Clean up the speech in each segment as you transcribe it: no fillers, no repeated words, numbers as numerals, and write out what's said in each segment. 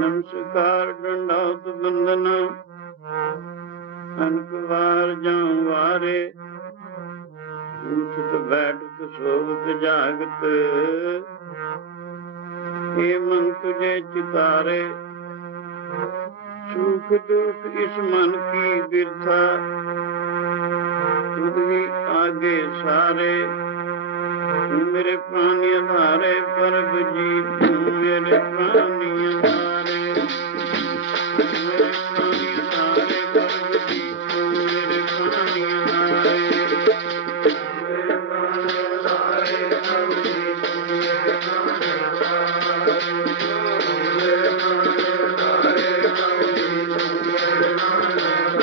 नमस्कार दंडौत बंदना अनक बार जाऊं वारे उठत बैठत सोवत जागत हे मन तुझे चितारे सुख दुख इस मन की बिरथा तुझ ही आगे सारे तू मेरे प्राणी आधारे परब जी तू मेरे प्राणी आधारे मेरे प्राणी आधारे परब जी तू मेरे प्राणी आधारे मेरे प्राणी आधारे परब जी तू मेरे प्राणी आधारे मेरे प्राणी आधारे परब जी तू मेरे प्राणी आधारे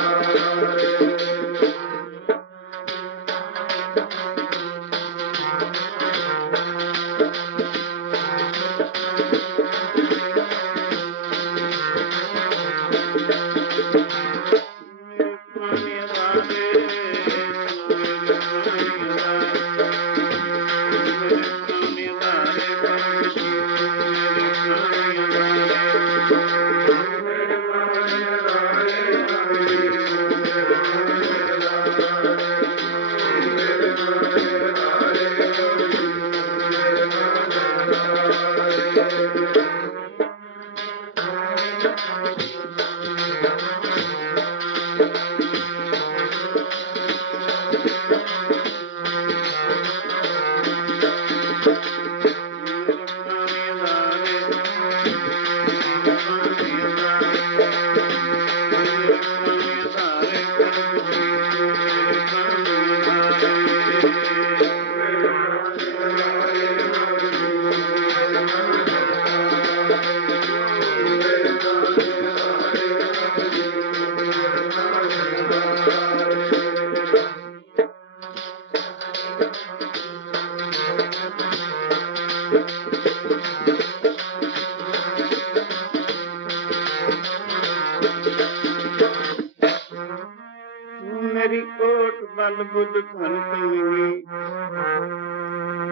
मेरी कोट बल बुद्ध धन तुम्ही,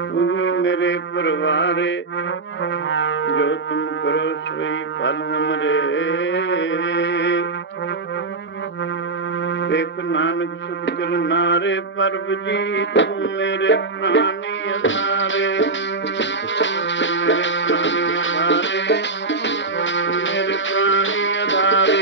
तुम्ही मेरे परवारे, जो तुम करो सोई फल हमरे। एक नानक सुख चल नारे, परब जी तुम मेरे प्राणी अधारे, मेरे प्राणी अधारे, मेरे प्राणी अधारे।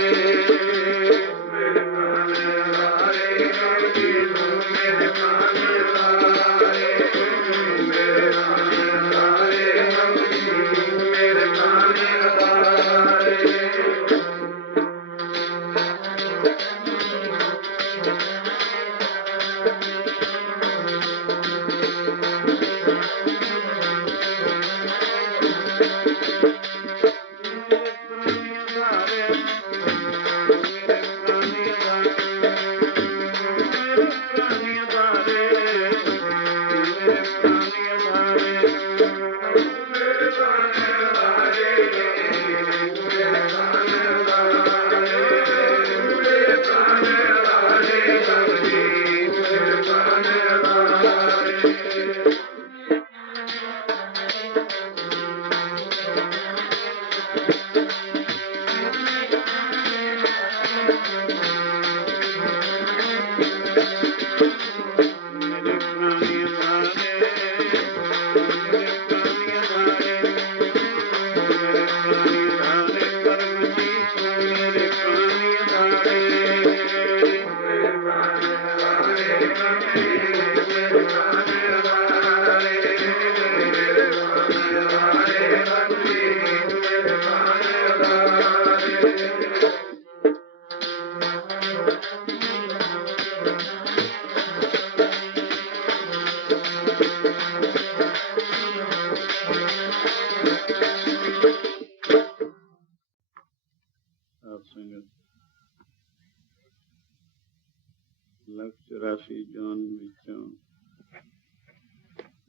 ਲੱਖ 84 ਜੂਨ ਵਿੱਚੋਂ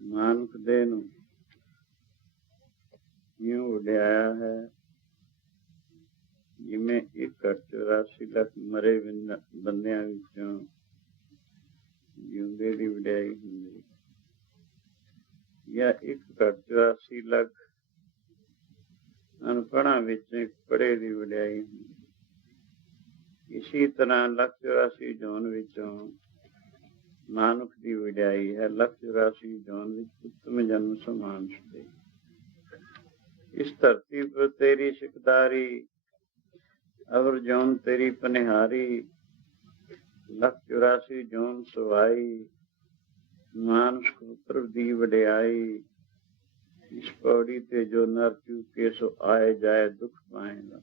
ਨਾਨਕ ਦੇ ਨੂੰ ਇਉਂ ਉਡਿਆਇਆ ਹੈ ਜਿਵੇਂ 1/84 ਲੱਖ ਮਰੇ ਬੰਦਿਆਂ ਵਿੱਚੋਂ ਜਿਉਂਦੇ ਦੀ ਵਡਿਆਈ ਹੁੰਦੀ, ਜਾਂ 1/84 ਲੱਖ ਅਨਪੜ੍ਹਾਂ ਵਿੱਚ ਇੱਕ ਪੜ੍ਹੇ ਦੀ ਵਡਿਆਈ ਹੁੰਦੀ। ਇਸੀ ਤਰ੍ਹਾਂ 1/84 ਜੂਨ ਵਿੱਚੋਂ ਨਾਨਕ ਦੀ ਵਡਿਆਈ ਹੈ। 1/84 ਜੂਨ ਵਿੱਚ ਉੱਤਮ ਜਨਮ ਸਮਾਨ ਦੇ। ਇਸ ਧਰਤੀ ਪਰ ਤੇਰੀ ਸਿਕਦਾਰੀ, ਅਵਰ ਜੂਨ ਤੇਰੀ ਪਨਿਹਾਰੀ। 1/84 ਜੂਨ ਸਵਾਈ, ਮਾਨਸ ਪੁੱਤਰ ਦੀ ਵਡਿਆਈ। ਇਸ ਪੌੜੀ ਤੇ ਜੋ ਨਰ ਚੁਕੇ ਸੋ ਆਏ ਜਾਏ ਦੁੱਖ ਪਾਏਗਾ।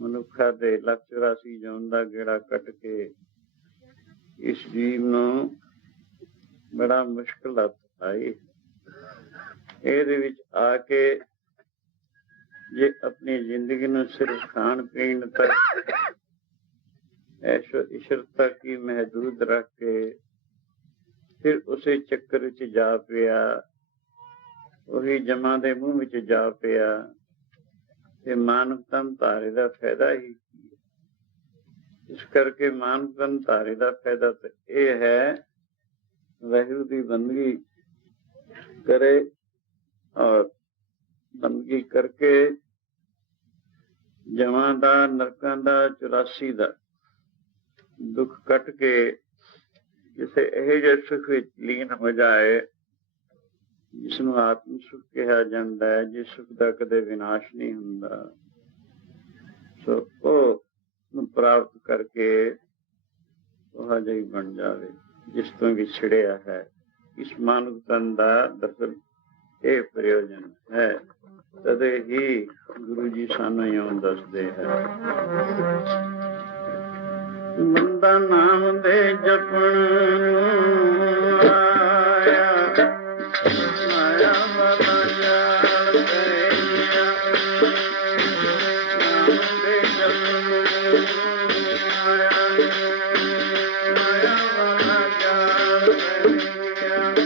ਮਨੁੱਖਾ ਦੇ 1/84 ਜੂਨ ਦਾ ਗੇੜਾ ਕੱਟ ਕੇ ਇਸ ਜੀਵ ਨੂੰ ਬੜਾ ਮੁਸ਼ਕਿਲ ਆਈ। ਇਹਦੇ ਵਿੱਚ ਆ ਕੇ ਜੇ ਆਪਣੀ ਜ਼ਿੰਦਗੀ ਨੂੰ ਸਿਰਫ ਖਾਣ ਪੀਣ ਤੱਕ, ਐਸ਼ੋ ਇਸ਼ਰਤ ਤੱਕ ਹੀ ਮਹਦੂਦ ਰੱਖ ਕੇ ਫਿਰ ਉਸੇ ਚੱਕਰ ਵਿੱਚ ਜਾ ਪਿਆ, ਉਹੀ ਜਮਾਂ ਦੇ ਮੂੰਹ ਵਿੱਚ ਜਾ ਪਿਆ, ਤੇ ਮਾਨਵ ਤਨ ਧਾਰੇ ਦਾ ਫਾਇਦਾ ਹੀ ਕੀ ਹੈ? ਇਸ ਕਰਕੇ ਮਾਨਵ ਤਨ ਧਾਰੇ ਦਾ ਫਾਇਦਾ ਤਾਂ ਇਹ ਹੈ, ਵਾਹਿਗੁਰੂ ਦੀ ਬੰਦਗੀ ਕਰੇ ਔਰ ਬੰਦਗੀ ਕਰਕੇ ਜਮਾਂ ਦਾ, ਨਰਕਾਂ ਦਾ, 84 ਦਾ ਦੁੱਖ ਕੱਟ ਕੇ ਕਿਸੇ ਇਹੋ ਜਿਹੇ ਸੁੱਖ ਵਿੱਚ ਲੀਨ ਹੋ ਜਾਏ ਜਿਸਨੂੰ ਆਤਮ ਸੁੱਖ ਕਿਹਾ ਜਾਂਦਾ ਹੈ, ਜਿਸ ਸੁੱਖ ਦਾ ਕਦੇ ਵਿਨਾਸ਼ ਨਹੀਂ ਹੁੰਦਾ। ਸੋ ਉਹ ਨੂੰ ਪ੍ਰਾਪਤ ਕਰਕੇ ਉਹ ਜਿਹੀ ਬਣ ਜਾਵੇ ਜਿਸ ਤੋਂ ਵਿਛੜਿਆ ਹੈ। ਇਸ ਮਾਨਵ ਤਨ ਦਾ ਦਰਅਸਲ ਇਹ ਪ੍ਰਯੋਜਨ ਹੈ। ਤਦੇ ਹੀ ਗੁਰੂ ਜੀ ਸਾਨੂੰ ਇਉਂ ਦੱਸਦੇ ਹੈ, ਬੰਦਾ ਨਾਮ ਦੇ ਜਪਣ ਆਇਆ, ਮਾਇਆ ਵਾਲਾ ਜਾਲ ਪੈਇਆ। ਨਾਮ ਦੇ ਜਪਣ ਆਇਆ, ਮਾਇਆ ਵਾਲਾ ਜਾਲ ਪੈਇਆ।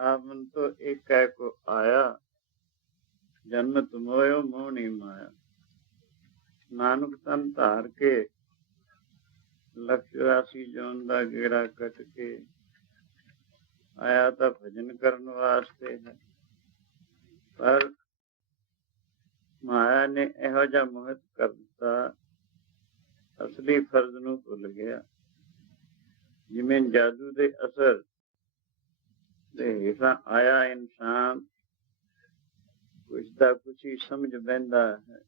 आपन तो एक कह को आया, जन्मत मोयो मोहनी माया। नानक तन धार के लक्ष राशि जोन दा गेड़ा कट के आया तो भजन करने वास्ते है, पर माया ने ਇਹੋ ਜਿਹਾ ਮੋਹਿਤ ਕਰ ਦਿੱਤਾ, ਅਸਲੀ ਫਰਜ਼ ਨੂੰ ਭੁੱਲ ਗਿਆ। ਜਿਵੇਂ ਜਾਦੂ ਦੇ ਅਸਰ ਦੇ ਹੇਠਾਂ ਆਇਆ ਇਨਸਾਨ ਕੁਛ ਦਾ ਕੁਛ ਹੀ ਸਮਝ ਬਹਿੰਦਾ ਹੈ।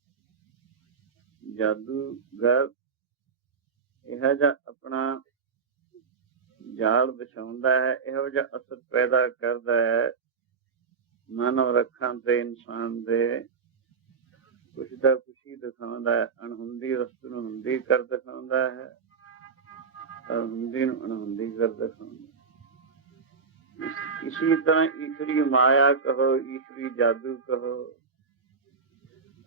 ਜਾਦੂਗਰ ਇਹੋ ਜਿਹਾ ਆਪਣਾ ਜਾਲ ਵਿਛਾਉਂਦਾ ਹੈ, ਇਹੋ ਜਿਹਾ ਅਸਰ ਪੈਦਾ ਕਰਦਾ ਹੈ ਮਾਨਵ ਰੱਖਾਂ ਤੇ ਇਨਸਾਨ ਦੇ। ਕੁਛ ਦਾ ਕੁਛ ਹੀ ਦਿਖਾਉਂਦਾ ਹੈ, ਅਣਹੁੰਦੀ ਵਸਤੂ ਨੂੰ ਹੁੰਦੀ ਕਰ ਦਿਖਾਉਂਦਾ ਹੈ, ਹੁੰਦੀ ਨੂੰ ਅਣਹੁੰਦੀ ਕਰ ਦਿਖਾਉਂਦਾ। इसी तरह ईश्वरी माया कहो, ईश्वरी जादू कहो,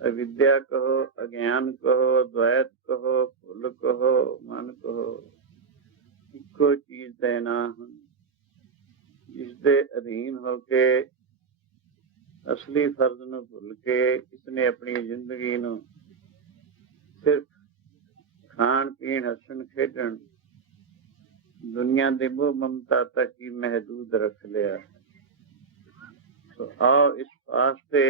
अविद्या कहो, अज्ञान कहो, द्वैत कहो, भुल कहो, मन कहो, इको चीज देना ਹਨ ਜਿਸ ਦੇ ਅਧੀਨ ਹੋ ਕੇ ਅਸਲੀ ਫਰਜ਼ ਨੂੰ ਭੁੱਲ ਕੇ ਇਸਨੇ ਆਪਣੀ ਜ਼ਿੰਦਗੀ ਨੂੰ ਸਿਰਫ ਖਾਣ ਪੀਣ ਹੱਸਣ ਖੇਡਣ दुनिया के मोह ममता तक ही महदूद रख लिया। तो आओ इस वास्ते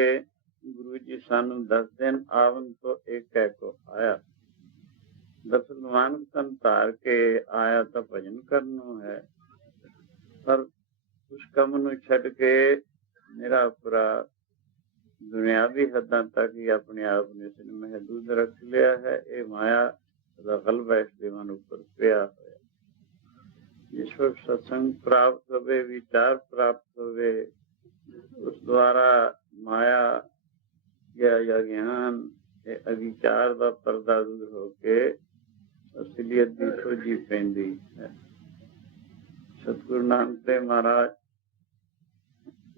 गुरु जी सानू दस दिन आवन तो एक कह को आया। दरअसल मानक तन धार के आया तो भजन करना है, पर उस कम नू छड़ के मेरा पूरा दुनियावी हदा तक ही अपने आप ने इसने महदूद रख लिया है। ये माया का गलबा इसके मन उपर पिया होया। जिस वक्त सत्संग प्राप्त होवे, विचार प्राप्त होवे, उस द्वारा माया या ज्ञान अविचार का पर्दा दूर होके असलियत की खोजी पैंदी है। सतगुरु नानक देव महाराज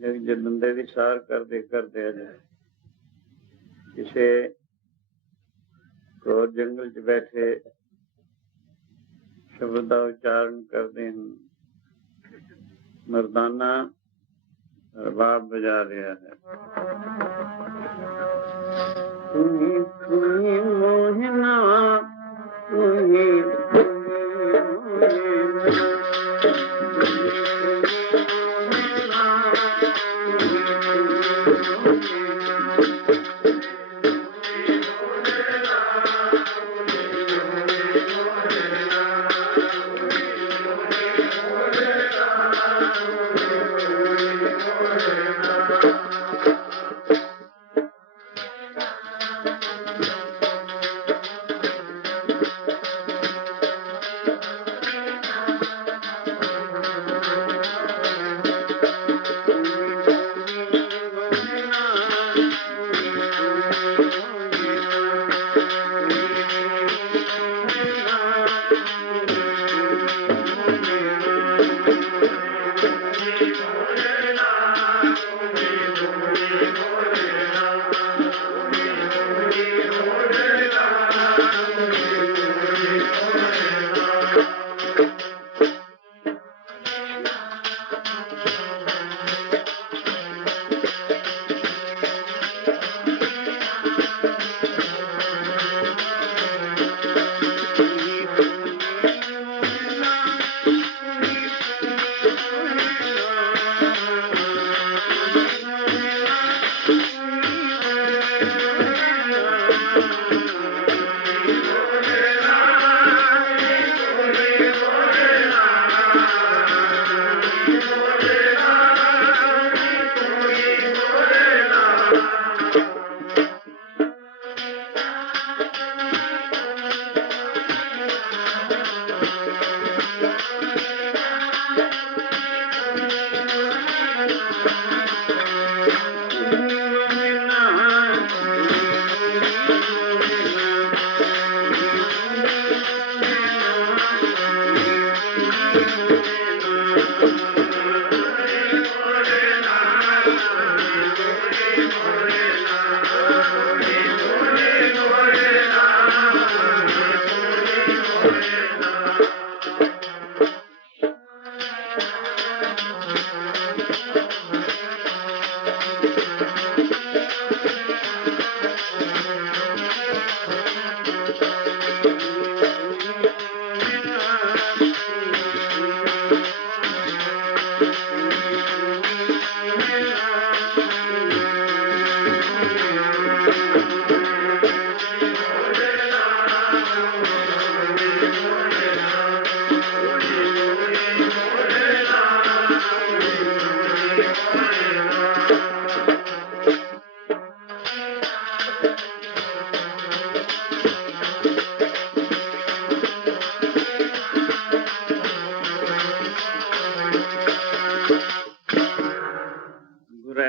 एक जलंधे की सार करते करते किसी घोर जंगल च बैठे शब्द का उच्चारण करते हैं। मर्दाना रबाब बजा रहा है। तुम्ही तुम्ही मोहना तुम्ही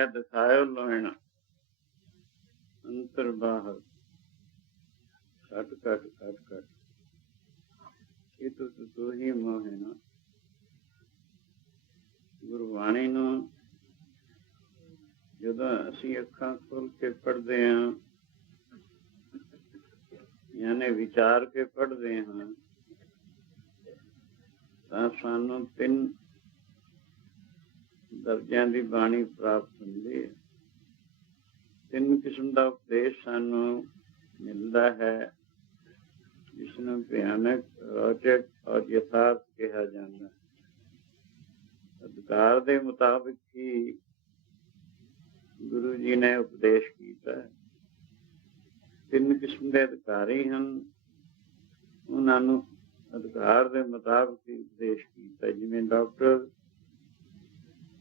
दिखायो लोहना अंतर बाहर कट कट कट कट ये तो ही मोह है ना। गुरबाणी ਨੂੰ ਜਦੋਂ ਅਸੀਂ ਅੱਖਾਂ ਖੋਲ ਕੇ ਪੜ੍ਹਦੇ ਹਾਂ यानी विचार के पढ़ते हैं ਤਾਂ ਸਾਨੂੰ 3 ਦਰਜਿਆਂ ਦੀ ਬਾਣੀ ਪ੍ਰਾਪਤ ਹੁੰਦੀ ਹੈ। 3 ਕਿਸਮ ਦਾ ਉਪਦੇਸ਼ ਸਾਨੂੰ ਮਿਲਦਾ ਹੈ ਜਿਸਨੂੰ ਭਿਆਨਕ, ਰੌਚਕ ਔਰ ਯਥਾਰਥ ਕਿਹਾ ਜਾਂਦਾ ਹੈ। ਅਧਿਕਾਰ ਦੇ ਮੁਤਾਬਿਕ ਹੀ ਗੁਰੂ ਜੀ ਨੇ ਉਪਦੇਸ਼ ਕੀਤਾ ਹੈ। 3 ਕਿਸਮ ਦੇ ਅਧਿਕਾਰੀ ਹਨ, ਉਹਨਾਂ ਨੂੰ ਅਧਿਕਾਰ ਦੇ ਮੁਤਾਬਿਕ ਹੀ ਉਪਦੇਸ਼ ਕੀਤਾ। ਜਿਵੇਂ ਡਾਕਟਰ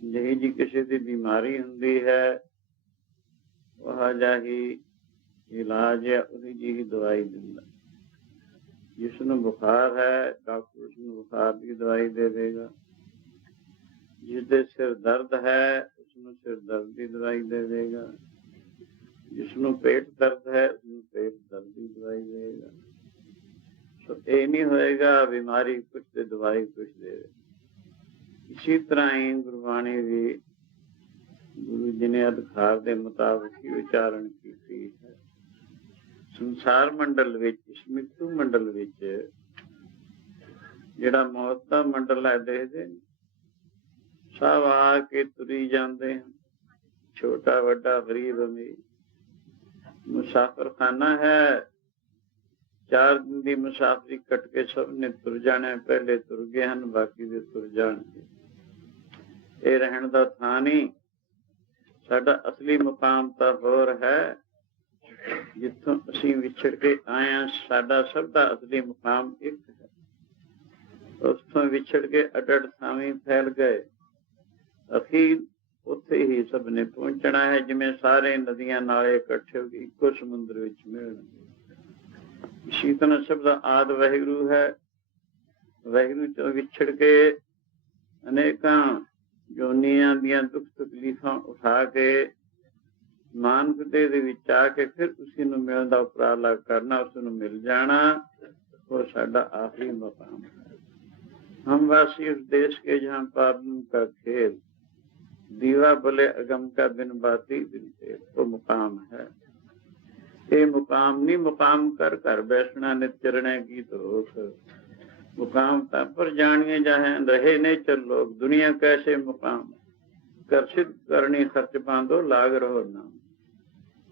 ਜਿਹੀ ਜੀ ਕਿਸੇ ਦੀ ਬਿਮਾਰੀ ਹੁੰਦੀ ਹੈ ਉਹ ਜਿਹਾ ਹੀ ਇਲਾਜ ਹੈ, ਉਹਦੀ ਜਿਹੀ ਦਵਾਈ ਦਿੰਦਾ। ਜਿਸਨੂੰ ਬੁਖਾਰ ਹੈ ਡਾਕਟਰ ਉਸਨੂੰ ਬੁਖਾਰ ਦੀ ਦਵਾਈ ਦੇ ਦੇਗਾ। ਜਿਸਦੇ ਸਿਰ ਦਰਦ ਹੈ ਉਸਨੂੰ ਸਿਰ ਦਰਦ ਦੀ ਦਵਾਈ ਦੇ ਦੇਗਾ। ਜਿਸਨੂੰ ਪੇਟ ਦਰਦ ਹੈ ਉਸਨੂੰ ਪੇਟ ਦਰਦ ਦੀ ਦਵਾਈ ਦੇਗਾ। ਸੋ ਇਹ ਨਹੀਂ ਹੋਏਗਾ ਬਿਮਾਰੀ ਕੁਛ ਤੇ ਦਵਾਈ ਕੁਛ ਦੇਵੇ। इसी तरह ही गुरबाणी भी गुरु जी ने अधिकार के मुताबिक ही उच्चारण की है। संसार मंडल विच, इस मृत्यु मंडल विच जिहड़ा मौत का मंडल है, देखते सब आके तुरी जाते हैं, छोटा वड्डा गरीब अमीर। मुसाफिर खाना है, 4 दिन की मुसाफरी कट के सब ने तुर जाने, पहले तुर गए हैं, बाकी दे तुर जाणगे। ये रहन का थां नहीं, साडा असली मुकाम तो होर है, जिथों असीं विछड़ के आए हैं। साडा सब का असली मुकाम एक है। उथों विछड़ के अड थावी फैल गए, अखीर उत्थे ही सब ने पहुंचना है। जिमें सारे नदियां नाले इकट्ठे होकर इको समुद्र विच मिलणगे। इसी तरह सब का आद वाहिगुरु है। वाहिगुरु चों विछड़ के अनेकां जोनियां दियां दुख तकलीफां उठा के मानव देह दे विच आके फिर उसी नूं मिलण दा उपराला करना, उस नूं मिल जाना, वो साडा आखिरी मुकाम है। हम वासी उस देश के जहाँ पावन का खेल, दीवा बोले अगम का बिन बाती बिन तेल, वो मुकाम है। ये मुकाम नहीं मुकाम कर कर बैठना नित चरणे की तो मुकाम ता पर जानिए जाहे रहे नहीं चल लोग। दुनिया कैसे मुकाम कर्षित करनी खर्च बांधो लाग रहो नाम।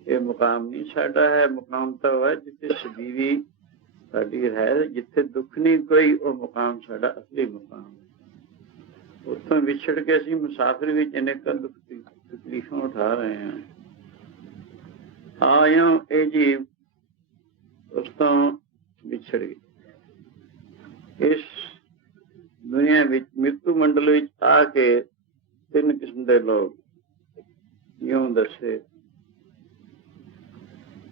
ये मुकाम नहीं साडा है। मुकाम तो है जिथे सदीवी साडी है, जिथे दुख नहीं कोई, वो मुकाम साडा असली मुकाम है। उतों विछड़ के असीं मुसाफिर भी अनेकों दुख तकलीफां उठा रहे हैं। आयो ये जीव उस तो विछड़ गए। इस दुनिया विच मृत्यु मंडल विच आके 3 किस्म के लोग यूं दसे,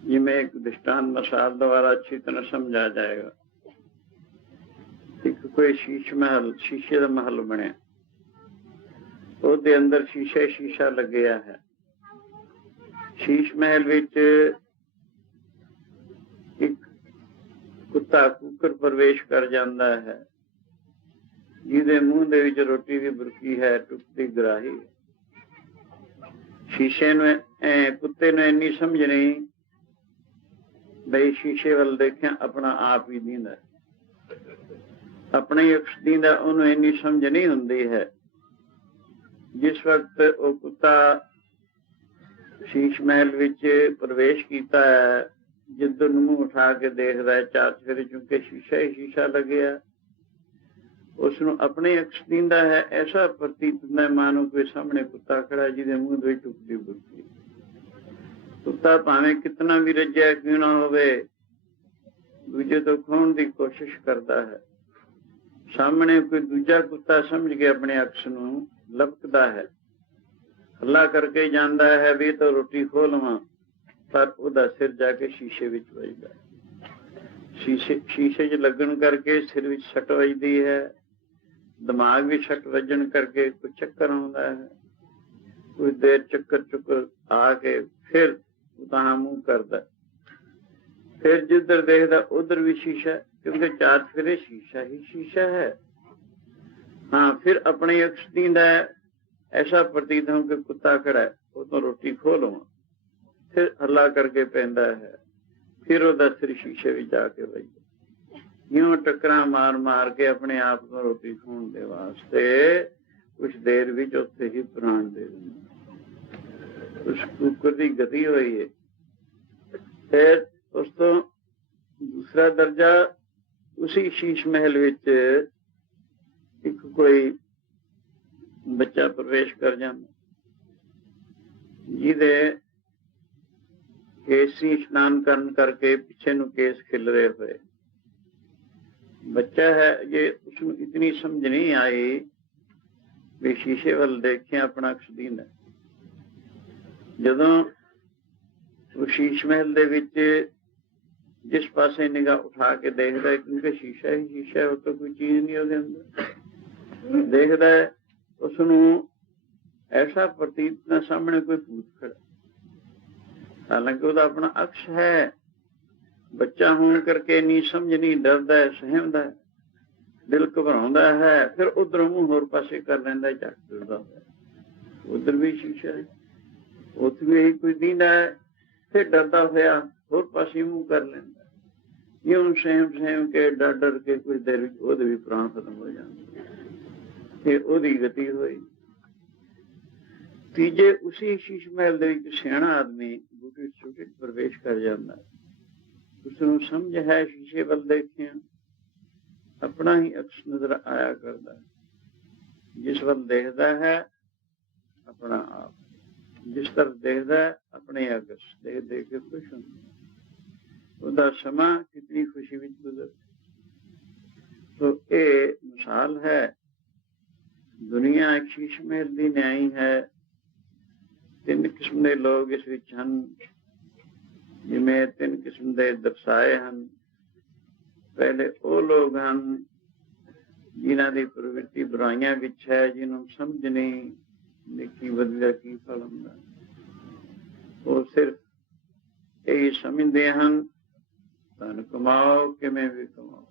जिमें एक दृष्टांत मिसाल द्वारा अच्छी तरह समझा जाएगा। एक कोई शीश महल, शीशे का महल बने, ਉਹਦੇ अंदर शीशे शीशा लग्या है। शीश महल विच एक कुत्ता कुकर प्रवेश कर जाता है, जिहदे मूँह दे विच रोटी भी बुरकी है, टुकदी गराही। शीशे नूं कुत्ते नूं इन्नी समझ नहीं बई शीशे वाल देखिया अपना आप ही दींदा, अपने अक्स दींदा, उन्होंने इन्नी समझ नहीं हुंदी है। जिस वक्त वो कुत्ता शीश महल विच प्रवेश किया है, जिधर मुंह उठा के देखता है, 4 चफेरे चूंकि शीशा ही शीशा लगे, उसनों अपने अक्स दींदा है। ऐसा प्रतीत होता है मानो कोई सामने कुत्ता खड़ा जिहदे मूँह दे टुकदी बुरकी। कुत्ता भावें कितना भी रज्या क्यों ना होवे, दूजे तो खोण की कोशिश करता है। सामने कोई दूजा कुत्ता समझ के अपने अक्स नूं लपकदा है, हल्ला करके जांदा है भी तो रोटी खो लवां, पर उहदा सिर जाके शीशे विच वजदा है। शीशे च लगन करके सिर विच सट वजदी है, दिमाग भी सट वजन करके कोई चक्कर आउंदा है। कुछ देर चक्कर आके फिर उतां मुंह करदा, फिर जिधर देखदा उधर भी शीशा, क्योंकि 4 चफेरे शीशा ही शीशा है। हाँ, फिर अपनी अक्स दींदा है। ऐसा प्रतीत हो कि कुत्ता खड़ा है, वो तो रोटी खो लवां, फिर हल्ला करके पैंदा है, फिर वो सिर शीशे में जाके वजदा। यूं टक्करां मार मार के अपने आप को रोटी खाने दे वास्ते कुछ देर भी उत्थे ही प्राण दे दिंदा। उस कुकर की गति हुई है। फिर उस तो दूसरा दर्जा, उसी शीश महल विच एक कोई बच्चा प्रवेश कर जाता, जिहदे केसी स्नान करके पिछे नूं केस खिलरे हुए बच्चा है। ये उसनूं इतनी समझ नहीं आई भी शीशे वाल देखे अपना अक्स दींदा। जदों वो शीश महल दे विच जिस पासे निगाह उठा के देखता है, क्योंकि शीशा ही शीशा है, वो तो कोई चीज नहीं उसके अंदर देखता है, उसनूं ऐसा प्रतीत ना सामने कोई भूत खड़ा, हालांकि वह अपना अक्स है। बच्चा होने करके नहीं समझ नहीं, डरदा है, सहमदा है। ਦਿਲ ਘਬਰਾਉਂਦਾ ਹੈ, ਫਿਰ ਉਧਰ ਮੂੰਹ ਹੋਰ ਪਾਸੇ ਕਰ ਲੈਂਦਾ, ਝੱਟ ਤੁਰਦਾ ਹੋਇਆ। ਉਧਰ ਵੀ ਸ਼ੀਸ਼ਾ ਹੈ, ਉੱਥੇ ਵੀ ਇਹੀ ਕੁਝ ਦਿੰਦਾ ਹੈ, ਫਿਰ ਡਰਦਾ ਹੋਇਆ ਹੋਰ ਪਾਸੇ ਮੂੰਹ ਕਰ ਲੈਂਦਾ। ਇਉਂ ਸਹਿਮ ਕੇ ਡਰ ਕੇ ਕੁਝ ਦੇਰ ਵਿੱਚ ਉਹਦੇ ਵੀ ਪ੍ਰਾਣ ਖਤਮ ਹੋ ਜਾਂਦੇ, ਫਿਰ ਉਹਦੀ ਗਤੀ ਹੋਈ। ਤੀਜੇ ਉਸੇ ਸ਼ੀਸ਼ ਮਹਿਲ ਦੇ ਵਿੱਚ ਸਿਆਣਾ ਆਦਮੀ ਬੂਟੀ ਛੋਟੇ ਪ੍ਰਵੇਸ਼ ਕਰ ਜਾਂਦਾ। ਉਸਨੂੰ ਸਮਝ ਹੈ ਸ਼ੀਸ਼ੇ ਵੱਲ ਦੇਖਿਆ ਆਪਣਾ ਹੀ ਅਕਸ ਨਜ਼ਰ ਆਇਆ ਕਰਦਾ। ਜਿਸ ਵੱਲ ਦੇਖਦਾ ਹੈ ਆਪਣਾ ਆਪ, ਜਿਸ ਤਰ੍ਹਾਂ ਦੇਖਦਾ ਹੈ ਆਪਣੇ ਅਕਸ ਦੇਖ ਕੇ ਖੁਸ਼ ਹੁੰਦਾ। ਉਹਦਾ ਸਮਾਂ ਕਿਤਨੀ ਖੁਸ਼ੀ ਵਿੱਚ ਗੁਜ਼ਰ। ਸੋ ਇਹ ਮਿਸਾਲ ਹੈ, ਦੁਨੀਆ ਇੱਕ ਸ਼ੀਸ਼ ਮਹਿਲ ਦੀ ਨਿਆਈ ਹੈ। ਤਿੰਨ ਕਿਸਮ ਦੇ ਲੋਕ ਇਸ ਵਿੱਚ ਹਨ, ਜਿਵੇਂ ਤਿੰਨ ਕਿਸਮ ਦੇ ਦਰਸਾਏ ਹਨ। ਪਹਿਲੇ ਉਹ ਲੋਕ ਹਨ ਜਿਨ੍ਹਾਂ ਦੀ ਪ੍ਰਵਿਰਤੀ ਬੁਰਾਈਆਂ ਵਿੱਚ ਹੈ, ਜਿਹਨੂੰ ਸਮਝ ਨਹੀਂ ਨਿੱਕੀ ਬਦਲਾ ਕੀ ਫਲ ਹੁੰਦਾ। ਉਹ ਸਿਰਫ ਇਹੀ ਸਮਝਦੇ ਹਨ ਧਨ ਕਮਾਓ, ਕਿਵੇਂ ਵੀ ਕਮਾਓ,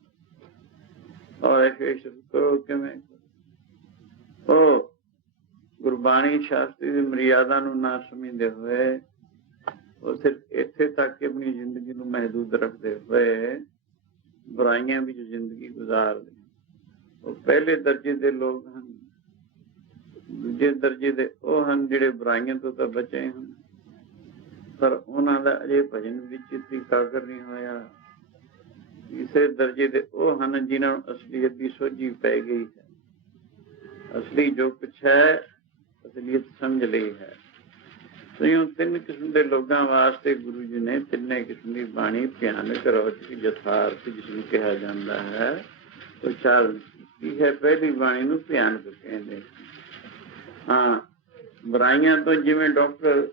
ਔਰ ਐਸ਼ ਕਰੋ ਕਿਵੇਂ ਕਰੋ। ਉਹ ਗੁਰਬਾਣੀ ਸ਼ਾਸਤਰੀ ਦੀ ਮਰਿਆਦਾ ਨੂੰ ਨਾ ਸਮਝਦੇ ਹੋਏ ਉਹ ਸਿਰਫ ਇੱਥੇ ਤੱਕ ਆਪਣੀ ਜ਼ਿੰਦਗੀ ਨੂੰ ਮਹਿਦੂਦ ਰੱਖਦੇ ਹੋਏ ਬੁਰਾਈਆਂ ਵਿੱਚ ਜ਼ਿੰਦਗੀ ਗੁਜ਼ਾਰਦੇ। ਉਹ ਪਹਿਲੇ ਦਰਜੇ ਦੇ ਲੋਕ ਹਨ। ਦੂਜੇ ਦਰਜੇ ਦੇ ਉਹ ਹਨ ਜਿਹੜੇ ਬੁਰਾਈਆਂ ਤੋਂ ਤਾਂ ਬਚੇ ਹਨ, ਪਰ ਉਹਨਾਂ ਦਾ ਅਜੇ ਭਜਨ ਵਿੱਚ ਇਕਾਗਰ ਨਹੀਂ ਹੋਇਆ। ਤੀਸਰੇ ਦਰਜੇ ਦੇ ਉਹ ਹਨ ਜਿਨ੍ਹਾਂ ਨੂੰ ਅਸਲੀਅਤ ਦੀ ਸੋਝੀ ਪੈ ਗਈ ਹੈ, ਅਸਲੀ ਜੋ ਕੁਛ ਹੈ ਅਸਲੀਅਤ ਸਮਝ ਲਈ ਹੈ। ਸੋ ਤਿੰਨ ਕਿਸਮ ਦੇ ਲੋਕਾਂ ਵਾਸਤੇ ਗੁਰੂ ਜੀ ਨੇ ਤਿੰਨੇ ਕਿਸਮ ਦੀ ਬਾਣੀ ਭਿਆਨਕ ਰੌਚਕ ਯਥਾਰਥ ਜਿਸਨੂੰ ਕਿਹਾ ਜਾਂਦਾ ਹੈ ਉਚਾਰਨ ਕੀਤੀ ਹੈ। ਪਹਿਲੀ ਬਾਣੀ ਨੂੰ ਭਿਆਨਕ ਕਹਿੰਦੇ। ਹਾਂ, ਬੁਰਾਈਆਂ ਤੋਂ ਜਿਵੇਂ ਡਾਕਟਰ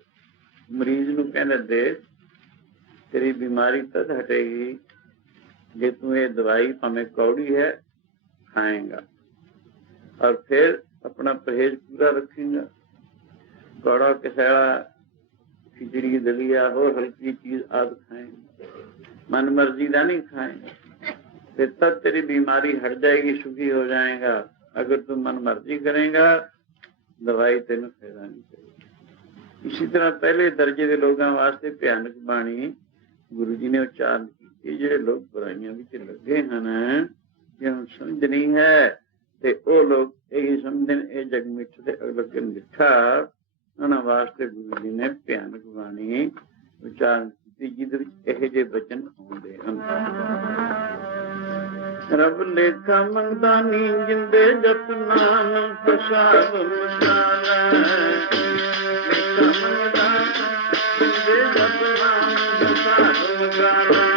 ਮਰੀਜ਼ ਨੂੰ ਕਹਿੰਦਾ ਦੇ ਤੇਰੀ ਬਿਮਾਰੀ ਤਦ ਹਟੇਗੀ ਜੇ ਤੂੰ ਇਹ ਦਵਾਈ ਭਾਵੇਂ ਕੌੜੀ ਹੈ ਖਾਏਗਾ, ਔਰ ਫਿਰ अपना परहेज पूरा रखेगा। कौड़ा कसेड़ा खिचड़ी दलिया और हल्की चीज आदि खाएंगे, मन मर्जी का नहीं खाएंगे, फिर तब तेरी बीमारी हट जाएगी, सुखी हो जाएगा। अगर तू मन मर्जी करेगा दवाई तेन फायदा नहीं करेगी। इसी तरह पहले दर्जे के लोगों वास्ते भयानक बाणी गुरु जी ने उच्चारण की। जो लोग बुराइयां विच लगे हैं, जिन्होंने समझ नहीं है ਤੇ ਉਹ ਲੋਕ ਇਹੀ ਸਮਝਦੇ ਨੇ ਇਹ ਜਗ ਮਿੱਠ ਤੇ ਅਗਲੇ ਮਿੱਠਾ। ਉਹਨਾਂ ਵਾਸਤੇ ਗੁਰੂ ਜੀ ਨੇ ਭਿਆਨਕ ਬਾਣੀ ਉਚਾਰਨ ਕੀਤੀ, ਜਿਹਦੇ ਵਿੱਚ ਇਹੋ ਜਿਹੇ ਬਚਨ ਆਉਂਦੇ ਹਨ। ਰੱਬ ਲੇਖਾ ਮੰਗਦਾ ਨੀ ਜਿੰਦੇ ਜਪ ਨਾਮ ਪ੍ਰਸਾਦ ਮਸਾਲਾ। ਲੇਖਾ ਮੰਗਦਾ ਜਿੰਦੇ ਜਪ ਨਾਮ ਪ੍ਰਸਾਦ ਮਸਾਲਾ।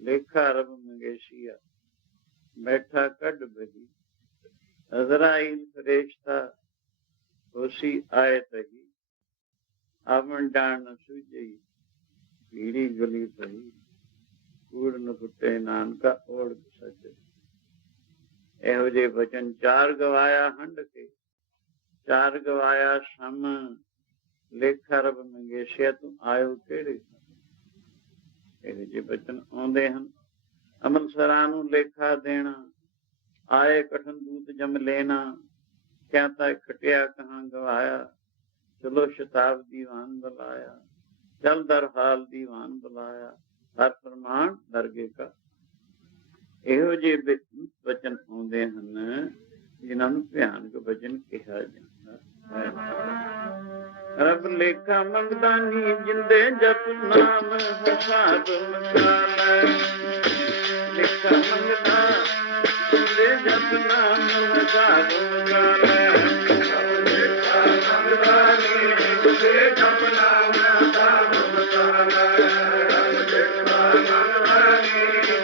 लेखा रब मंगेशिया बैठा कड बही, अजराइल फरेश्ता होसी आए तही, आवन डाण न सूझई पीड़ी गली पही, कूड़ न फुटे नानका ओढ़ सज। ਇਹੋ ਜਿਹੇ ਬਚਨ ਚਾਰ ਗਵਾਇਆ ਹੰਡ ਕੇ, ਚਾਰ ਗਵਾਇਆ ਸਮ ਲੇਖਾ ਰਬ ਮੰਗੇਸ਼ਿਆ ਤੂੰ ਆਇਓ ਕਿਹੜੇ। ਇਹੋ ਜਿਹੇ ਬਚਨ ਆਉਂਦੇ ਹਨ। ਅੰਮ੍ਰਿਤਸਰਾਂ ਨੂੰ ਲੇਖਾ ਦੇਣਾ, ਆਏ ਕਠਨ ਦੂਤ ਜਮ ਲੈਣਾ, ਕਿਆ ਤਾਂ ਖਟਿਆ ਕਹਾਂ ਗਵਾਇਆ, ਚਲੋ ਸ਼ਤਾਬ ਦੀਵਾਨ ਬੁਲਾਇਆ, ਚਲ ਦਰ ਹਾਲ ਦੀਵਾਨ ਬੁਲਾਇਆ, ਹਰ ਫਰਮਾਨ ਦਰਗੇ ਕਾ। ਇਹੋ ਜਿਹੇ ਬਚਨ ਆਉਂਦੇ ਹਨ ਜਿਨ੍ਹਾਂ ਨੂੰ ਭਿਆਨਕ ਬਚਨ ਕਿਹਾ ਜਾਂਦਾ ਹੈ। ਰੱਬ ਲੇਖਾ ਮੰਗਦਾ ਨੀ ਜਿੰਦੇ ਜਪ ਨਾਮ ਹਸਾਬ ਮਸਾਲਾ, ਲੇਖਾ ਮੰਗਦਾ ਜਿੰਦੇ ਜਪ ਨਾਮ ਹਸਾਬ ਮਸਾਲਾ, ਲੇਖਾ ਮੰਗਦਾ ਨੀ ਜਿੰਦੇ ਜਪ ਨਾਮ ਹਸਾਬ ਮਸਾਲਾ, ਲੇਖਾ ਮੰਗਦਾ ਨੀ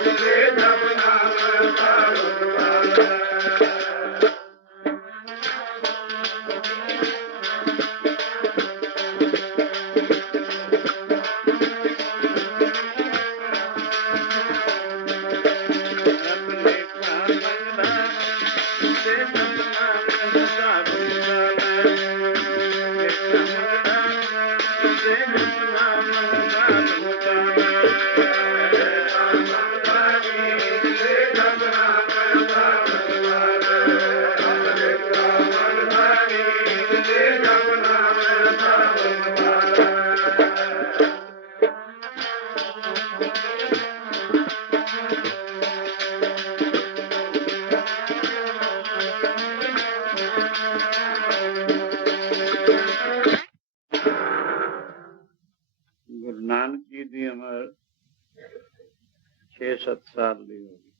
ਜਿੰਦੇ ਜਪ ਨਾਮ ਹਸਾਬ ਮਸਾਲਾ। ਗੁਰੂ ਨਾਨਕ ਜੀ ਦੀ ਉਮਰ 6-7 ਸਾਲ ਦੀ ਹੋ ਗਈ।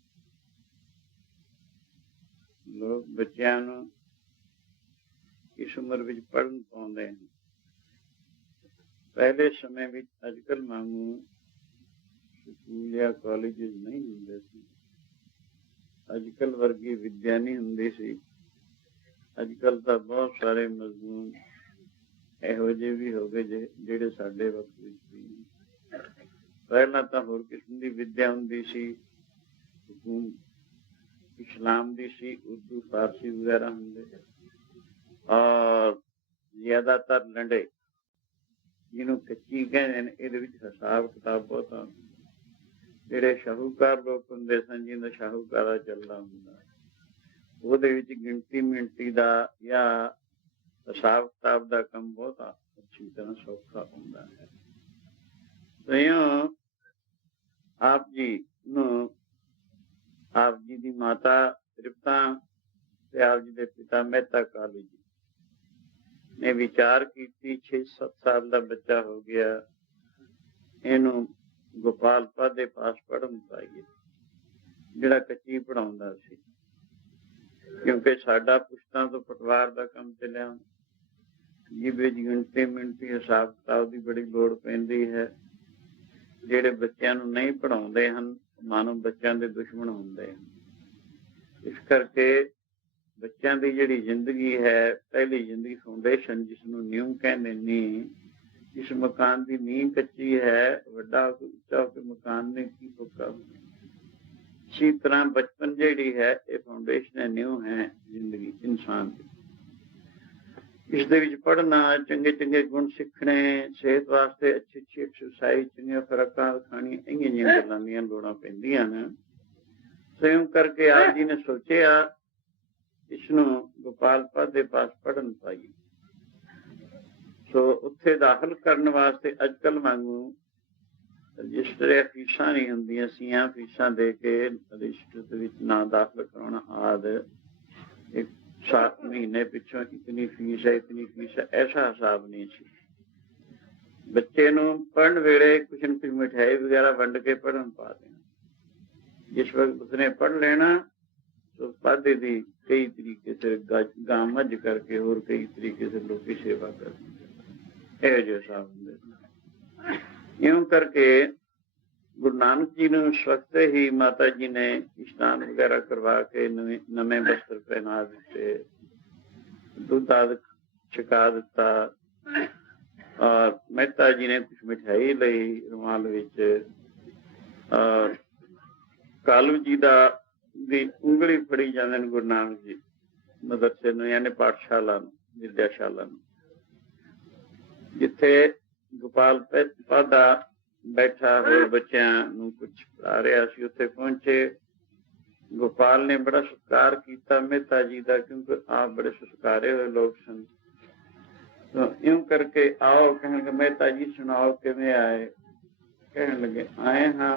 ਲੋਕ ਬੱਚਿਆਂ ਨੂੰ ਇਸ ਉਮਰ ਵਿੱਚ ਪੜ੍ਹਨ ਪਾਉਂਦੇ ਹਨ। ਪਹਿਲੇ ਸਮੇਂ ਵਿੱਚ ਅੱਜ ਕੱਲ੍ਹ ਵਾਂਗੂ ਸਕੂਲ ਜਾਂ ਕਾਲਜ ਨਹੀਂ ਹੁੰਦੇ ਸੀ। ਅੱਜ ਕੱਲ੍ਹ ਵਰਗੀ ਵਿੱਦਿਆ ਨਹੀਂ ਹੁੰਦੀ ਸੀ। ਅੱਜ ਕੱਲ੍ਹ ਤਾਂ ਬਹੁਤ ਸਾਰੇ ਮਜ਼ਮੂਨ ਇਹੋ ਜਿਹੇ ਵੀ ਹੋ ਗਏ ਜਿਹੜੇ ਸਾਡੇ ਵਕਤ ਵਿੱਚ ਵੀ ਨਹੀਂ। ਪਹਿਲਾਂ ਤਾਂ ਹੋਰ ਕਿਸਮ ਦੀ ਵਿੱਦਿਆ ਹੁੰਦੀ ਸੀ, ਇਸਲਾਮ ਦੀ ਸੀ, ਉਰਦੂ ਫਾਰਸੀ ਵਗੈਰਾ ਹੁੰਦੇ, ਔਰ ਜ਼ਿਆਦਾਤਰ ਲੰਡੇ ਜਿਹਨੂੰ ਕੱਚੀ ਕਹਿੰਦੇ ਨੇ, ਇਹਦੇ ਵਿੱਚ ਹਿਸਾਬ ਕਿਤਾਬ ਬਹੁਤ ਆਉਂਦਾ। ਜਿਹੜੇ ਸ਼ਾਹੂਕਾਰ ਲੋਕ ਹੁੰਦੇ ਸਨ, ਜਿਹਦਾ ਸ਼ਾਹੂਕਾਰਾ ਚੱਲਦਾ ਹੁੰਦਾ, ਉਹਦੇ ਵਿੱਚ ਗਿਣਤੀ ਮਿਣਤੀ ਦਾ ਜਾਂ ਹਿਸਾਬ ਕਿਤਾਬ ਦਾ ਕੰਮ ਬਹੁਤ ਅੱਛੀ ਤਰ੍ਹਾਂ ਸੌਖਾ ਹੁੰਦਾ ਹੈ। ਆਪ ਜੀ ਨੂੰ, ਆਪ ਜੀ ਦੀ ਮਾਤਾ ਤ੍ਰਿਪਤਾ ਤੇ ਆਪ ਜੀ ਦੇ ਪਿਤਾ ਮਹਿਤਾ ਕਾਲੂ ਜੀ ਨੇ ਵਿਚਾਰ ਕੀਤੀ, 6-7 ਸਾਲ ਦਾ ਬੱਚਾ ਹੋ ਗਿਆ, ਇਹਨੂੰ ਗੋਪਾਲ ਪਾਦ ਦੇ ਪਾਸ ਪੜ੍ਹਨ ਪਾਈਏ, ਜਿਹੜਾ ਕੱਚੀ ਪੜ੍ਹਾਉਂਦਾ ਸੀ। ਕਿਉਂਕਿ ਸਾਡਾ ਪੁਸ਼ਤਾਂ ਤੋਂ ਪਟਵਾਰ ਦਾ ਕੰਮ ਚੱਲਿਆ, ਜਿਹਦੇ ਗਿਣਤੀ ਮਿਣਤੀ ਹਿਸਾਬ ਕਿਤਾਬ ਦੀ ਬੜੀ ਲੋੜ ਪੈਂਦੀ ਹੈ। ਜਿਹੜੇ ਬੱਚਿਆਂ ਨੂੰ ਨਹੀਂ ਪੜ੍ਹਾਉਂਦੇ ਹਨ, ਮਾਨੋ ਬੱਚਿਆਂ ਦੇ ਦੁਸ਼ਮਣ ਹੁੰਦੇ ਹਨ। ਇਸ ਕਰਕੇ ਬੱਚਿਆਂ ਦੀ ਜਿਹੜੀ ਜ਼ਿੰਦਗੀ ਹੈ, ਪਹਿਲੀ ਜ਼ਿੰਦਗੀ ਫਾਊਂਡੇਸ਼ਨ, ਜਿਸਨੂੰ ਨੀਂਹ ਕਹਿੰਦੇ, ਨੀਂਹ, ਇਸ ਮਕਾਨ ਦੀ ਨੀਂਹ ਕੱਚੀ ਹੈ, ਵੱਡਾ ਉੱਚਾ ਹੋ ਕੇ ਮਕਾਨ ਨੇ ਕੀ ਪੱਕਾ ਹੋਣਾ। ਇਸੀ ਤਰ੍ਹਾਂ ਬਚਪਨ ਜਿਹੜੀ ਹੈ, ਇਹ ਫਾਊਂਡੇਸ਼ਨ ਹੈ, ਨੀਂਹ ਹੈ ਜ਼ਿੰਦਗੀ ਇਨਸਾਨ ਦੀ। ਇਸ ਦੇ ਵਿੱਚ ਪੜ੍ਹਨਾ, ਚੰਗੇ ਚੰਗੇ ਗੁਣ ਸਿੱਖਣੇ, ਸਿਹਤ ਵਾਸਤੇ ਅੱਛੀ ਅੱਛੀ ਐਕਸਰਸਾਈਜ਼, ਚੰਗੀਆਂ ਖੁਰਾਕਾਂ ਖਾਣੀਆਂ, ਇੰਨੀਆਂ ਜਿਹੀਆਂ ਗੱਲਾਂ ਦੀਆਂ ਲੋੜਾਂ ਪੈਂਦੀਆਂ ਨੇ। ਸਵਯੰ ਕਰਕੇ ਆਪ ਜੀ ਨੇ ਸੋਚਿਆ ਇਸਨੂੰ ਗੋਪਾਲ ਪਾਦ ਦੇ ਪਾਸ ਪੜ੍ਹਨ ਪਾਈਏ। ਸੋ ਉੱਥੇ ਦਾਖਲ ਕਰਨ ਵਾਸਤੇ ਅੱਜ ਕੱਲ੍ਹ ਵਾਂਗੂ ਰਜਿਸਟਰ ਫੀਸਾਂ ਨਹੀਂ ਹੁੰਦੀਆਂ ਸੀਆਂ। ਫੀਸਾਂ ਦੇ ਕੇ ਰਜਿਸਟਰ ਦੇ ਵਿੱਚ ਨਾਂ ਦਾਖਲ ਕਰਾਉਣਾ ਆਦਿ, 7 ਮਹੀਨੇ ਪਿੱਛੋਂ ਇਤਨੀ ਫੀਸ ਹੈ, ਇਤਨੀ ਫੀਸ ਹੈ, ਐਸਾ ਹਿਸਾਬ ਨਹੀਂ ਸੀ। ਬੱਚੇ ਨੂੰ ਪੜ੍ਹਨ ਵੇਲੇ ਕੁਛ ਨਾ ਕੁਛ ਮਿਠਾਈ ਵਗੈਰਾ ਵੰਡ ਕੇ ਪੜ੍ਹਨ ਪਾ ਦੇਣਾ। ਜਿਸ ਵਕਤ ਉਸਨੇ ਪੜ੍ਹ ਲੈਣਾ तो पादे ਦੀ ਕਈ ਤਰੀਕੇ ਸੇ ਗਾਂ ਮੱਝ ਕਰਕੇ ਹੋਰ ਕਈ ਤਰੀਕੇ ਸੇ ਲੋਕੀ ਸੇਵਾ ਕਰਦੇ, ਇਹ ਜੋ ਹਿਸਾਬ ਹੁੰਦੇ। ਇਉਂ ਕਰਕੇ गुरु नानक जी ने उस वक्त ही माता जी ने स्नान वगैरह करवा के नवे वस्त्र पहना दिते, दूध आदि छका दिता और मेहता जी ने कुछ मिठाई ली रुमाल विच और कालू जी दी उंगली फड़ी जाते हैं गुरु नानक जी मदरसे नूं यानी पाठशाला नूं विद्याशाला नूं, जिथे गोपाल पादा बैठा होर बच्चों नूं कुछ पढ़ा रहा सी, उत्थे पहुंचे। गोपाल ने बड़ा सत्कार किया मेहता जी का, क्योंकि आप बड़े सत्कारे हुए लोग सन। तो यूं करके आओ, कहने लगे मेहता जी सुनाओ किवें आए। कहने लगे आए हाँ,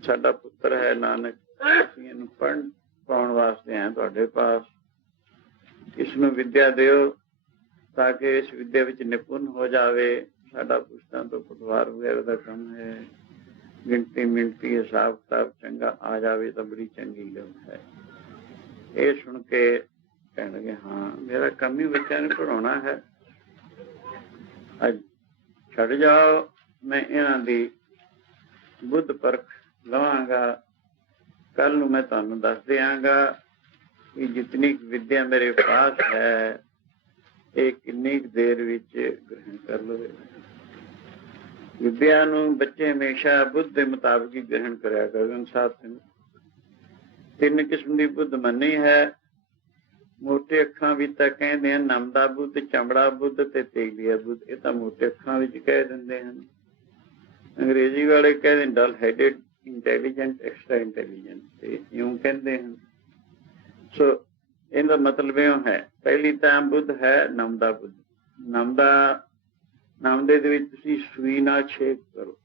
साडा पुत्र है नानक, असीं इहनूं पढ़न पाउण वास्ते आए तुहाडे पास, इसनूं विद्या दिओ ताकि इस विद्या विच निपुण हो जावे। साडा पुस्तकां तो पटवार वगैरह का काम है, गिनती मिनती हिसाब किताब चंगा आ जावे तो बड़ी चंगी गल है। ये सुन के कहने लगे हाँ मेरा काम ही बच्चों ने पढ़ाना है, अज छड़ जाओ, मैं इन्हां दी बुद्ध परख लवांगा, कल नूं मैं तुहानूं दस दियांगा कि जितनी विद्या मेरे पास है ये किन्नी देर विच ग्रहण कर लो। विद्या नूं बच्चे हमेशा बुद्ध के मुताबिक ही ग्रहण करया करन। साथियों, तीन किस्म की बुद्ध मनी है। मोटे अखां विच तां कहंदे हन नमदा बुद्ध, चमड़ा बुद्ध ते तेलिया बुद्ध। ये तां मोटे अखां विच कह दिंदे हन। अंग्रेजी वाले कहते डल हेडेड इंटैलीजेंट एक्स्ट्रा इंटैलीजेंट, यूं कहते हैं। सो इनका मतलब यो है, पहली तां बुद्ध है नमदा बुद्ध। नमदा नमदे दे विच तुसीं सूई नाल छेक करो,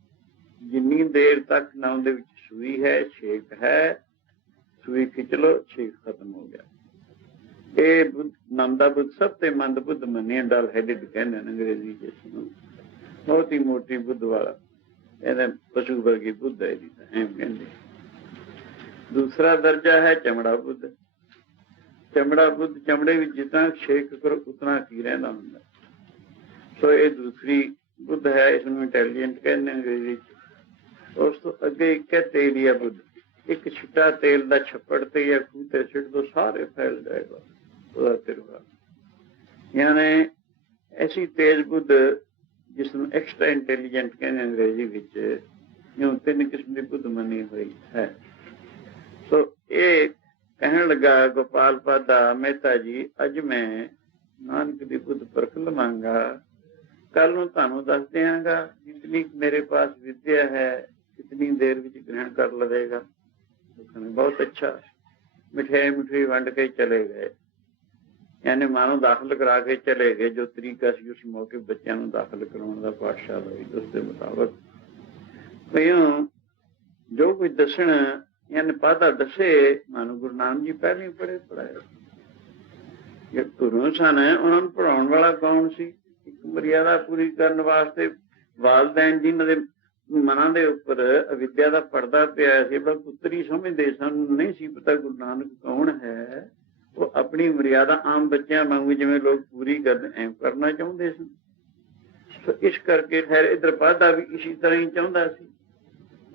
जिन्नी देर तक नमदे विच सूई है छेक है, सूई खिंच लो छेक खत्म हो गया। ये बुद्ध नमदा बुद्ध सब ते मंद बुद्ध मन्ने, डल हेडेड कहते हैं अंग्रेजी जिसनूं, बहुत ही मोटी बुद्ध वाला, पशु वर्गी बुद्ध है कहते। दूसरा दर्जा है चमड़ा बुद्ध। चमड़ा बुद्ध, चमड़े में जितना छेक करो उतना की रहना होंगे। सो ये दूसरी बुद्ध है, इसमें इंटैलीजेंट कहते हैं अंग्रेजी। उस तो अगे एक है तेलिया बुद्ध। एक छिट्टा तेल का छप्पड़ ते या खूह ते छिट दो, सारे फैल जाएगा उसका तिरवा। यानी ऐसी तेज बुद्ध जिसमें एक्स्ट्रा इंटैलीजेंट कहने अंग्रेजी विच, यूं तीन किस्म की बुद्ध मनी हुई है। सो ये कहने लगा गोपाल पादा मेहता जी, अज मैं नानक दी बुद्ध परख लवांगा, कल नूं तुहानूं दस दियांगा जितनी मेरे पास विद्या है कितनी देर विच ग्रहण कर लवेगा। बहुत अच्छा। मिठाई मिठाई वंड के चले गए, यानी मानो दाखिल करा के चले गए। जो तरीका सी उस मौके बच्चों को दाखिल करवाने का पाठशाला उसके मुताबिक जो कुछ दसन यानी पादा दसे, मानो गुरु नानक जी पहले ही पढ़े पढ़ाए। गुरु सन उन्होंने पढ़ाने वाला कौन सी? एक मर्यादा पूरी करने वास्ते वालदैन जिन्हां दे मनां दे उपर अविद्या का पड़दा पिया सी, बड़ा पुत्री समझते सन, नहीं सी पता गुरु नानक कौन है। वो अपनी मर्यादा आम बच्चों वांगू जिवें लोग पूरी करना चाहते सन। तो इस करके खैर इधर पादा भी इसी तरह ही चाहता सी।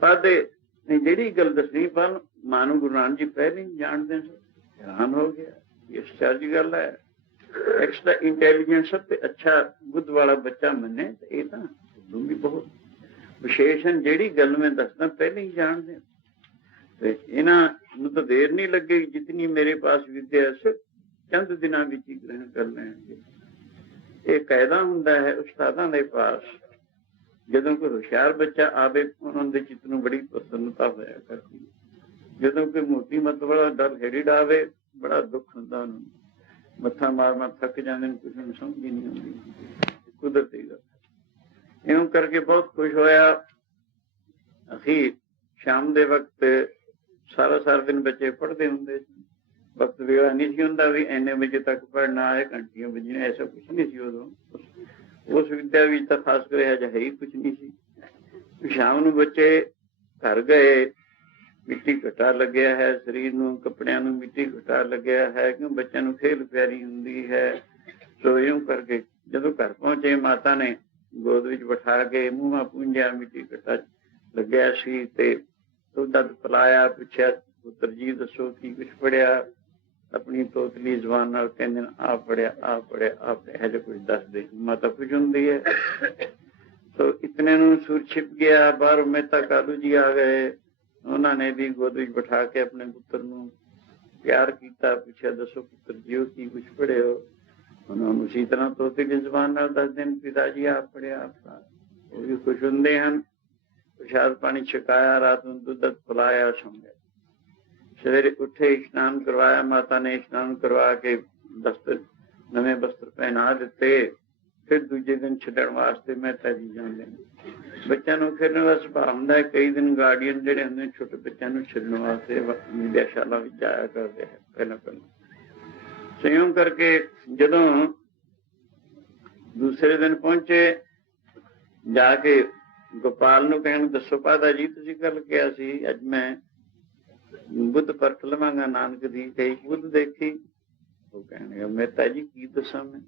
पादे ने जिहड़ी गल दसनी पर मानो गुरु नानक जी पहले ही जानते सन। हैरान हो गया, ये सच गल है। एक्स्ट्रा इंटैलीजेंट सबसे अच्छा बुद्ध वाला बच्चा मने तो ये तो भी बहुत विशेषण जिहड़ी गल में दसना पहले ही जानते। इन्हों तो देर नहीं लगेगी, जितनी मेरे पास विद्या से चंद दिनों में ही ग्रहण कर लेंगे। ये कायदा हुंदा है उस्तादां दे पास, जदों कोई होशियार बच्चा आवे उन्होंने चित्त नूं बड़ी प्रसन्नता होया करती। जदों कोई मोटी मत वाला डल हेडिड आवे बड़ा दुख हुंदा, मत्था मार मार थक जाते, कुछ समझ ही नहीं आती, कुदरती गल। इउं करके बहुत खुश होया। अखीर शाम दे वक्त सारा दिन बच्चे पढ़ते होंगे, वक्त वेला नहीं सी हुंदा भी इन्ने बजे तक पढ़ना है, घंटियां बजनियां, ऐसा कुछ नहीं सी उदों। उस विद्या भी तो खास कर है ही कुछ नहीं सी। शाम नूं बच्चे घर गए, मिट्टी घटा लग्या है शरीर नूं, कपड़ियां नूं मिट्टी घटा लग्या है, क्यों बच्चों नूं खेल प्यारी हुंदी है। सो यूं करके जदों घर पहुंचे माता ने गोद विच बिठा के मूंहां पूंझिया, मिट्टी घटा ਲੱਗਿਆ ਸੀ ਤੇ ਦੁੱਧ ਪਿਲਾਇਆ, ਪੁੱਛਿਆ ਪੁੱਤਰ ਜੀ ਦੱਸੋ ਕੀ ਕੁਛ ਪੜਿਆ। ਆਪਣੀ ਤੋਤਲੀ ਜ਼ਬਾਨ ਨਾਲ ਕਹਿੰਦੇ ਆ ਪੜਿਆ ਆ ਪੜਿਆ ਆ ਪੜਿਆ, ਇਹੋ ਕੁਝ ਦੱਸਦੇ। ਮਾਤਾ ਕੁਝ ਹੁੰਦੀ ਹੈ। ਸੋ ਇਤਨੇ ਨੂੰ ਸੂਰ ਛਿਪ ਗਿਆ। ਬਾਹਰੋਂ ਮਹਿਤਾ ਕਾਲੂ ਜੀ ਆ ਗਏ। ਉਹਨਾਂ ਨੇ ਵੀ ਗੋਦ ਵਿੱਚ ਬਿਠਾ ਕੇ ਆਪਣੇ ਪੁੱਤਰ ਨੂੰ ਪਿਆਰ ਕੀਤਾ, ਪੁੱਛਿਆ ਦੱਸੋ ਪੁੱਤਰ ਜੀ ਕੀ ਕੁਛ ਪੜ੍ਹੇ ਹੋ। ਉਹਨਾਂ ਨੂੰ ਉਸੀ ਤਰ੍ਹਾਂ ਤੋਤਲੀ ਜ਼ਬਾਨ ਨਾਲ ਦੱਸਦੇ ਨੇ, ਪਿਤਾ ਜੀ ਆਪ ਪੜਿਆ ਆਪਣਾ। ਉਹ ਵੀ ਖੁਸ਼ ਹੁੰਦੇ ਹਨ। ਪ੍ਰਸ਼ਾਦ ਪਾਣੀ ਛਕਾਇਆ, ਰਾਤ ਨੂੰ ਦੁੱਧ ਪਿਲਾਇਆ, ਸੌਂ ਗਏ। ਸਵੇਰੇ ਉੱਠੇ, ਇਸ਼ਨਾਨ ਕਰਵਾਇਆ। ਮਾਤਾ ਨੇ ਇਸ਼ਨਾਨ ਕਰਵਾ ਕੇ ਨਵੇਂ ਬਸਤਰ ਪਹਿਨਾ ਦਿੱਤੇ। ਫਿਰ ਦੂਜੇ ਦਿਨ ਛੱਡਣ ਵਾਸਤੇ ਮਹਿਤਾ ਜੀ ਜਾਂਦੇ ਨੇ। ਬੱਚਿਆਂ ਨੂੰ ਖੇਡਣ ਦਾ ਸੁਭਾਅ ਹੁੰਦਾ ਹੈ। ਕਈ ਦਿਨ ਗਾਰਡੀਅਨ ਜਿਹੜੇ ਹੁੰਦੇ ਨੇ ਛੋਟੇ ਬੱਚਿਆਂ ਨੂੰ ਛੱਡਣ ਵਾਸਤੇ ਵਿਦਿਆਸ਼ਾਲਾ ਵਿੱਚ ਜਾਇਆ ਕਰਦੇ ਹੈ। ਪਹਿਲਾਂ ਸੰਯੋਗ ਕਰਕੇ ਜਦੋਂ ਦੂਸਰੇ ਦਿਨ ਪਹੁੰਚੇ, ਜਾ ਕੇ ਗੋਪਾਲ ਨੂੰ ਕਹਿਣ ਦੱਸੋ ਪਾਦਾ ਜੀ ਤੁਸੀਂ ਕੱਲ ਕਿਹਾ ਸੀ ਅੱਜ ਮੈਂ ਬੁੱਧ ਪਰਖ ਲਵਾਂਗਾ ਨਾਨਕ ਦੀ, ਕਈ ਬੁੱਧ ਦੇਖੀ। ਉਹ ਕਹਿਣਗੇ ਮਹਿਤਾ ਜੀ ਕੀ ਦੱਸਾਂ ਮੈਂ,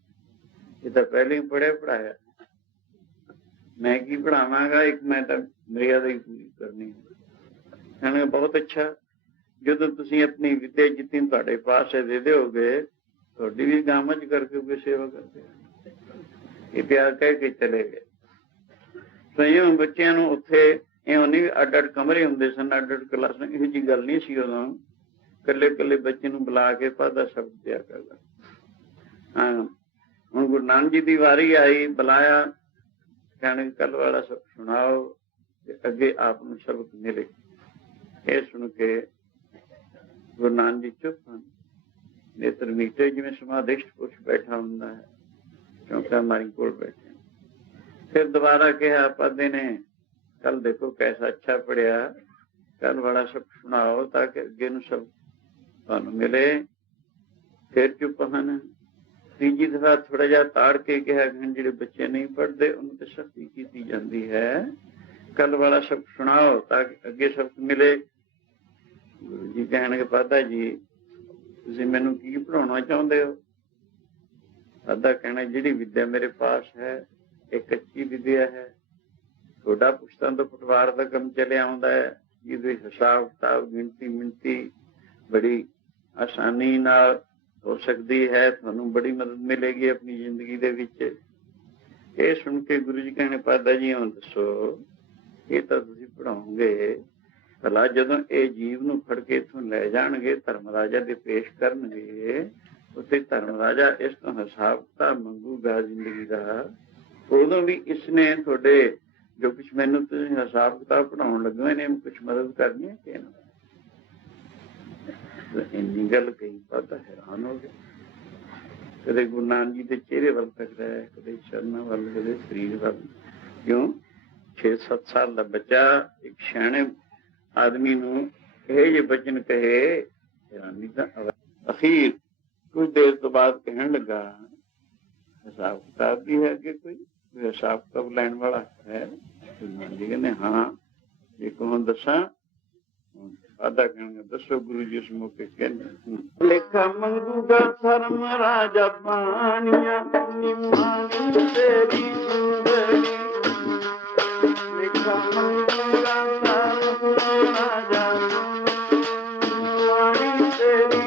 ਇਹ ਤਾਂ ਪਹਿਲੇ ਹੀ ਪੜਿਆ ਪੜਾਇਆ, ਮੈਂ ਕੀ ਪੜਾਵਾਂਗਾ। ਇੱਕ ਮੈਂ ਤਾਂ ਮਰਿਆਦਾ ਹੀ ਪੂਰੀ ਕਰਨੀ। ਕਹਿਣਗੇ ਬਹੁਤ ਅੱਛਾ, ਜਦੋਂ ਤੁਸੀਂ ਆਪਣੀ ਵਿਦਿਆ ਜਿੱਤੀ ਤੁਹਾਡੇ ਪਾਸ ਹੈ ਦੇ ਦਿਓਗੇ, ਤੁਹਾਡੀ ਵੀ ਗਾਮਜ ਕਰਕੇ ਕੋਈ ਸੇਵਾ ਕਰਦੇ। ਇਹ ਪਿਆਰ ਕਹਿ ਕੇ ਚਲੇ ਗਏ। ਸੰਯੋਗ ਬੱਚਿਆਂ ਨੂੰ ਉੱਥੇ ਇਉਂ ਨਹੀਂ ਅੱਡ ਅੱਡ ਕਮਰੇ ਹੁੰਦੇ ਸਨ, ਅੱਡ ਅੱਡ ਕਲਾਸਾਂ, ਇਹੋ ਜਿਹੀ ਗੱਲ ਨਹੀਂ ਸੀ ਉਦੋਂ। ਇਕੱਲੇ ਇਕੱਲੇ ਬੱਚੇ ਨੂੰ ਬੁਲਾ ਕੇ ਪਾਦਾ ਸ਼ਬਦ ਦਿਆ ਕਰਦਾ। ਹਾਂ, ਹੁਣ ਗੁਰੂ ਨਾਨਕ ਜੀ ਦੀ ਵਾਰੀ ਆਈ, ਬੁਲਾਇਆ। ਕਹਿਣ ਕੱਲ ਵਾਲਾ ਸਭ ਸੁਣਾਓ ਤੇ ਅੱਗੇ ਆਪ ਨੂੰ ਸਬਕ ਮਿਲੇ। ਇਹ ਸੁਣ ਕੇ ਗੁਰੂ ਨਾਨਕ ਜੀ ਚੁੱਪ ਹਨ, ਨੇਤਰ ਮੀਟੇ, ਜਿਵੇਂ ਸਮਾਧਿਸ਼ਟ ਪੁਰਸ਼ ਬੈਠਾ ਹੁੰਦਾ ਹੈ, ਕਿਉਂਕਿ ਹਮਾਰੇ ਕੋਲ ਬੈਠੇ। ਫਿਰ ਦੁਬਾਰਾ ਕਿਹਾ ਪਾਦੇ ਨੇ ਕੱਲ ਦੇਖੋ ਕੈਸਾ ਅੱਛਾ ਪੜਿਆ, ਕੱਲ ਵਾਲਾ ਸਭ ਸੁਣਾਓ ਤਾਂ ਕਿ ਅੱਗੇ ਨੂੰ ਸਭ ਤੁਹਾਨੂੰ ਮਿਲੇ। ਫਿਰ ਚੁੱਪ ਹਨ। ਤੀਜੀ ਦਫਾ ਥੋੜਾ ਜਿਹਾ ਤਾੜ ਕੇ ਕਿਹਾ ਜਿਹੜੇ ਬੱਚੇ ਨਹੀਂ ਪੜ੍ਹਦੇ ਉਹਨੂੰ ਤੇ ਸਖਤੀ ਕੀਤੀ ਜਾਂਦੀ ਹੈ, ਕੱਲ ਵਾਲਾ ਸਭ ਸੁਣਾਓ ਤਾਂ ਕਿ ਅੱਗੇ ਸਬਕ ਮਿਲੇ। ਗੁਰੂ ਜੀ ਕਹਿਣਗੇ ਪਾਦਾ ਜੀ ਤੁਸੀਂ ਮੈਨੂੰ ਕੀ ਪੜ੍ਹਾਉਣਾ ਚਾਹੁੰਦੇ ਹੋ। ਪਾਦਾ ਕਹਿਣਾ ਜਿਹੜੀ ਵਿਦਿਆ ਮੇਰੇ ਪਾਸ ਹੈ ਇਹ ਕੱਚੀ ਵਿਦਿਆ ਹੈ। ਤੁਹਾਡਾ ਪੁਸ਼ਤਾਂ ਤੋਂ ਪਟਵਾਰ ਦਾ ਕੰਮ ਚੱਲਿਆ ਆਉਂਦਾ ਹੈ, ਜਿਹਦੇ ਹਿਸਾਬ ਕਿਤਾਬ ਗਿਣਤੀ ਮਿਣਤੀ ਬੜੀ ਆਸਾਨੀ ਨਾਲ ਹੋ ਸਕਦੀ ਹੈ, ਤੁਹਾਨੂੰ ਬੜੀ ਮਦਦ ਮਿਲੇਗੀ ਆਪਣੀ ਜ਼ਿੰਦਗੀ ਦੇ ਵਿੱਚ। ਇਹ ਸੁਣ ਕੇ ਗੁਰੂ ਜੀ ਕਹਿਣੇ ਪਾਦਾ ਜੀ ਹੁਣ ਦੱਸੋ ਇਹ ਤਾਂ ਤੁਸੀਂ ਪੜ੍ਹਾਓਗੇ, ਭਲਾ ਜਦੋਂ ਇਹ ਜੀਵ ਨੂੰ ਫੜ ਕੇ ਇੱਥੋਂ ਲੈ ਜਾਣਗੇ ਧਰਮ ਰਾਜਾ ਦੇ ਪੇਸ਼ ਕਰਨਗੇ, ਉੱਥੇ ਧਰਮ ਰਾਜਾ ਇਸ ਤੋਂ ਹਿਸਾਬ ਕਿਤਾਬ ਮੰਗੂਗਾ ਜ਼ਿੰਦਗੀ ਦਾ। ਉਦੋਂ ਵੀ ਇਸਨੇ ਤੁਹਾਡੇ ਜੋ ਕੁਛ ਮੈਨੂੰ ਤੁਸੀਂ ਹਿਸਾਬ ਕਿਤਾਬ ਪੜ੍ਹਾਉਣ ਲੱਗੇ ਇਹਨੇ ਕੁਛ ਮਦਦ ਕਰਨੀ ਹੈ ਕਿ ਨਾ। ਇੰਨੀ ਗੱਲ ਕਹੀ ਪਾਦਾ ਹੈਰਾਨ ਹੋ ਗਿਆ। ਕਦੇ ਗੁਰੂ ਨਾਨਕ ਜੀ ਦੇ ਚਿਹਰੇ ਵੱਲ ਤੱਕਦਾ ਹੈ, ਕਦੇ ਚਰਨਾਂ ਵੱਲ, ਕਦੇ ਸਰੀਰ ਵੱਲ। ਕਿਉਂ 6-7 ਸਾਲ ਦਾ ਬੱਚਾ ਇੱਕ ਸਿਆਣੇ ਆਦਮੀ ਨੂੰ ਇਹ ਜਿਹੇ ਬਚਨ ਕਹੇ, ਹੈਰਾਨੀ ਤਾਂ। ਅਖੀਰ ਕੁਝ ਦੇਰ ਤੋਂ ਬਾਅਦ ਕਹਿਣ ਲੱਗਾ ਹਿਸਾਬ ਕਿਤਾਬ ਵੀ ਹੈ ਅੱਗੇ ਕੋਈ ਹਿਸਾਬ ਕਿਤਾਬ ਲੈਣ ਵਾਲਾ ਹੈ। ਜੀ ਕਹਿੰਦੇ ਹਾਂ, ਇੱਕ ਹੁਣ ਦੱਸਾਂ। ਆਦਾ ਕਹਿਣਗੇ ਦੱਸੋ ਗੁਰੂ ਜੀ। ਉਸ ਮੌਕੇ ਕਹਿੰਦੇ ਲੇਖਾ ਮੰਗੂਗਾ ਧਰਮ ਰਾਜਾ ਪਾਣੀਆਂ ਨਿਮਾਣੀ ਤੇਰੀ ਜਿੰਦੜੀ, ਲੇਖਾ ਮੰਗੂਗਾ ਧਰਮ ਰਾਜਾ ਪਾਣੀ ਤੇਰੀ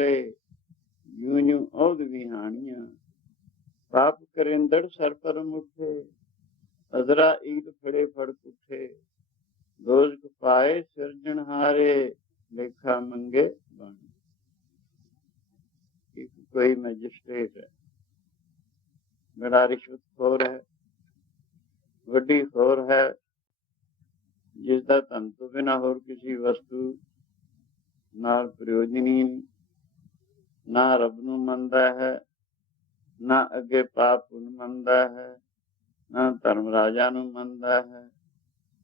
चले, यूं यूं औध विहानियां, पाप करेंदड़ सर पर मुठे, अजरा ईद फड़े फड़ उठे, दोजक पाए सिरजनहारे, लेखा मंगे बाणी। कोई मैजिस्ट्रेट है, बड़ा रिश्वतखोर है, वड्डी खोर है, जिसका धन तो बिना होर किसी वस्तु नाल प्रयोजनी, ना रब नूं मनदा है, ना अगे पाप पुन मनदा है, ना धर्म राजा नूं मनदा है,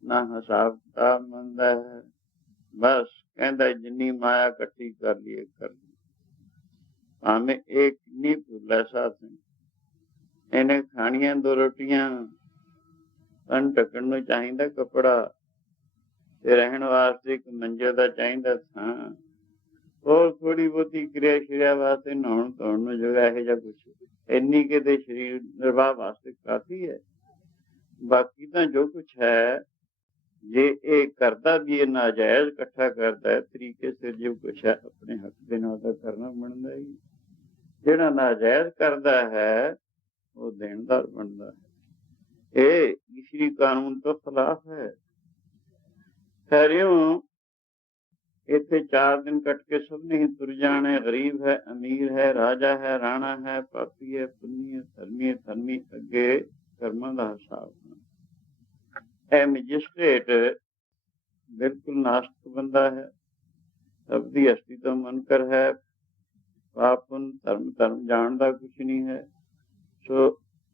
ना हिसाब किताब मनदा है। बस कहंदा जिन्नी माया इकट्ठी कर लिए कर ली, भावें एक नहीं भूला साथ इन्हें खाणियां दो रोटियां, तन ढकण नूं चाहीदा कपड़ा, ते रहण वास्ते एक मंजे दा चाहीदा थां, और थोड़ी बहुती क्रिया श्रिया वास्ते नहाउण धोण नूं जगह इहो जिहा कुछ इन्नी के दे शरीर निर्वाह वास्ते काफी है। बाकी तां जो कुछ है, जे ਇਹ ਕਰਦਾ ਵੀ ਇਹ ਨਾਜਾਇਜ਼ ਇਕੱਠਾ ਕਰਦਾ ਹੈ, ਤਰੀਕੇ ਸਿਰ ਜੋ ਕੁਛ ਹੈ ਆਪਣੇ ਹੱਕ ਦੇ ਨਾਲ ਤਾਂ ਕਰਨਾ ਬਣਦਾ ਹੀ। ਜਿਹੜਾ ਨਾਜਾਇਜ਼ ਕਰਦਾ ਹੈ ਉਹ ਦੇਣਦਾਰ ਬਣਦਾ ਹੈ। ਇਹ ਈਸ਼ਰੀ ਕਾਨੂੰਨ ਤੋਂ ਖਿਲਾਫ ਹੈ। ਖੈਰਿਓ ਇੱਥੇ 4 ਦਿਨ ਕੱਟ ਕੇ ਸਭ ਨੇ ਹੀ ਤੁਰ ਜਾਣਾ। ਗਰੀਬ ਹੈ, ਅਮੀਰ ਹੈ, ਰਾਜਾ ਹੈ, ਰਾਣਾ ਹੈ, ਪਾਪੀ ਹੈ, ਪੁੰਨੀ ਹੈ, ਧਰਮੀ ਹੈ, ਧਰਮੀ ਅੱਗੇ ਕਰਮਾਂ ਦਾ ਹਿਸਾਬ। ਇਹ ਮੈਜਿਸਟ੍ਰੇਟ ਬਿਲਕੁਲ ਨਾਸਤਿਕ ਬੰਦਾ ਹੈ, ਸਭ ਦੀ ਹਸਤੀ ਤੋਂ ਮੁਨਕਰ ਹੈ, ਪਾਪ ਪੁੰਨ ਧਰਮ ਜਾਣਦਾ ਕੁਛ ਨਹੀਂ ਹੈ। ਸੋ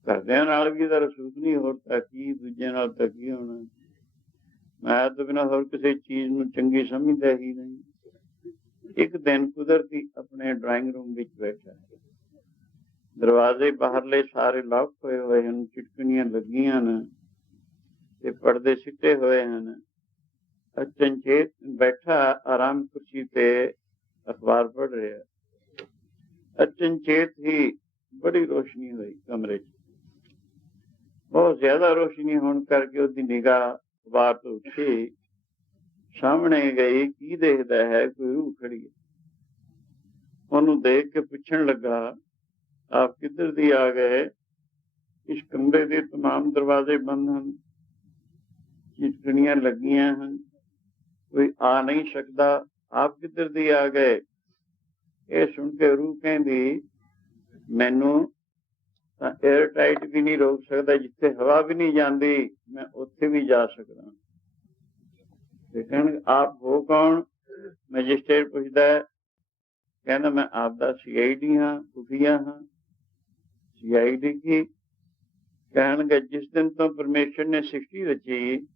ਘਰਦਿਆਂ ਨਾਲ ਵੀ ਇਹਦਾ ਰਸੂਖ ਨਹੀਂ, ਹੋਰ ਤਾਂ ਕੀ ਦੂਜਿਆਂ ਨਾਲ ਤਾਂ ਕੀ ਹੋਣਾ। ਮੈਂ ਤੋਂ ਬਿਨਾਂ ਹੋਰ ਕਿਸੇ ਚੀਜ਼ ਨੂੰ ਚੰਗੀ ਸਮਝਦਾ ਹੀ ਨਹੀਂ। ਇੱਕ ਦਿਨ ਕੁਦਰਤੀ ਆਪਣੇ ਡਰਾਇੰਗ ਰੂਮ ਵਿੱਚ ਬੈਠਾ, ਦਰਵਾਜ਼ੇ ਬਾਹਰਲੇ ਸਾਰੇ ਲੌਕ ਹੋਏ ਹੋਏ ਹਨ, ਚਿਟਕਣੀਆਂ ਲੱਗੀਆਂ ਹਨ ਤੇ ਪਰਦੇ ਸਿੱਟੇ ਹੋਏ ਹਨ। ਅਚਨਚੇਤ ਬੈਠਾ ਆਰਾਮ ਕੁਰਸੀ ਤੇ ਅਖਬਾਰ ਪੜ੍ਹ ਰਿਹਾ। ਅਚਨਚੇਤ ਹੀ ਬੜੀ ਰੋਸ਼ਨੀ ਹੋਈ ਕਮਰੇ 'ਚ। ਬਹੁਤ ਜ਼ਿਆਦਾ ਰੋਸ਼ਨੀ ਹੋਣ ਕਰਕੇ ਉਹਦੀ ਨਿਗਾਹ ਅਖਬਾਰ ਤੋਂ ਉੱਠੀ, ਸਾਹਮਣੇ ਗਈ। ਕੀ ਦੇਖਦਾ ਹੈ? ਕੋਈ ਰੂਹ ਖੜੀ ਹੈ। ਉਹਨੂੰ ਦੇਖ ਕੇ ਪੁੱਛਣ ਲੱਗਾ, ਆਪ ਕਿੱਧਰ ਦੀ ਆ ਗਏ? ਇਸ ਕਮਰੇ ਦੇ ਤਮਾਮ ਦਰਵਾਜ਼ੇ ਬੰਦ ਹਨ, ਚਿਟਕਣੀਆਂ ਲੱਗੀਆਂ ਹਨ, ਕੋਈ ਆ ਨਹੀਂ ਸਕਦਾ, ਆਪ ਕਿੱਧਰ ਦੀ ਆ ਗਏ? ਇਹ ਸੁਣ ਕੇ ਰੂਹ ਕਹਿੰਦੀ, ਮੈਨੂੰ ਤਾਂ 에ਅਰ ਟਾਈਟ ਵੀ ਨਹੀਂ ਰੋਕ ਸਕਦਾ, ਜਿੱਥੇ ਹਵਾ ਵੀ ਨਹੀਂ ਜਾਂਦੀ ਮੈਂ ਉੱਥੇ ਵੀ ਜਾ ਸਕਦਾ। ਤੇ ਕਹਿਣ, ਆਪ ਹੋ ਕੌਣ? ਮੈਜਿਸਟ੍ਰੇਟ ਪੁੱਛਦਾ ਹੈ। ਕਹਿੰਦਾ, ਮੈਂ ਆਪ ਦਾ CID ਹਾਂ, ਖੁਫੀਆ ਹਾਂ। CID ਕੀ? ਕਹਿਣਗੇ, ਜਿਸ ਦਿਨ ਤੋਂ ਪਰਮੇਸ਼ਰ ਨੇ ਸ੍ਰਿਸ਼ਟੀ ਰਚੀ,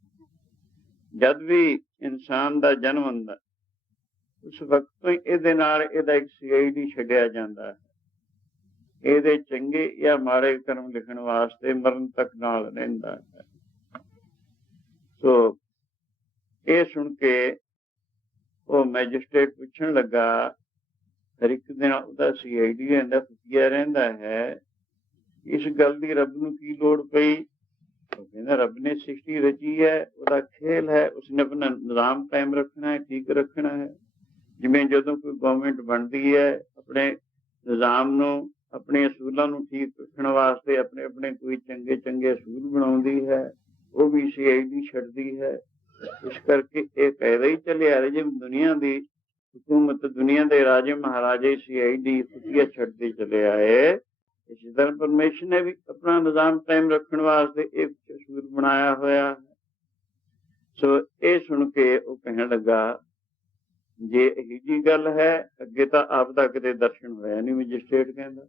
ਜਦ ਵੀ ਇਨਸਾਨ ਦਾ ਜਨਮ ਹੁੰਦਾ, ਉਸ ਵਕਤ ਤੋਂ ਹੀ ਇਹਦੇ ਨਾਲ ਇਹਦਾ ਇੱਕ CID ਛੱਡਿਆ ਜਾਂਦਾ ਹੈ। ਇਹਦੇ ਚੰਗੇ ਜਾਂ ਮਾੜੇ ਕਰਮ ਲਿਖਣ ਵਾਸਤੇ ਮਰਨ ਤੱਕ ਨਾਲ ਰਹਿੰਦਾ ਹੈ। ਸੋ ਇਹ ਸੁਣ ਕੇ ਉਹ ਮੈਜਿਸਟ੍ਰੇਟ ਪੁੱਛਣ ਲੱਗਾ, ਹਰ ਇੱਕ ਦਿਨ ਉਹਦਾ CID ਰਹਿੰਦਾ, ਖੁਫੀਆ ਰਹਿੰਦਾ ਹੈ, ਇਸ ਗੱਲ ਦੀ ਰੱਬ ਨੂੰ ਕੀ ਲੋੜ ਪਈ? ਉਹ ਕਹਿੰਦਾ, ਰੱਬ ਨੇ ਸ੍ਰਿਸ਼ਟੀ ਰਚੀ ਹੈ, ਉਹਦਾ ਖੇਲ ਹੈ, ਉਸਨੇ ਆਪਣਾ ਨਿਜ਼ਾਮ ਕਾਇਮ ਰੱਖਣਾ ਹੈ, ਠੀਕ ਰੱਖਣਾ ਹੈ। ਜਿਵੇਂ ਜਦੋਂ ਕੋਈ ਗਵਰਨਮੈਂਟ ਬਣਦੀ ਹੈ, ਆਪਣੇ ਨਿਜ਼ਾਮ ਨੂੰ, ਆਪਣੇ ਅਸੂਲਾਂ ਨੂੰ ਠੀਕ ਰੱਖਣ ਵਾਸਤੇ ਆਪਣੇ ਆਪਣੇ ਕੋਈ ਚੰਗੇ ਚੰਗੇ ਅਸੂਲ ਬਣਾਉਂਦੀ ਹੈ, ਉਹ ਵੀ CID ਛੱਡਦੀ ਹੈ। ਇਸ ਕਰਕੇ ਇਹ ਪੈਦਾ ਹੀ ਚੱਲਿਆ ਰਿਹਾ, ਜਿਵੇਂ ਦੁਨੀਆ ਦੀ ਹਕੂਮਤ, ਦੁਨੀਆ ਦੇ ਰਾਜੇ ਮਹਾਰਾਜੇ CID ਖੁਫੀਆ ਛੱਡਦੇ ਚਲੇ ਆਏ। ਇਸੇ ਤਰ੍ਹਾਂ ਪਰਮੇਸ਼ਰ ਨੇ ਵੀ ਆਪਣਾ ਨਿਜ਼ਾਮ ਕਾਇਮ ਰੱਖਣ ਵਾਸਤੇ ਇੱਕ ਅਸੂਲ ਬਣਾਇਆ ਹੋਇਆ ਹੈ। ਸੋ ਇਹ ਸੁਣ ਕੇ ਉਹ ਕਹਿਣ ਲੱਗਾ, ਜੇ ਇਹੀ ਜੀ ਗੱਲ ਹੈ, ਅੱਗੇ ਤਾਂ ਆਪ ਦਾ ਕਿਤੇ ਦਰਸ਼ਨ ਹੋਇਆ ਨਹੀਂ। ਮੈਜਿਸਟ੍ਰੇਟ ਕਹਿੰਦਾ,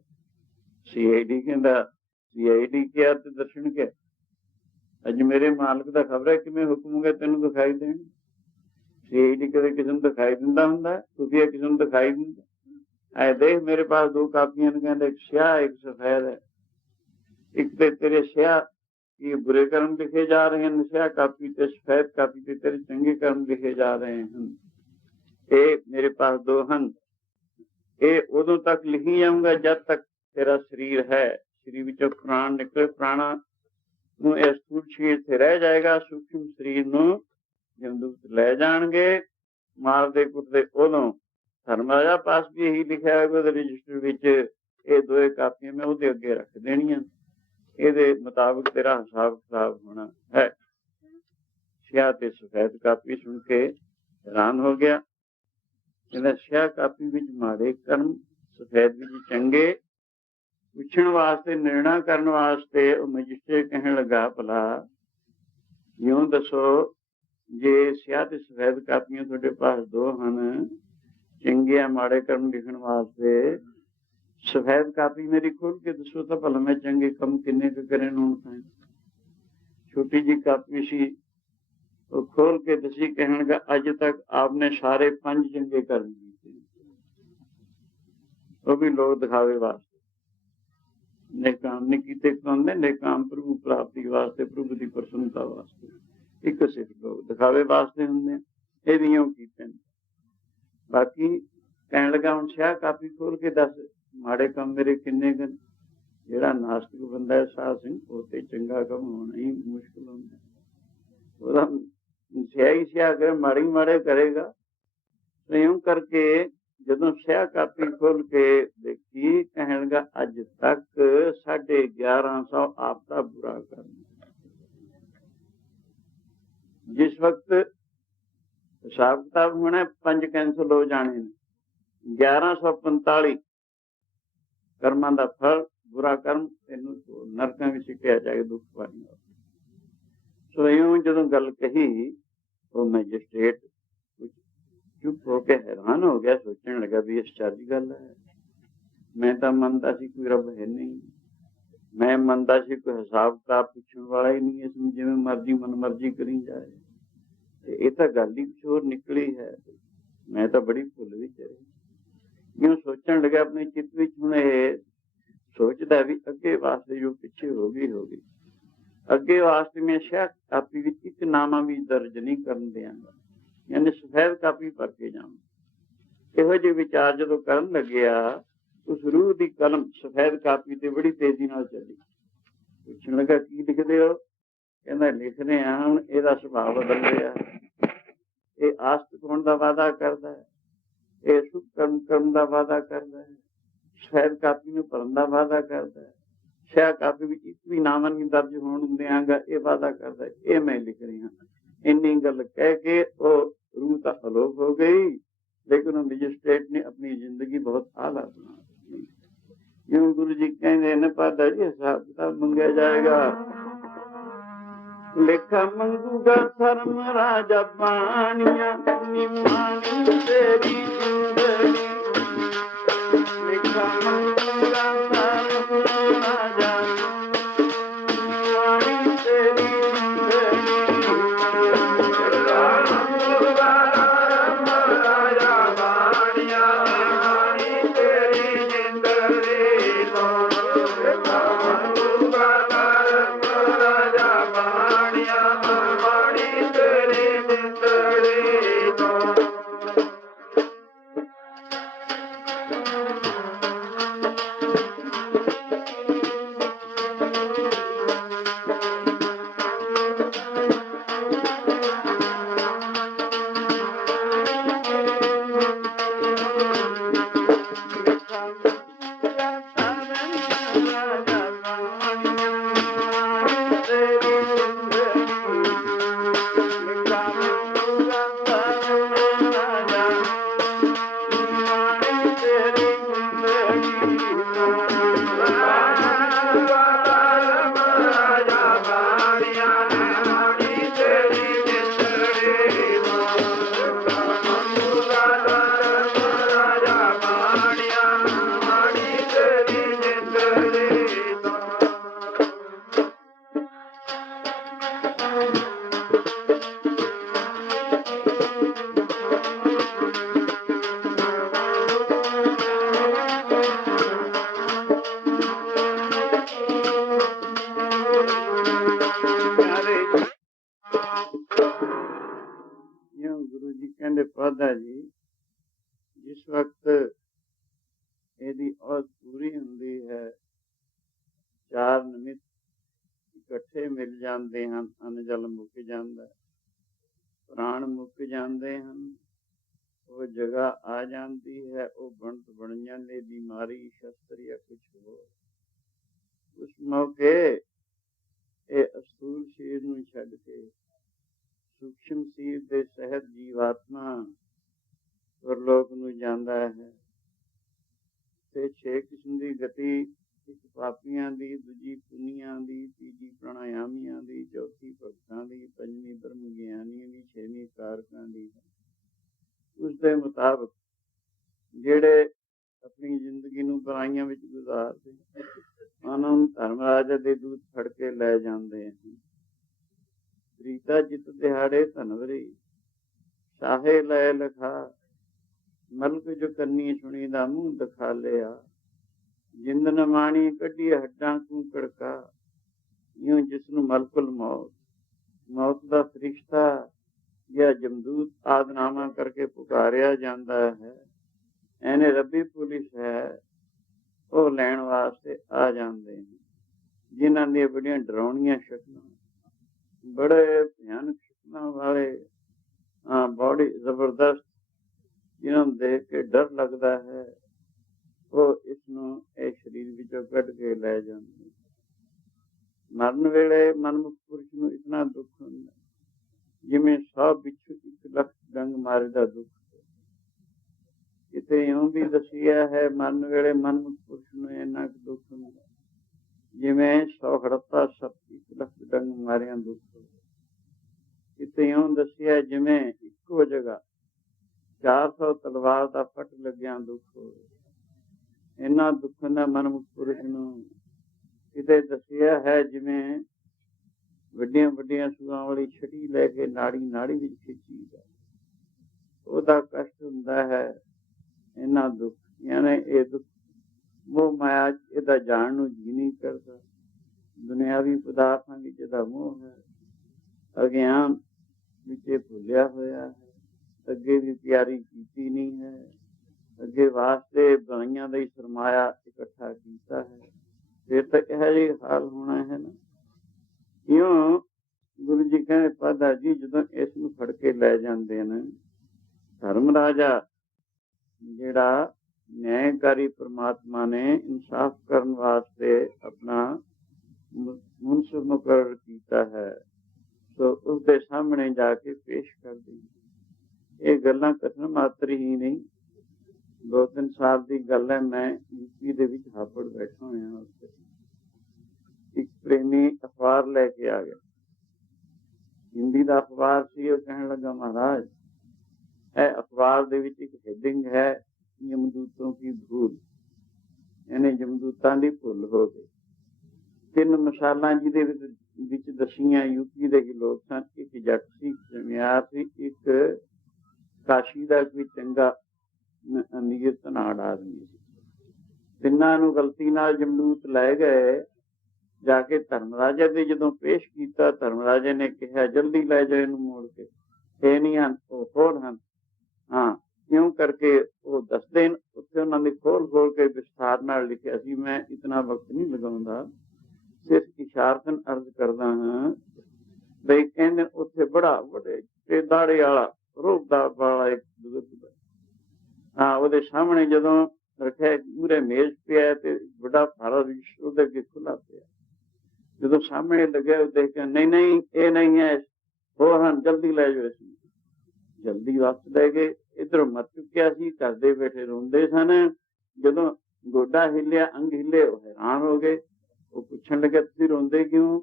CID ਕਹਿੰਦਾ, CID ਕਿਹਾ ਤੇ ਦਰਸ਼ਨ ਕਿਹਾ? ਅੱਜ ਮੇਰੇ ਮਾਲਕ ਦਾ ਖਬਰ ਹੈ ਕਿਵੇਂ ਹੁਕਮ ਹੋ ਗਿਆ ਤੈਨੂੰ ਦਿਖਾਈ ਦੇਣ। CID ਕਦੇ ਕਿਸੇ ਨੂੰ ਦਿਖਾਈ ਦਿੰਦਾ ਹੁੰਦਾ? ਖੁਫੀਆ ਕਿਸੇ ਨੂੰ ਦਿਖਾਈ ਦਿੰਦਾ? ਐ ਦੇਖ, ਮੇਰੇ ਪਾਸ 2 ਕਾਪੀਆਂ ਨੇ, ਕਹਿੰਦਾ, ਇੱਕ ਸਿਆਹ ਇੱਕ ਸਫੈਦ ਹੈ। ਇੱਕ ਤੇ ਤੇਰੇ ਸਿਆਹ ਇਹ ਬੁਰੇ ਕਰਮ ਲਿਖੇ ਜਾ ਰਹੇ ਹਨ, ਸਿਆਹ ਕਾਪੀ ਤੇ ਸਫੈਦ ਕਾਪੀ ਤੇ ਤੇਰੇ ਚੰਗੇ ਕਰਮ ਲਿਖੇ ਜਾ ਰਹੇ ਹਨ। ਇਹ ਮੇਰੇ ਪਾਸ 2 ਹਨ। ਇਹ ਉਦੋਂ ਤੱਕ ਲਿਖੀ ਜਾਊਂਗਾ ਜਦ ਤੱਕ ਤੇਰਾ ਸਰੀਰ ਹੈ, ਸਰੀਰ ਵਿੱਚੋਂ ਪ੍ਰਾਣ ਨਿਕਲੇ। ਪ੍ਰਾਣਾ ਨੂੰ ਇਹ ਸਥੂਲ ਸਰੀਰ ਤੇ ਰਹਿ ਜਾਏਗਾ, ਸੂਖਮ ਸਰੀਰ ਨੂੰ ਜਮਦੂਤ ਲੈ ਜਾਣਗੇ, ਮਾਰਦੇ ਕੁੱਟਦੇ ਉਦੋਂ ਧਰਮਰਾਜਾ ਪਾਸ ਵੀ ਇਹੀ ਲਿਖਿਆ ਹੋਇਆ ਉਹਦੇ ਰਜਿਸਟਰ ਵਿੱਚ, ਇਹ ਦੋਏ ਕਾਪੀਆਂ ਮੈਂ ਉਹਦੇ ਅੱਗੇ ਰੱਖ ਦੇਣੀਆਂ, ਇਹਦੇ ਮੁਤਾਬਕ ਤੇਰਾ ਹਿਸਾਬ ਕਿਤਾਬ ਹੋਣਾ ਹੈ। ਸਿਆਹ ਤੇ ਸਫੈਦ ਕਾਪੀ ਸੁਣ ਕੇ ਹੈਰਾਨ ਹੋ ਗਿਆ। ਕਹਿੰਦਾ ਸਿਆਹ ਕਾਪੀ ਵਿੱਚ ਮਾੜੇ ਕਰਮ, ਸਫੈਦ ਵਿੱਚ ਚੰਗੇ। ਪੁੱਛਣ ਵਾਸਤੇ, ਨਿਰਣਾ ਕਰਨ ਵਾਸਤੇ ਉਹ ਮੈਜਿਸਟਰੇਟ ਕਹਿਣ ਲੱਗਾ, ਭਲਾ ਇਉਂ ਦੱਸੋ, ਜੇ ਸਿਆਹ ਤੇ ਸਫੈਦ ਕਾਪੀਆਂ ਤੁਹਾਡੇ ਪਾਸ ਦੋ ਹਨ, ਚੰਗੇ ਆ ਮਾੜੇ ਕਰਮ ਲਿਖਣ ਵਾਸਤੇ, ਸਫੈਦ ਕਾਪੀ ਮੇਰੀ ਖੋਲ ਕੇ ਦੱਸੋ ਤਾਂ ਭਲਾ ਮੈਂ ਚੰਗੇ ਕੰਮ ਕਿੰਨੇ ਕੁ ਕਰੇ ਨੂੰ ਤਾਂ। ਛੋਟੀ ਜੀ ਕਾਪੀ ਸੀ, ਉਹ ਖੋਲ ਕੇ ਦਸੀ, ਕਹਿਣ ਲੱਗਾ ਅੱਜ ਤੱਕ ਆਪਨੇ ਸਾਰੇ 5 ਚੰਗੇ ਕਰਮ ਕੀਤੇ, ਉਹ ਵੀ ਲੋਕ ਦਿਖਾਵੇ ਵਾਸਤੇ। ਨੇਕਾਮ ਨਹੀਂ ਕੀਤੇ, ਕਹਿੰਦੇ ਨੇਕਾਮ ਪ੍ਰਭੂ ਪ੍ਰਾਪਤੀ ਵਾਸਤੇ, ਪ੍ਰਭੂ ਦੀ ਪ੍ਰਸੰਨਤਾ ਵਾਸਤੇ, ਇੱਕ ਸਿਰਫ ਲੋਕ ਦਿਖਾਵੇ ਵਾਸਤੇ ਹੁੰਦੇ ਆ, ਇਹ ਵੀ ਉਹ ਕੀਤੇ ਨੇ। ਬਾਕੀ ਕਹਿਣ ਲੱਗਾ ਹੁਣ ਸਿਆਹ ਕਾਪੀ ਖੋਲ ਕੇ ਦੱਸ ਮਾੜੇ ਕੰਮ ਮੇਰੇ ਕਿੰਨੇ ਕੁ। ਜਿਹੜਾ ਨਾਸਤਿਕ ਬੰਦਾ ਹੈ ਸਾਧ ਸਿੰਘ, ਉਹ ਤੇ ਚੰਗਾ ਕੰਮ ਹੋਣਾ ਹੀ ਮੁਸ਼ਕਿਲ ਹੁੰਦਾ। ਉਹਦਾ ਸਿਆਹੀ ਸਿਆਹ ਕਰ ਮਾੜੇ ਮਾੜੇ ਕਰੇਗਾ। ਇਉਂ ਕਰਕੇ ਜਦੋਂ ਸਿਆਹ ਕਾਪੀ ਖੋਲ ਕੇ ਦੇਖੀ, ਕਹਿਣ ਲੱਗਾ ਅੱਜ ਤੱਕ 1150 ਆਪ ਦਾ ਬੁਰਾ ਕਰਨਾ। ਜਿਸ ਵਕਤ ਹਿਸਾਬ ਕਿਤਾਬ ਹੋਣਾ 5 ਕੈਂਸਲ ਹੋ ਜਾਣੇ ਨੇ, 1145 ਕਰਮਾਂ ਦਾ ਫਲ, ਬੁਰਾ ਕਰਮ ਇਹਨੂੰ ਨਰਕਾਂ ਵਿੱਚ ਸਿੱਟਿਆ ਜਾਏ, ਦੁੱਖ ਪਾਣੀ। ਸੋ ਇਉਂ ਜਦੋਂ ਗੱਲ ਕਹੀ, ਉਹ ਮੈਜਿਸਟ੍ਰੇਟ ਚੁੱਪ ਹੋ ਕੇ ਹੈਰਾਨ ਹੋ ਗਿਆ, ਸੋਚਣ ਲੱਗਾ ਵੀ ਇਹ ਸੱਚੀ ਗੱਲ ਹੈ। ਮੈਂ ਤਾਂ ਮੰਨਦਾ ਸੀ ਕੋਈ ਰੱਬ ਹੈ ਨਹੀਂ, ਮੈਂ ਮੰਨਦਾ ਸੀ ਕੋਈ ਹਿਸਾਬ ਕਿਤਾਬ ਪੁੱਛਣ ਵਾਲਾ ਹੀ ਨਹੀਂ, ਇਸ ਨੂੰ ਜਿਵੇਂ ਮਰਜ਼ੀ ਮਨ ਮਰਜ਼ੀ ਕਰੀ ਜਾਏ। ਤੇ ਇਹ ਤਾਂ ਗੱਲ ਹੀ ਕੁਛ ਹੋਰ ਨਿਕਲੀ ਹੈ, ਮੈਂ ਤਾਂ ਬੜੀ ਭੁੱਲ ਵਿੱਚ ਰਹੀ। ਇਉਂ ਸੋਚਣ ਲੱਗਾ ਆਪਣੇ ਚਿੱਤ ਵਿੱਚ। ਹੁਣ ਇਹ ਸੋਚਦਾ ਵੀ ਅੱਗੇ ਵਾਸਤੇ ਜੋ ਪਿੱਛੇ ਹੋ ਗਈ, ਅੱਗੇ ਵਾਸਤੇ ਮੈਂ ਸਿਆਹ ਕਾਪੀ ਵਿੱਚ ਇੱਕ ਨਾਮਾ ਵੀ ਦਰਜ ਨਹੀਂ ਕਰਨ ਦਿਆਂਗਾ, ਯਾਨੀ ਸਫੈਦ ਕਾਪੀ ਭਰ ਕੇ ਜਾਵਾਂ। ਇਹੋ ਜਿਹੇ ਵਿਚਾਰ ਜਦੋਂ ਕਰਨ ਲੱਗਿਆ, ਉਸ ਰੂਹ ਦੀ ਕਲਮ ਸਫੈਦ ਕਾਪੀ ਤੇ ਬੜੀ ਤੇਜ਼ੀ ਨਾਲ ਚੱਲੀ। ਪੁੱਛਣ ਲੱਗਾ ਕੀ ਲਿਖਦੇ ਹੋ? ਕਹਿੰਦਾ ਲਿਖਦੇ ਹਾਂ ਹੁਣ ਇਹਦਾ ਸੁਭਾਅ ਬਦਲ ਰਿਹਾ, ਇਹ ਆਸਤਿਕ ਹੋਣ ਦਾ ਵਾਅਦਾ ਕਰਦਾ ਹੈ, ਇਹ ਸੁਖ ਕਰਮ ਕਰਨ ਦਾ ਵਾਅਦਾ ਕਰਦਾ ਹੈ, ਸਫੈਦ ਕਾਪੀ ਨੂੰ ਭਰਨ ਦਾ ਵਾਅਦਾ ਕਰਦਾ ਹੈ, ਸਿਆਹ ਕਾਪੀ ਵਿੱਚ ਇੱਕ ਵੀ ਨਾਮ ਨਹੀਂ ਦਰਜ ਹੋਣ ਦਿਆਂਗਾ, ਇਹ ਵਾਅਦਾ ਕਰਦਾ ਹੈ। ਇਹ ਮੈਂ ਲਿਖ ਰਹੀ ਹਾਂ। ਇੰਨੀ ਗੱਲ ਕਹਿ ਕੇ ਉਹ रूह ਤਾਂ ਅਲੋਪ ਹੋ ਗਈ, ਲੇਕਿਨ ਮੈਜਿਸਟ੍ਰੇਟ ਨੇ ਆਪਣੀ ਜ਼ਿੰਦਗੀ ਬਹੁਤ ਆਲਾ ਬਣਾ ਦਿੱਤੀ। ਜਿਉਂ ਗੁਰੂ ਜੀ ਕਹਿੰਦੇ ਨੇ ਪਾਦਾ ਜੀ ਹਿਸਾਬ ਕਿਤਾਬ ਮੰਗਿਆ ਜਾਏਗਾ, ਲੇਖਾ ਮੰਗੂਗਾ ਧਰਮ ਰਾਜਾ ਬਾਣੀਆਂ, ਨਿਮਾਣੀ ਤੇਰੀ ਜ਼ਿੰਦਗੀ। ਲੇਖਾ ਮੰਗੂਗਾ ਧਰਮ ਰਾਜਾ ਨਿਮਾਣੀ ਤੇਰੀ ਪਾਦਾ ਜੀ ਜਿਸ ਵਕਤ ਇਹਦੀ ਔਸ ਪੂਰੀ ਹੁੰਦੀ ਹੈ, 4 ਨਿਮਿਤ ਇਕੱਠੇ ਮਿਲ ਜਾਂਦੇ ਹਨ, ਅੰਨ ਜਲ ਮੁੱਕ ਜਾਂਦਾ, ਪ੍ਰਾਣ ਮੁੱਕ ਜਾਂਦੇ ਹਨ, वो जगह आ जाती है, वो बनत बन जाती बीमारी शस्त्र या कुछ हो। उस मौके ये अस्थूल शरीर ਨੂੰ ਛੱਡ ਕੇ सूक्ष्म शरीर ਦੇ ਸਹਿਤ ਜੀਵਾਤਮਾ ਪਰਲੋਕ ਨੂੰ ਜਾਂਦਾ ਹੈ। ਤੇ 6 ਕਿਸਮ ਦੀ ਗਤੀ, ਇੱਕ ਪਾਪੀਆਂ ਦੀ, ਦੂਜੀ ਪੁਨੀਆਂ ਦੀ, ਤੀਜੀ ਪ੍ਰਾਣਾਯਾਮੀਆਂ ਦੀ, ਚੌਥੀ ਭਗਤਾਂ ਦੀ, ਪੰਜਵੀਂ ਬ੍ਰਹਮ ਗਿਆਨੀਆਂ ਦੀ, 6ਵੀਂ ਕਾਰਕਾਂ ਦੀ ਹੈ। ਉਸ ਦੇ ਮੁਤਾਬਕ ਜਿਹੜੇ ਆਪਣੀ ਜ਼ਿੰਦਗੀ ਨੂੰ ਬੁਰਾਈਆਂ ਵਿੱਚ ਗੁਜ਼ਾਰਦੇ ਉਹਨਾਂ ਨੂੰ ਧਰਮਰਾਜ ਦੇ ਦੂਤ ਫੜ ਕੇ ਲੈ ਜਾਂਦੇ ਹਨ। ਪ੍ਰੀਤਾ ਜਿਤ ਦਿਹਾੜੇ ਧਨਵਰੀ ਸਾਹੇ ਲੈ ਲਖਾ, ਮਲਕ ਜੋ ਕੰਨੀ ਸੁਣੀ ਦਾ ਮੂੰਹ ਦਿਖਾ ਲਿਆ। ਜਿੰਦ ਨ ਮਾਣੀ ਕੱਢੀ ਹੱਡਾਂ ਕੂ ਕੜਕਾ, ਇਉਂ ਜਿਸਨੂੰ ਮਲਕੁਲ ਮੌਤ, ਮੌਤ ਦਾ ਫਰਿਸ਼ਤਾ ਜਾਂ ਜਮਦੂਤ ਆਦਿ ਨਾਮਾਂ ਕਰਕੇ ਪੁਕਾਰਿਆ ਜਾਂਦਾ ਹੈ। ਇਹਨੇ ਰੱਬੀ ਪੁਲਿਸ ਹੈ, ਉਹ ਲੈਣ ਵਾਸਤੇ ਆ ਜਾਂਦੇ ਨੇ। ਜਿਨ੍ਹਾਂ ਦੀਆਂ ਬੜੀਆਂ ਡਰਾਉਣੀਆਂ ਸ਼ਕਲਾਂ, ਬੜੇ ਭਿਆਨਕ ਸ਼ਕਲਾਂ ਵਾਲੇ, ਬੜੀ ਜ਼ਬਰਦਸਤ, ਜਿਨ੍ਹਾਂ ਨੂੰ ਦੇਖ ਕੇ ਡਰ ਲੱਗਦਾ ਹੈ, ਉਹ ਇਸ ਨੂੰ ਇਹ ਸਰੀਰ ਵਿੱਚੋਂ ਕੱਢ ਕੇ ਲੈ ਜਾਂਦੇ। ਮਰਨ ਵੇਲੇ ਮਨਮੁਖ ਪੁਰਸ਼ ਨੂੰ ਇਤਨਾ ਦੁੱਖ ਹੁੰਦਾ ਜਿਵੇਂ 100 ਬਿੱਛੂ 1 ਲੱਖ ਡੰਗ ਮਾਰੇ ਦਾ ਦੁੱਖ। ਕਿਤੇ ਇਉਂ ਵੀ ਦੱਸਿਆ ਹੈ ਮਰਨ ਵੇਲੇ ਮਨਮੁਖ ਪੁਰਸ਼ ਨੂੰ ਇੰਨਾ ਕੁ ਦੁੱਖ ਹੁੰਦਾ ਜਿਵੇਂ 100 ਹੜੱਪਾ ਸੱਪ 1 ਲੱਖ ਡੰਗ ਮਾਰਿਆਂ ਦੁੱਖ। ਕਿਤੇ ਇਉਂ ਦੱਸਿਆ ਜਿਵੇਂ ਇੱਕੋ ਜਗ੍ਹਾ 400 ਤਲਵਾਰ ਦਾ ਫੱਟ ਲੱਗਿਆ ਦੁੱਖ ਹੋਵੇ। ਇੰਨਾ ਦੁੱਖ ਹੁੰਦਾ ਮਨਮੁਖ ਪੁਰਸ਼ ਨੂੰ। ਕਿਤੇ ਦੱਸਿਆ ਹੈ ਜਿਵੇਂ ਵੱਡੀਆਂ ਵੱਡੀਆਂ ਸੂਆਂ ਵਾਲੀ ਛਟੀ ਲੈ ਕੇ ਨਾੜੀ ਨਾੜੀ ਵਿੱਚ ਖਿੱਚੀ ਦਾ, ਉਹਦਾ ਕਸ਼ਟ ਹੁੰਦਾ ਹੈ। ਇੰਨਾ ਦੁੱਖ, ਯਾਨੀ ਇਹ ਦੁੱਖ ਮੋਹ ਮਾਇਆ ਇਹਦਾ ਜਾਣ ਨੂੰ ਜੀ ਨਹੀਂ ਕਰਦਾ। ਦੁਨਿਆਵੀ ਪਦਾਰਥਾਂ ਵਿੱਚ ਇਹਦਾ ਮੋਹ ਹੈ, ਅਗਿਆਨ ਵਿੱਚ ਇਹ ਭੁੱਲਿਆ ਹੋਇਆ ਹੈ, ਅੱਗੇ ਵੀ ਤਿਆਰੀ ਕੀਤੀ ਨਹੀਂ ਹੈ, ਅੱਗੇ ਵਾਸਤੇ ਬਣਾਈਆਂ ਦਾ ਹੀ ਸਰਮਾਇਆ ਇਕੱਠਾ ਕੀਤਾ ਹੈ। ਫਿਰ ਤਾਂ ਇਹੋ ਜਿਹੀ ਹਾਲ ਹੋਣਾ ਹੈ ਨਾ। ਇਉਂ ਗੁਰੂ ਜੀ ਕਹਿੰਦੇ ਪਾਦਾ ਜੀ ਜਦੋਂ ਇਸ ਨੂੰ ਫੜ ਕੇ ਲੈ ਜਾਂਦੇ ਨੇ, ਧਰਮ ਰਾਜਾ ਜਿਹੜਾ ਨਿਆਂਕਾਰੀ ਪ੍ਰਮਾਤਮਾ ਨੇ ਇਨਸਾਫ ਕਰਨ ਵਾਸਤੇ ਆਪਣਾ ਮੁਨਸਿਫ ਮੁਕਰਰ ਕੀਤਾ ਹੈ, ਸੋ ਉਸਦੇ ਸਾਹਮਣੇ ਜਾ ਕੇ ਪੇਸ਼ ਕਰਦੇ। ਇਹ ਗੱਲਾਂ ਕਥਨ ਮਾਤਰ ਹੀ ਨਹੀਂ, 2-3 ਸਾਲ ਦੀ ਗੱਲ ਹੈ। ਮੈਂ ਯੂਪੀ ਦੇ ਵਿੱਚ ਹਾਪੜ ਬੈਠਾ ਹੋਇਆ, ਉੱਥੇ ਇੱਕ ਪ੍ਰੇਮੀ ਅਖਬਾਰ ਲੈ ਕੇ ਆ ਗਿਆ, ਹਿੰਦੀ ਦਾ ਅਖਬਾਰ ਸੀ। ਉਹ ਕਹਿਣ ਲੱਗਾ ਮਹਾਰਾਜ ਇਹ ਅਖਬਾਰ ਦੇ ਵਿੱਚ ਇੱਕ ਹੈਡਿੰਗ ਹੈ ਜਮਦੂਤੋਂ ਕੀ ਭੂਲ, ਇਹਨੇ ਜਮਦੂਤਾਂ ਦੀ ਭੁੱਲ ਹੋ ਗਈ। 3 ਮਿਸਾਲਾਂ ਜਿਹਦੇ ਵਿੱਚ ਦਸੀਆਂ ਯੂਪੀ ਦੇ ਹੀ ਲੋਕ ਸਨ। ਇੱਕ ਜੱਟ ਸੀ, ਜਮਿਆਰ ਸੀ, ਇੱਕ ਕਾਸ਼ੀ ਦਾ ਕੋਈ ਚੰਗਾ ਅਮੀਰ ਧਨਾੜ ਆਦਮੀ ਸੀ। ਤਿੰਨਾਂ ਨੂੰ ਗਲਤੀ ਨਾਲ ਜਮਦੂਤ ਲੈ ਗਏ। ਜਾ ਕੇ ਧਰਮਰਾਜਾ ਦੇ ਜਦੋਂ ਪੇਸ਼ ਕੀਤਾ, ਧਰਮਰਾਜਾ ਨੇ ਕਿਹਾ ਜਲਦੀ ਲੈ ਜਾਓ ਇਹਨੂੰ ਮੋੜ ਕੇ, ਇਹ ਨਹੀਂ ਹਨ, ਉਹ ਹੋਰ ਹਨ। ਇਉਂ ਕਰਕੇ ਉਹ ਦੱਸਦੇ। ਉੱਥੇ ਉਹਨਾਂ ਨੇ ਖੋਲ ਕੇ ਵਿਸਥਾਰ ਨਾਲ ਲਿਖਿਆ ਸੀ। ਮੈਂ ਇਤਨਾ ਵਕਤ ਨਹੀਂ ਲਗਾਉਂਦਾ, ਸਿਰਫ ਇਸ਼ਾਰਤਨ ਅਰਜ਼ ਕਰਦਾ ਹਾਂ ਬਈ ਕਹਿੰਦੇ ਉੱਥੇ ਬੜਾ ਵੱਡੇ ਤੇ ਦਾੜੇ ਵਾਲਾ ਰੂਪਦਾਰ ਵਾਲਾ ਇੱਕ ਬਜ਼ੁਰਗ, ਉਹਦੇ ਸਾਹਮਣੇ ਜਦੋਂ ਰੱਖਿਆ ਪੂਰੇ ਮੇਜ਼ ਪਿਆ ਤੇ ਵੱਡਾ ਭਾਰਾ ਰਿਸ਼ ਉਹਦੇ ਅੱਗੇ ਖੁੱਲਾ ਪਿਆ। ਜਦੋਂ ਸਾਹਮਣੇ ਲੱਗਿਆ ਉਹ ਦੇਖਿਆ ਨਹੀਂ ਇਹ ਨਹੀਂ ਹੈ, ਹੋਰ ਹਨ, ਜਲਦੀ ਲੈ ਜਾਓ। ਅਸੀਂ ਜਲਦੀ ਵਾਪਸ ਲੈ ਗਏ। ਇੱਧਰੋਂ ਮਰ ਚੁੱਕਿਆ ਸੀ, ਘਰ ਦੇ ਬੈਠੇ ਰੋਂਦੇ ਸਨ। ਜਦੋਂ ਗੋਡਾ ਹਿੱਲਿਆ, ਅੰਗ ਹਿੱਲੇ, ਉਹ ਹੈਰਾਨ ਹੋ ਗਏ। ਉਹ ਪੁੱਛਣ ਲੱਗੇ ਤੁਸੀਂ ਰੋਂਦੇ ਕਿਉਂ?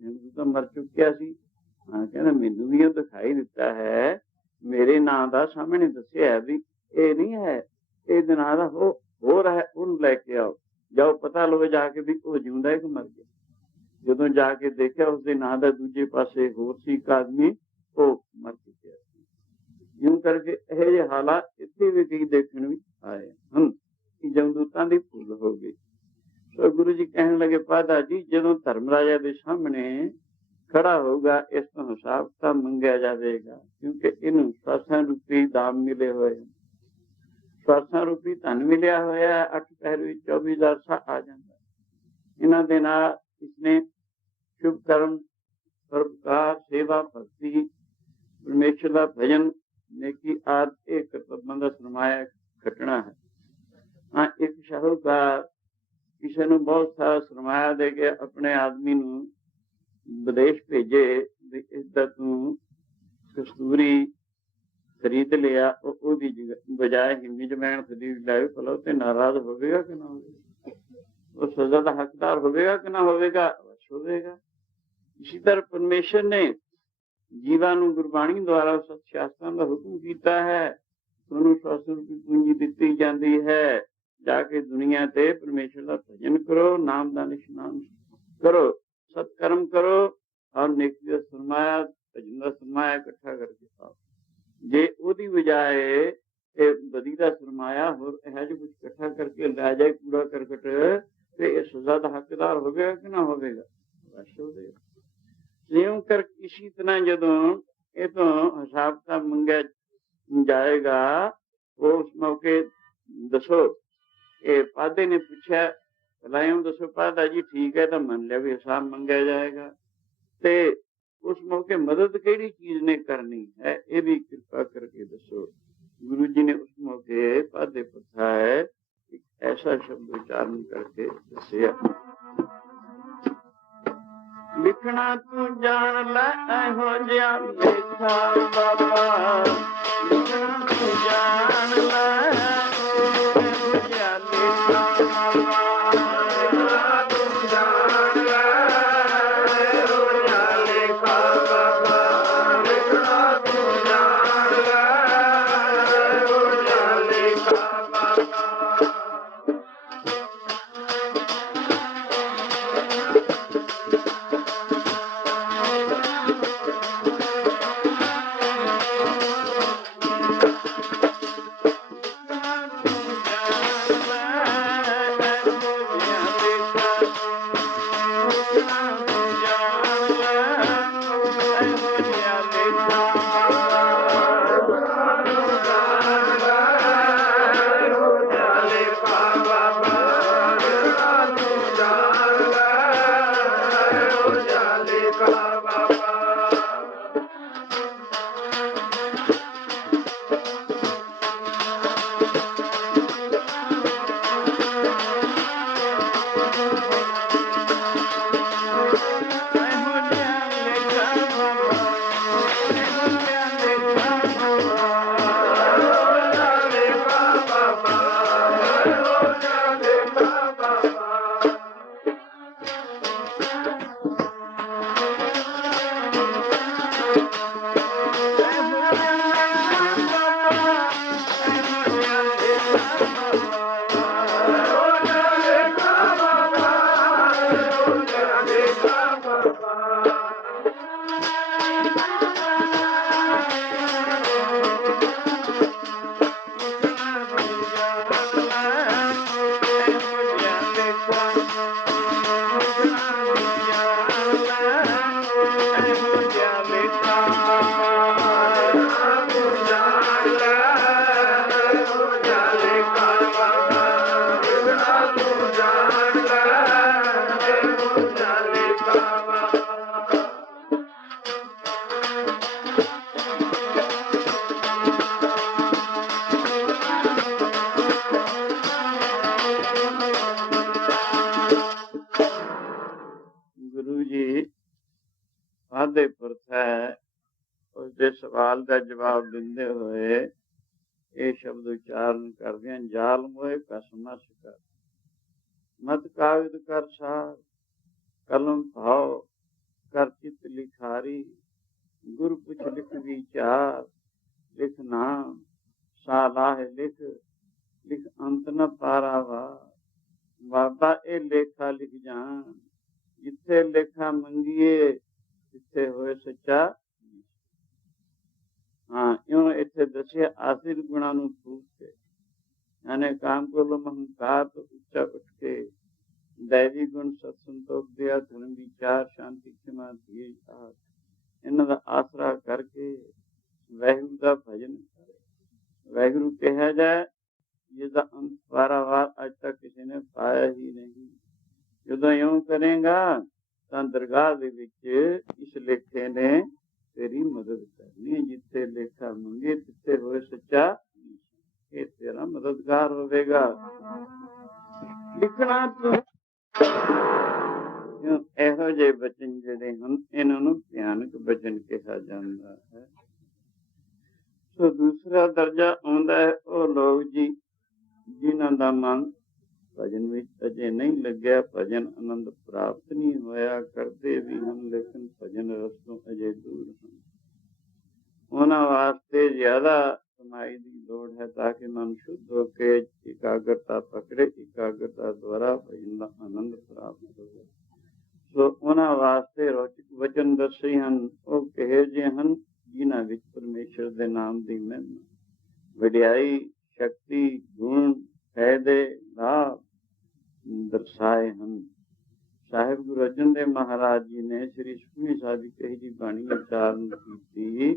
ਤੂੰ ਤਾਂ ਮਰ ਚੁੱਕਿਆ ਸੀ। ਕਹਿੰਦਾ ਮੈਨੂੰ ਵੀ ਉਹ ਦਿਖਾਈ ਦਿੱਤਾ ਹੈ, ਮੇਰੇ ਨਾਂ ਦਾ ਸਾਹਮਣੇ ਦੱਸਿਆ ਵੀ ਇਹ ਨਹੀਂ ਹੈ, ਇਹਦੇ ਨਾਂ ਦਾ ਹੋਰ ਹੈ, ਉਹਨੂੰ ਲੈ ਕੇ ਆਓ, ਜਾਓ ਪਤਾ ਲਓ ਜਾ ਕੇ ਵੀ ਉਹ ਜਿਉਂਦਾ ਹੈ ਕਿ ਮਰ ਗਿਆ। ਜਦੋਂ ਜਾ ਕੇ ਦੇਖਿਆ ਉਸਦੇ ਨਾਂ ਦਾ ਦੂਜੇ ਪਾਸੇ ਹੋਰ ਸੀ ਇੱਕ ਆਦਮੀ, ਉਹ ਮਰ ਚੁੱਕਿਆ ਸੀ। ਜਿਉਂ ਕਰਕੇ ਇਹੋ ਜਿਹੇ ਹਾਲਾਤ ਇੱਥੇ ਵੀ ਕਈ ਦੇਖਣ ਵੀ ਆਏ ਹਨ ਕਿ ਜਮਦੂਤਾਂ ਦੀ ਭੁੱਲ ਹੋ ਗਈ। ਸੋ ਗੁਰੂ ਜੀ ਕਹਿਣ ਲੱਗੇ ਪਾਦਾ ਜੀ ਜਦੋਂ ਧਰਮ ਰਾਜਾ ਦੇ ਸਾਹਮਣੇ ਖੜਾ ਹੋਊਗਾ ਇਸ ਤੋਂ ਹਿਸਾਬ ਤਾਂ ਮੰਗਿਆ ਜਾਵੇਗਾ, ਕਿਉਂਕਿ ਇਹਨੂੰ ਸਵਾਸਾਂ ਰੂਪੀ ਦਾਮ ਮਿਲੇ ਹੋਏ, ਸਵਾਸਾਂ ਰੂਪੀ ਧਨ ਮਿਲਿਆ ਹੋਇਆ। 8 ਪਹਿਰ ਵਿੱਚ 24,000 ਸਾਹ ਆ ਜਾਂਦਾ। ਇਹਨਾਂ ਦੇ ਨਾਲ ਇਸਨੇ ਸ਼ੁਭ ਕਰਮ, ਪਰਉਪਕਾਰ, ਸੇਵਾ, ਭਗਤੀ, ਪਰਮੇਸ਼ਰ ਦਾ ਭਜਨ नेकी आदि एक कर्तव्य का सरमाया खटना है। हाँ, एक शाहूकार किसी ने बहुत सारा सरमाया दे के अपने आदमी नूं विदेश भेजे, इसदा तू कस्तूरी खरीद लिया, ਉਹਦੀ ਬਜਾਏ ਹਿੰਦੀ ਜਮੈਣ ਖਰੀਦ ਲਾਏ, ਭਲਾ ਉਹ ਤੇ ਨਾਰਾਜ਼ ਹੋਵੇਗਾ ਕਿ ਨਾ ਹੋਵੇਗਾ? ਉਹ ਸਜ਼ਾ ਦਾ ਹੱਕਦਾਰ ਹੋਵੇਗਾ ਕਿ ਨਾ ਹੋਵੇਗਾ? ਹੋਵੇਗਾ। ਇਸੇ ਤਰ੍ਹਾਂ ਪਰਮੇਸ਼ਰ ਨੇ ਜੀਵਾਂ ਨੂੰ ਗੁਰਬਾਣੀ ਦੁਆਰਾ ਸਤ ਸ਼ਾਸਤਰਾਂ ਦਾ ਹੁਕਮ ਕੀਤਾ ਹੈ। ਤੁਹਾਨੂੰ ਸਵਾਸਨ ਦੀ ਪੂੰਜੀ ਦਿੱਤੀ ਜਾਂਦੀ ਹੈ, ਜਾ ਕੇ ਦੁਨੀਆ ਤੇ ਪਰਮੇਸ਼ਰ ਦਾ ਭਜਨ ਕਰੋ, ਨਾਮ ਦਾ ਨਿਸ਼ਨਾਨ ਕਰੋ, ਸਤਕਰਮ ਕਰੋ ਔਰ ਨੇਕੀ ਦਾ ਸਰਮਾਇਆ, ਭਜਨ ਦਾ ਸਰਮਾਇਆ ਇਕੱਠਾ ਕਰਕੇ ਆਓ। ਜੇ ਉਹਦੀ ਬਜਾਏ ਇਹ ਬਦੀ ਦਾ ਸਰਮਾਇਆ ਹੋਰ ਇਹੋ ਜਿਹਾ ਕੁਝ ਇਕੱਠਾ ਕਰਕੇ ਲੈ ਜਾਏ ਕੂੜਾ ਕਰਕਟ, ਤੇ ਇਹ ਸਜ਼ਾ ਦਾ ਹੱਕਦਾਰ ਹੋਵੇਗਾ ਕਿ ਨਾ ਹੋਵੇਗਾ? ਬਸ ਹੋਵੇਗਾ। ਜਿਉਂ ਕਰ ਇਸੀ ਤਰ੍ਹਾਂ ਜਦੋਂ ਇਹ ਤੋਂ ਹਿਸਾਬ ਤਾਂ ਮੰਗਿਆ ਜਾਏਗਾ, ਉਸ ਮੌਕੇ ਦੱਸੋ। ਇਹ ਪਾਦੇ ਨੇ ਪੁੱਛਿਆ, ਭਲਾਇਓ ਦੱਸੋ ਪਾਦਾ ਜੀ, ਠੀਕ ਹੈ ਤਾਂ ਮੰਨ ਲਿਆ ਵੀ ਹਿਸਾਬ ਮੰਗਿਆ ਜਾਏਗਾ, ਤੇ ਉਸ ਮੌਕੇ ਮਦਦ ਕਿਹੜੀ ਚੀਜ਼ ਨੇ ਕਰਨੀ ਹੈ, ਇਹ ਵੀ ਕਿਰਪਾ ਕਰਕੇ ਦੱਸੋ। ਗੁਰੂ ਜੀ ਨੇ ਉਸ ਮੌਕੇ ਪਾਦੇ ਪੁੱਛਾ ਹੈ, ਇੱਕ ਐਸਾ ਸ਼ਬਦ ਉਚਾਰਨ ਕਰਕੇ ਦੱਸਿਆ, ਲਿਖਣਾ ਤੂੰ ਜਾਣ ਲੈ ਇਹੋ ਜਿਹਾ ਲੇਖਾ ਬਾਬਾ, ਲਿਖਣਾ ਤੂੰ ਜਾਣ ਲੈ ਇਹੋ ਜਿਹਾ ਲੇਖਾ ਬਾਬਾ, ਲਿਖਣਾ ਤੂੰ ਜਾਣ ਲੈ ਇਹੋ ਜਿਹਾ ਲੇਖਾ ਬਾਬਾ, ਲਿਖਣਾ ਤੂੰ ਜਾਣ ਲੈ ਇਹੋ ਜਿਹਾ ਲੇਖਾ ਬਾਬਾ। ਦੇ ਪੁਰਖ ਹੈ, ਉਸਦੇ ਸਵਾਲ ਦਾ ਜਵਾਬ ਦਿੰਦੇ ਹੋਏ ਇਹ ਸ਼ਬਦ ਉਚਾਰਨ ਕਰਦੇ ਹਨ, ਜਾਲ ਮੋਏ ਕਸਮਸ ਕਰ, ਮਤ ਕਾਗਦ ਕਰ ਸਾਰ, ਕਲਮ ਭਾਉ ਕਰ ਚਿਤ ਲਿਖਾਰੀ, ਗੁਰ ਪੁੱਛ ਲਿਖ ਵਿਚਾਰ, ਲਿਖ ਨਾਮ ਸਾਲਾਹ ਲਿਖ, ਲਿਖ ਅੰਤ ਨ ਪਾਰਾਵਾ। ਬਾਬਾ ਇਹ ਲੇਖਾ ਲਿਖ ਜਾਣ, ਜਿੱਥੇ ਲੇਖਾ ਮੰਗੀਏ ਜਿੱਥੇ ਹੋਏ ਸੱਚਾ। ਹਾਂ, ਇਉਂ ਇੱਥੇ ਦੱਸਿਆ ਆਸਿਰ ਗੁਣਾਂ ਨੂੰ ਫੂਕ ਕੇ, ਯਾਨੀ ਕਾਮ ਕ੍ਰੋਧ ਹੰਕਾਰ ਤੋਂ ਉੱਚਾ ਉੱਠ ਕੇ ਦੈਵੀ ਗੁਣ ਸਤ ਸੰਤੋਖ ਦਿਆ, ਧਰਮ ਵਿਚਾਰ ਸ਼ਾਂਤੀ ਖਿਮਾ ਧੀਰਜ ਆਦਿ ਇਹਨਾਂ ਦਾ ਆਸਰਾ ਕਰਕੇ ਵਾਹਿਗੁਰੂ ਦਾ ਭਜਨ ਕਰੇ। ਵਾਹਿਗੁਰੂ ਕਿਹਾ ਜਾਏ ਜਿਹਦਾ ਅੰਤ ਵਾਰ ਅੱਜ ਤੱਕ ਕਿਸੇ ਨੇ ਪਾਇਆ ਹੀ ਨਹੀਂ। ਜਦੋਂ ਇਉਂ ਕਰੇਗਾ ਤਾਂ ਦਰਗਾਹ ਦੇ ਵਿੱਚ ਇਸ ਲੇਖੇ ਨੇ तेरी मदद करनी। जिथे लेखा मंगे तिथे होए सच्चा, ये तेरा मददगार होवेगा। लिखना तो ਇਹੋ ਜਿਹੇ ਬਚਨ ਜਿਹੜੇ ਹਨ ਇਹਨਾਂ ਨੂੰ ਭਿਆਨਕ ਬਚਨ ਕਿਹਾ ਜਾਂਦਾ ਹੈ। ਸੋ ਦੂਸਰਾ ਦਰਜਾ ਆਉਂਦਾ ਹੈ ਉਹ ਲੋਕ ਜੀ ਜਿਨ੍ਹਾਂ ਦਾ ਮਨ ਭਜਨ ਵਿੱਚ ਅਜੇ ਨਹੀਂ ਲੱਗਿਆ, ਭਜਨ ਆਨੰਦ ਪ੍ਰਾਪਤ ਨਹੀਂ ਹੋਇਆ, ਕਰਦੇ ਵੀ ਹਨ ਲੇਕਿਨ ਭਜਨ ਰਸ ਤੋਂ ਅਜੇ ਦੂਰ ਹਨ। ਉਹਨਾਂ ਵਾਸਤੇ ਜ਼ਿਆਦਾ ਸਮਾਈ ਦੀ ਲੋੜ ਹੈ ਤਾਂ ਕਿ ਮਨ ਸ਼ੁੱਧ ਹੋ ਕੇ ਇਕਾਗਰਤਾ ਪਕੜੇ, ਇਕਾਗਰਤਾ ਦੁਆਰਾ ਭਜਨ ਦਾ ਆਨੰਦ ਪ੍ਰਾਪਤ ਹੋਵੇ। ਸੋ ਉਹਨਾਂ ਵਾਸਤੇ ਰੋਚਕ ਵਚਨ ਦੱਸੇ ਹਨ। ਉਹ ਕਿਹੋ ਜਿਹੇ ਹਨ ਜਿਨ੍ਹਾਂ ਵਿੱਚ ਪਰਮੇਸ਼ਰ ਦੇ ਨਾਮ ਦੀ ਮਹਿਮਾ, ਵਡਿਆਈ, ਸ਼ਕਤੀ, ਗੁਣ, ਫਾਇਦੇ, ਲਾਭ ਦਰਸਾਏ ਹਨ। ਸਾਹਿਬ ਗੁਰੂ ਅਰਜਨ ਦੇਵ ਮਹਾਰਾਜ ਜੀ ਨੇ ਸ੍ਰੀ ਸੁਖਮਨੀ ਸਾਹਿਬ ਦੀ ਇਹੋ ਜਿਹੀ ਬਾਣੀ ਉਚਾਰਨ ਕੀਤੀ,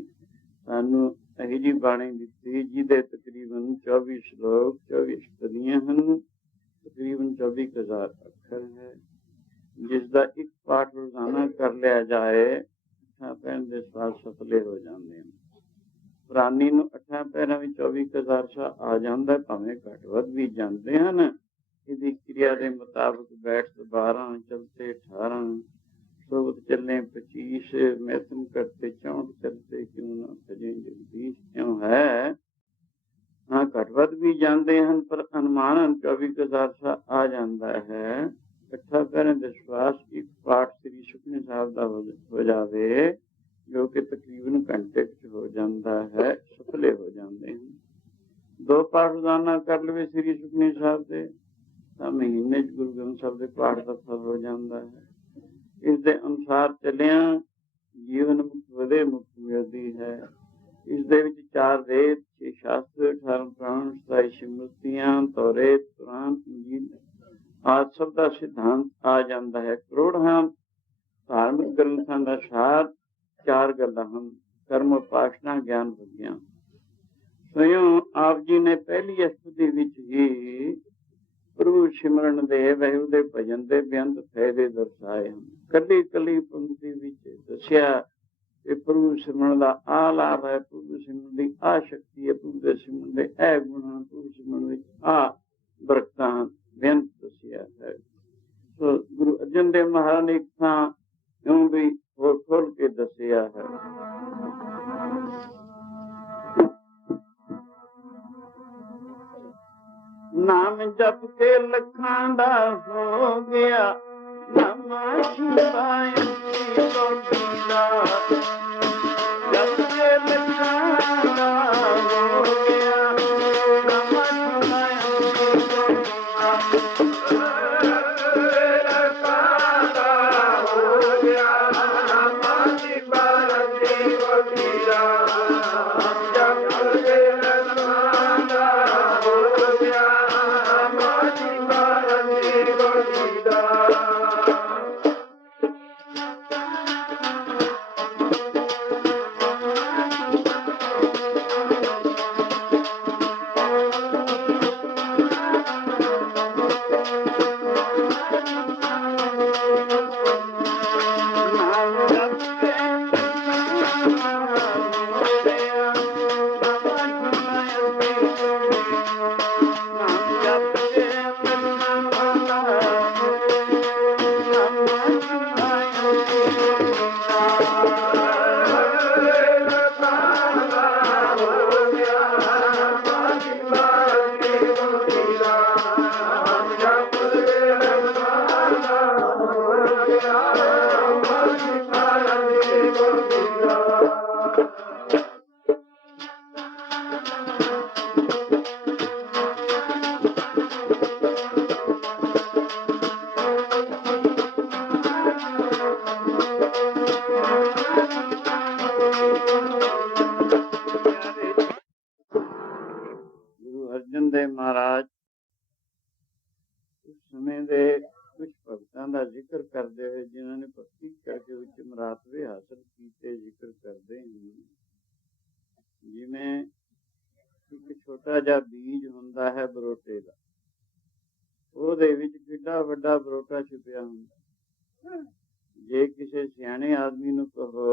ਸਾਨੂੰ ਇਹੋ ਜਿਹੀ ਬਾਣੀ ਦਿੱਤੀ ਜਿਹਦੇ ਤਕਰੀਬਨ 24 ਸ਼ਲੋਕ 24 ਅਸ਼ਟਪਦੀਆਂ ਹਨ, ਤਕਰੀਬਨ 24,000 ਅੱਖਰ ਹੈ। ਜਿਸ ਦਾ ਇੱਕ ਪਾਠ ਰੋਜ਼ਾਨਾ ਕਰ ਲਿਆ ਜਾਏ, 8 ਪੈਰਾਂ ਦੇ ਸਵਾਸ ਸਫਲੇ ਹੋ ਜਾਂਦੇ ਹਨ। ਪ੍ਰਾਨੀ ਨੂੰ 8 ਪੈਰਾਂ ਵਿੱਚ 24,000 ਸਾਹ ਆ ਜਾਂਦਾ, ਭਾਵੇਂ ਘੱਟ ਵੱਧ ਵੀ ਜਾਂਦੇ ਹਨ। ਇਹਦੀ ਕਿਰਿਆ ਦੇ ਮੁਤਾਬਕ ਬੈਠ 12, ਚਲਤੇ 18, सोबत चलने 25, मैथुन करते 64, चलते क्यों ना सजे जगदीश क्यों है। हाँ घट वध भी जाते हैं पर अनुमान 24,000 सा आ जाता है। इकट्ठा पैरों के श्वास एक पाठ श्री सुखमनी साहब का हो जावे जो कि तकरीबन घंटे हो जाता है, सफले हो जाते हैं। 2 पाठ रोजाना कर ले श्री सुखमनी साहब के तो महीने गुरु ग्रंथ साहब के पाठ का फल हो जाता है। इस दे अनुसार चलिया जीवन मुक्त वधे मुक्त मिलती है। इस दे विच 4 वेद, 6 शास्त्र, 18 पुराण, 27 स्मृतियां, तौरेत, कुरान, इंजील आदि सब का सिद्धांत आ जाता है। करोड़ां धार्मिक ग्रंथां का सार 4 गल्लां हन, कर्म, उपासना, ज्ञान, विज्ञान। स्वयं आप जी ने पहली अष्टपदी विच ही प्रभु सिमरन दे वाहिगुरू दे भजन दे बेअंत फायदे दर्शाए हैं। कली कली पंक्ति विच दस्या कि प्रभु सिमरन दा आ लाभ है, प्रभु सिमरन दी आ शक्ति है, प्रभु दे सिमरन दे ए गुण हैं, प्रभु सिमरन विच आ बरकतां बेअंत दस्या है। तो गुरु अर्जन देव महाराज ने एक थां यूं भी होर खोल के दस्या है। नाम जप के लखां दा हो गया, नमः शिवाय जप के लखां दा हो गया, नमः जे किसी सियाने आदमी नूं कहो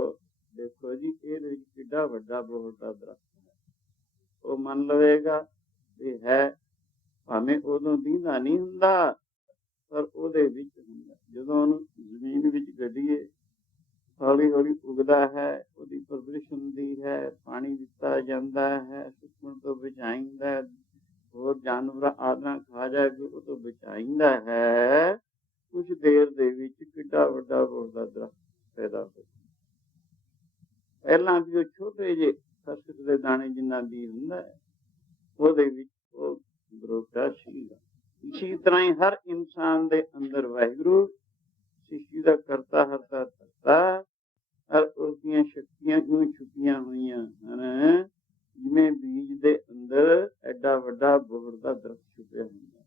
देखो जी ਇਹਦੇ ਵਿੱਚ ਕਿੱਡਾ ਵੱਡਾ ਬਹੁਤਾ ਦਰਖਤ ਹੈ। ਉਹ ਮੰਨ ਲਵੇਗਾ ਵੀ ਹੈ, ਭਾਵੇਂ ਉਦੋਂ ਦੀਂਦਾ ਨਹੀਂ ਹੁੰਦਾ ਪਰ ਉਹਦੇ ਵਿੱਚ ਹੁੰਦਾ। ਜਦੋਂ ਉਹਨੂੰ ਜ਼ਮੀਨ ਵਿੱਚ ਗੱਡੀਏ ਹੌਲੀ ਹੌਲੀ ਉਗਦਾ ਹੈ, ਉਹਦੀ ਪਰਵਰਿਸ਼ ਹੁੰਦੀ ਹੈ, ਪਾਣੀ ਦਿੱਤਾ ਜਾਂਦਾ ਹੈ, ਸੁੱਕਣ ਤੋਂ ਬਚਾਈਂਦਾ, ਹੋਰ ਜਾਨਵਰ ਆਦਿ ਖਾ ਜਾਏ ਉਹ ਤੋਂ ਬਚਾਈਂਦਾ ਹੈ। ਕੁਝ ਦੇਰ ਦੇ ਵਿੱਚ ਕਿੱਡਾ ਵੱਡਾ ਬਹੁਤਾ ਦਰਖਤ ਪੈਦਾ ਹੋ। ਪਹਿਲਾਂ ਵੀ ਉਹ ਛੋਟੇ ਜਿਹੇ ਖਸਖਸ ਦੇ ਦਾਣੇ ਜਿੰਨਾ ਵੀ ਹੁੰਦਾ ਹੈ ਉਹਦੇ ਵਿੱਚ ਉਹ ਬਰੋਟਾ ਸੀਗਾ। ਇਸੇ ਤਰ੍ਹਾਂ ਹੀ ਹਰ ਇਨਸਾਨ ਦੇ ਅੰਦਰ ਵਾਹਿਗੁਰੂ ਸ੍ਰਿਸ਼ਟੀ ਦਾ ਕਰਤਾ ਹਰਤਾ ਧਰਤਾ ਔਰ ਉਸਦੀਆਂ ਸ਼ਕਤੀਆਂ ਕਿਉਂ ਛੁਪੀਆਂ ਹੋਈਆਂ ਹਨ। ਜਿਵੇਂ ਬੀਜ ਦੇ ਅੰਦਰ ਐਡਾ ਵੱਡਾ ਬੋਹੜ ਦਾ ਦਰਖਤ ਛੁਪਿਆ ਹੁੰਦਾ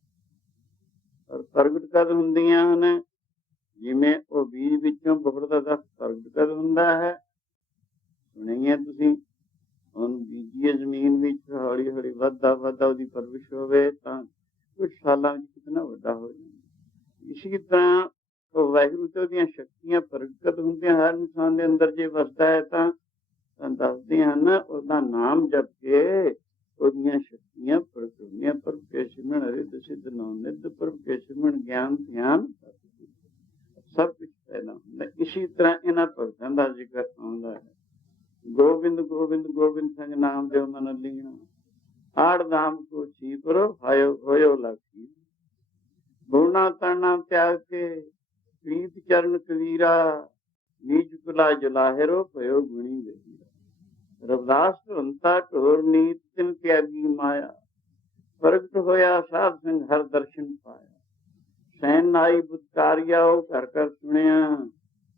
ਔਰ ਪ੍ਰਗਟ ਕਦ ਹੁੰਦੀਆਂ ਹਨ। ਜਿਵੇਂ ਉਹ ਬੀਜ ਵਿੱਚੋਂ ਬੋਹੜ ਦਾ ਦਰਖਤ ਪ੍ਰਗਟ ਕਦ ਹੁੰਦਾ ਹੈ, ਸੁਣੀਏ ਤੁਸੀਂ। ਹੁਣ ਬੀਜੀਏ ਜ਼ਮੀਨ ਵਿੱਚ, ਹੌਲੀ ਹੌਲੀ ਵੱਧਦਾ ਉਹਦੀ ਪਰਵਰਿਸ਼ ਹੋਵੇ ਤਾਂ ਕੁਝ ਸਾਲਾਂ ਵਿੱਚ ਕਿਤਨਾ ਵੱਡਾ ਹੋ ਜਾਂਦਾ। ਇਸੇ ਤਰ੍ਹਾਂ ਉਹ ਵਾਹਿਗੁਰੂ ਤੇ ਉਹਦੀਆਂ ਸ਼ਕਤੀਆਂ ਪ੍ਰਗਟ ਹੁੰਦੀਆਂ ਹਰ ਇਨਸਾਨ ਦੇ ਅੰਦਰ ਜੇ ਵਸਦਾ ਹੈ ਤਾਂ ਦੱਸਦੇ ਹਨ ਉਹਦਾ ਨਾਮ ਜਪ ਕੇ ਉਹਦੀਆਂ ਸ਼ਕਤੀਆਂ ਪ੍ਰਗਟ ਹੁੰਦੀਆਂ। ਪ੍ਰਭ ਕੇ ਸਿਮਰਨ ਹਰਿ ਸਿੱਧ ਨਾਮ ਨਿਧ, ਪ੍ਰਭ ਕੇ ਸਿਮਰਨ ਗਿਆਨ ਧਿਆਨ ਸਭ ਕੁਝ ਪੈਦਾ ਹੁੰਦਾ। ਇਸੇ ਤਰ੍ਹਾਂ ਇਹਨਾਂ ਭਗਤਾਂ ਦਾ ਜ਼ਿਕਰ ਆਉਂਦਾ ਹੈ। ਗੋਬਿੰਦ ਗੋਬਿੰਦ ਗੋਬਿੰਦ ਸਿੰਘ ਨਾਮ ਦਿਓ ਮਨ ਲੀਣਾ, ਆੜ ਦਾਮ ਕੋ ਛੀਪਰੋ ਹੋਇਓ ਲਾਖੀ, ਗੁਣਾ ਤਣਾ ਤਿਆਗ ਕੇ ਪ੍ਰੀਤ ਚਰਨ ਕਬੀਰਾ, ਨੀਚ ਕੁਲਾ ਜਲਾਹਿਰੋ ਭਇਓ ਗੁਣੀ ਗਹੀਰਾ। ਰਵਿਦਾਸ ਧੁੰਤਾ ਢੋਰ ਨੀਤ ਤਿਨ ਤਿਆਗੀ ਮਾਇਆ, ਪ੍ਰਗਟ ਹੋਇਆ ਸਾਧ ਸਿੰਘ ਹਰ ਦਰਸ਼ਨ ਪਾਇਆ। ਸੈਨ ਨਾਈ ਬੁਤਕਾਰਿਆ ਉਹ ਘਰ ਘਰ ਸੁਣਿਆ,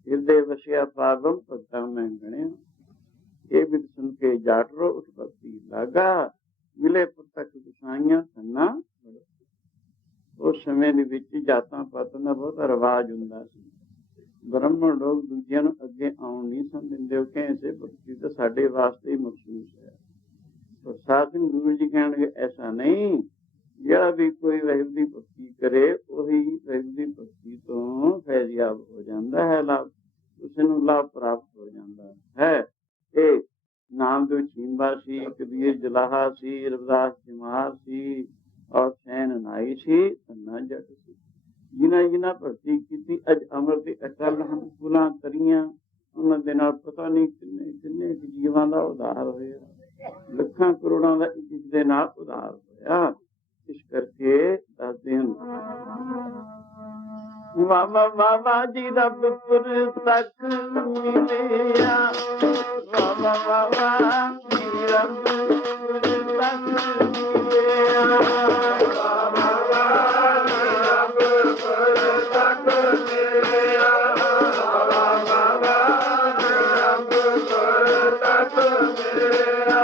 ਹਿਰਦੇ ਵਸਿਆ ਪਾਵਮ ਭਗਤਾਂ ਮੈਂ ਗਣਿਆ। ਇਹ ਬਿਦ ਸੁਣ ਕੇ ਜਾਟਰੋ ਉਸ ਭਗਤੀ ਲਾਗਾ, ਮਿਲੇ ਪੁੱਤਕ ਗੁਸਾਈਆਂ ਸੰਨਾ। ਉਸ ਸਮੇਂ ਦੇ ਵਿੱਚ ਜਾਤਾਂ ਪਾਤਾਂ ਦਾ ਬਹੁਤ ਰਿਵਾਜ ਹੁੰਦਾ ਸੀ। ਬ੍ਰਾਹਮਣ ਲੋਕ ਦੂਜਿਆਂ ਨੂੰ ਅੱਗੇ ਆਉਣ ਨਹੀਂ ਸਨ ਦਿੰਦੇ। ਉਹ ਕਹਿੰਦੇ ਭਗਤੀ ਤਾਂ ਸਾਡੇ ਵਾਸਤੇ ਹੀ ਮਖਸੂਸ ਹੈ। ਪਰ ਸਾਧ ਸਿੰਘ ਗੁਰੂ ਜੀ ਕਹਿਣਗੇ ਐਸਾ ਨਹੀਂ, ਜਿਹੜਾ ਵੀ ਕੋਈ ਵਾਹਿਗੁਰੂ ਦੀ ਭਗਤੀ ਕਰੇ ਉਹੀ ਵਾਹਿਗੁਰੂ ਦੀ ਭਗਤੀ ਤੋਂ ਫੈਜ਼ਯਾਬ ਹੋ ਜਾਂਦਾ ਹੈ, ਲਾਭ ਉਸ ਨੂੰ ਲਾਭ ਪ੍ਰਾਪਤ ਹੋ ਜਾਂਦਾ ਹੈ। ਇਹ ਨਾਮਦੇਵ ਛੀਂਬਾ ਸੀ, ਕਬੀਰ ਜਲਾਹਾ ਸੀ, ਰਵਿਦਾਸ ਜਮਾਰ ਸੀ ਔਰ ਸੈਨ ਨਾਈ ਸੀ, ਧੰਨਾ ਜੱਟ ਸੀ। ਜਿਨ੍ਹਾਂ ਭਗਤੀ ਕੀਤੀ ਅੱਜ ਅਮਰ ਤੇ ਅਟਲ ਹਨ, ਫੁੱਲਾਂ ਤਰੀਆਂ ਉਹਨਾਂ ਦੇ ਨਾਲ ਪਤਾ ਨਹੀਂ ਕਿੰਨੇ ਜੀਵਾਂ ਦਾ ਉਧਾਰ ਹੋਇਆ, ਲੱਖਾਂ ਕਰੋੜਾਂ ਦਾ ਇੱਕ ਦੇ ਨਾਲ ਉਧਾਰ ਹੋਇਆ। ਇਸ ਕਰਕੇ ਦੱਸਦੇ ਹਨ ਵਾਵਾ ਵਾਵਾ ਜੀ ਦਾ ਪੁੱਤਰ ਤੱਕ ਮਿਲਿਆ, ਵਾਵਾ ਵਾਵਾ ਜੀ ਦਾ ਪੁੱਤਰ ਤੱਕ ਮਿਲਿਆ, ਵਾਵਾ ਵਾਵਾ ਜੀ ਦਾ ਪੁੱਤਰ ਤੱਕ ਮਿਲਿਆ, ਵਾਵਾ ਵਾਵਾ ਜੀ ਦਾ ਪੁੱਤਰ ਤੱਕ ਮਿਲਿਆ।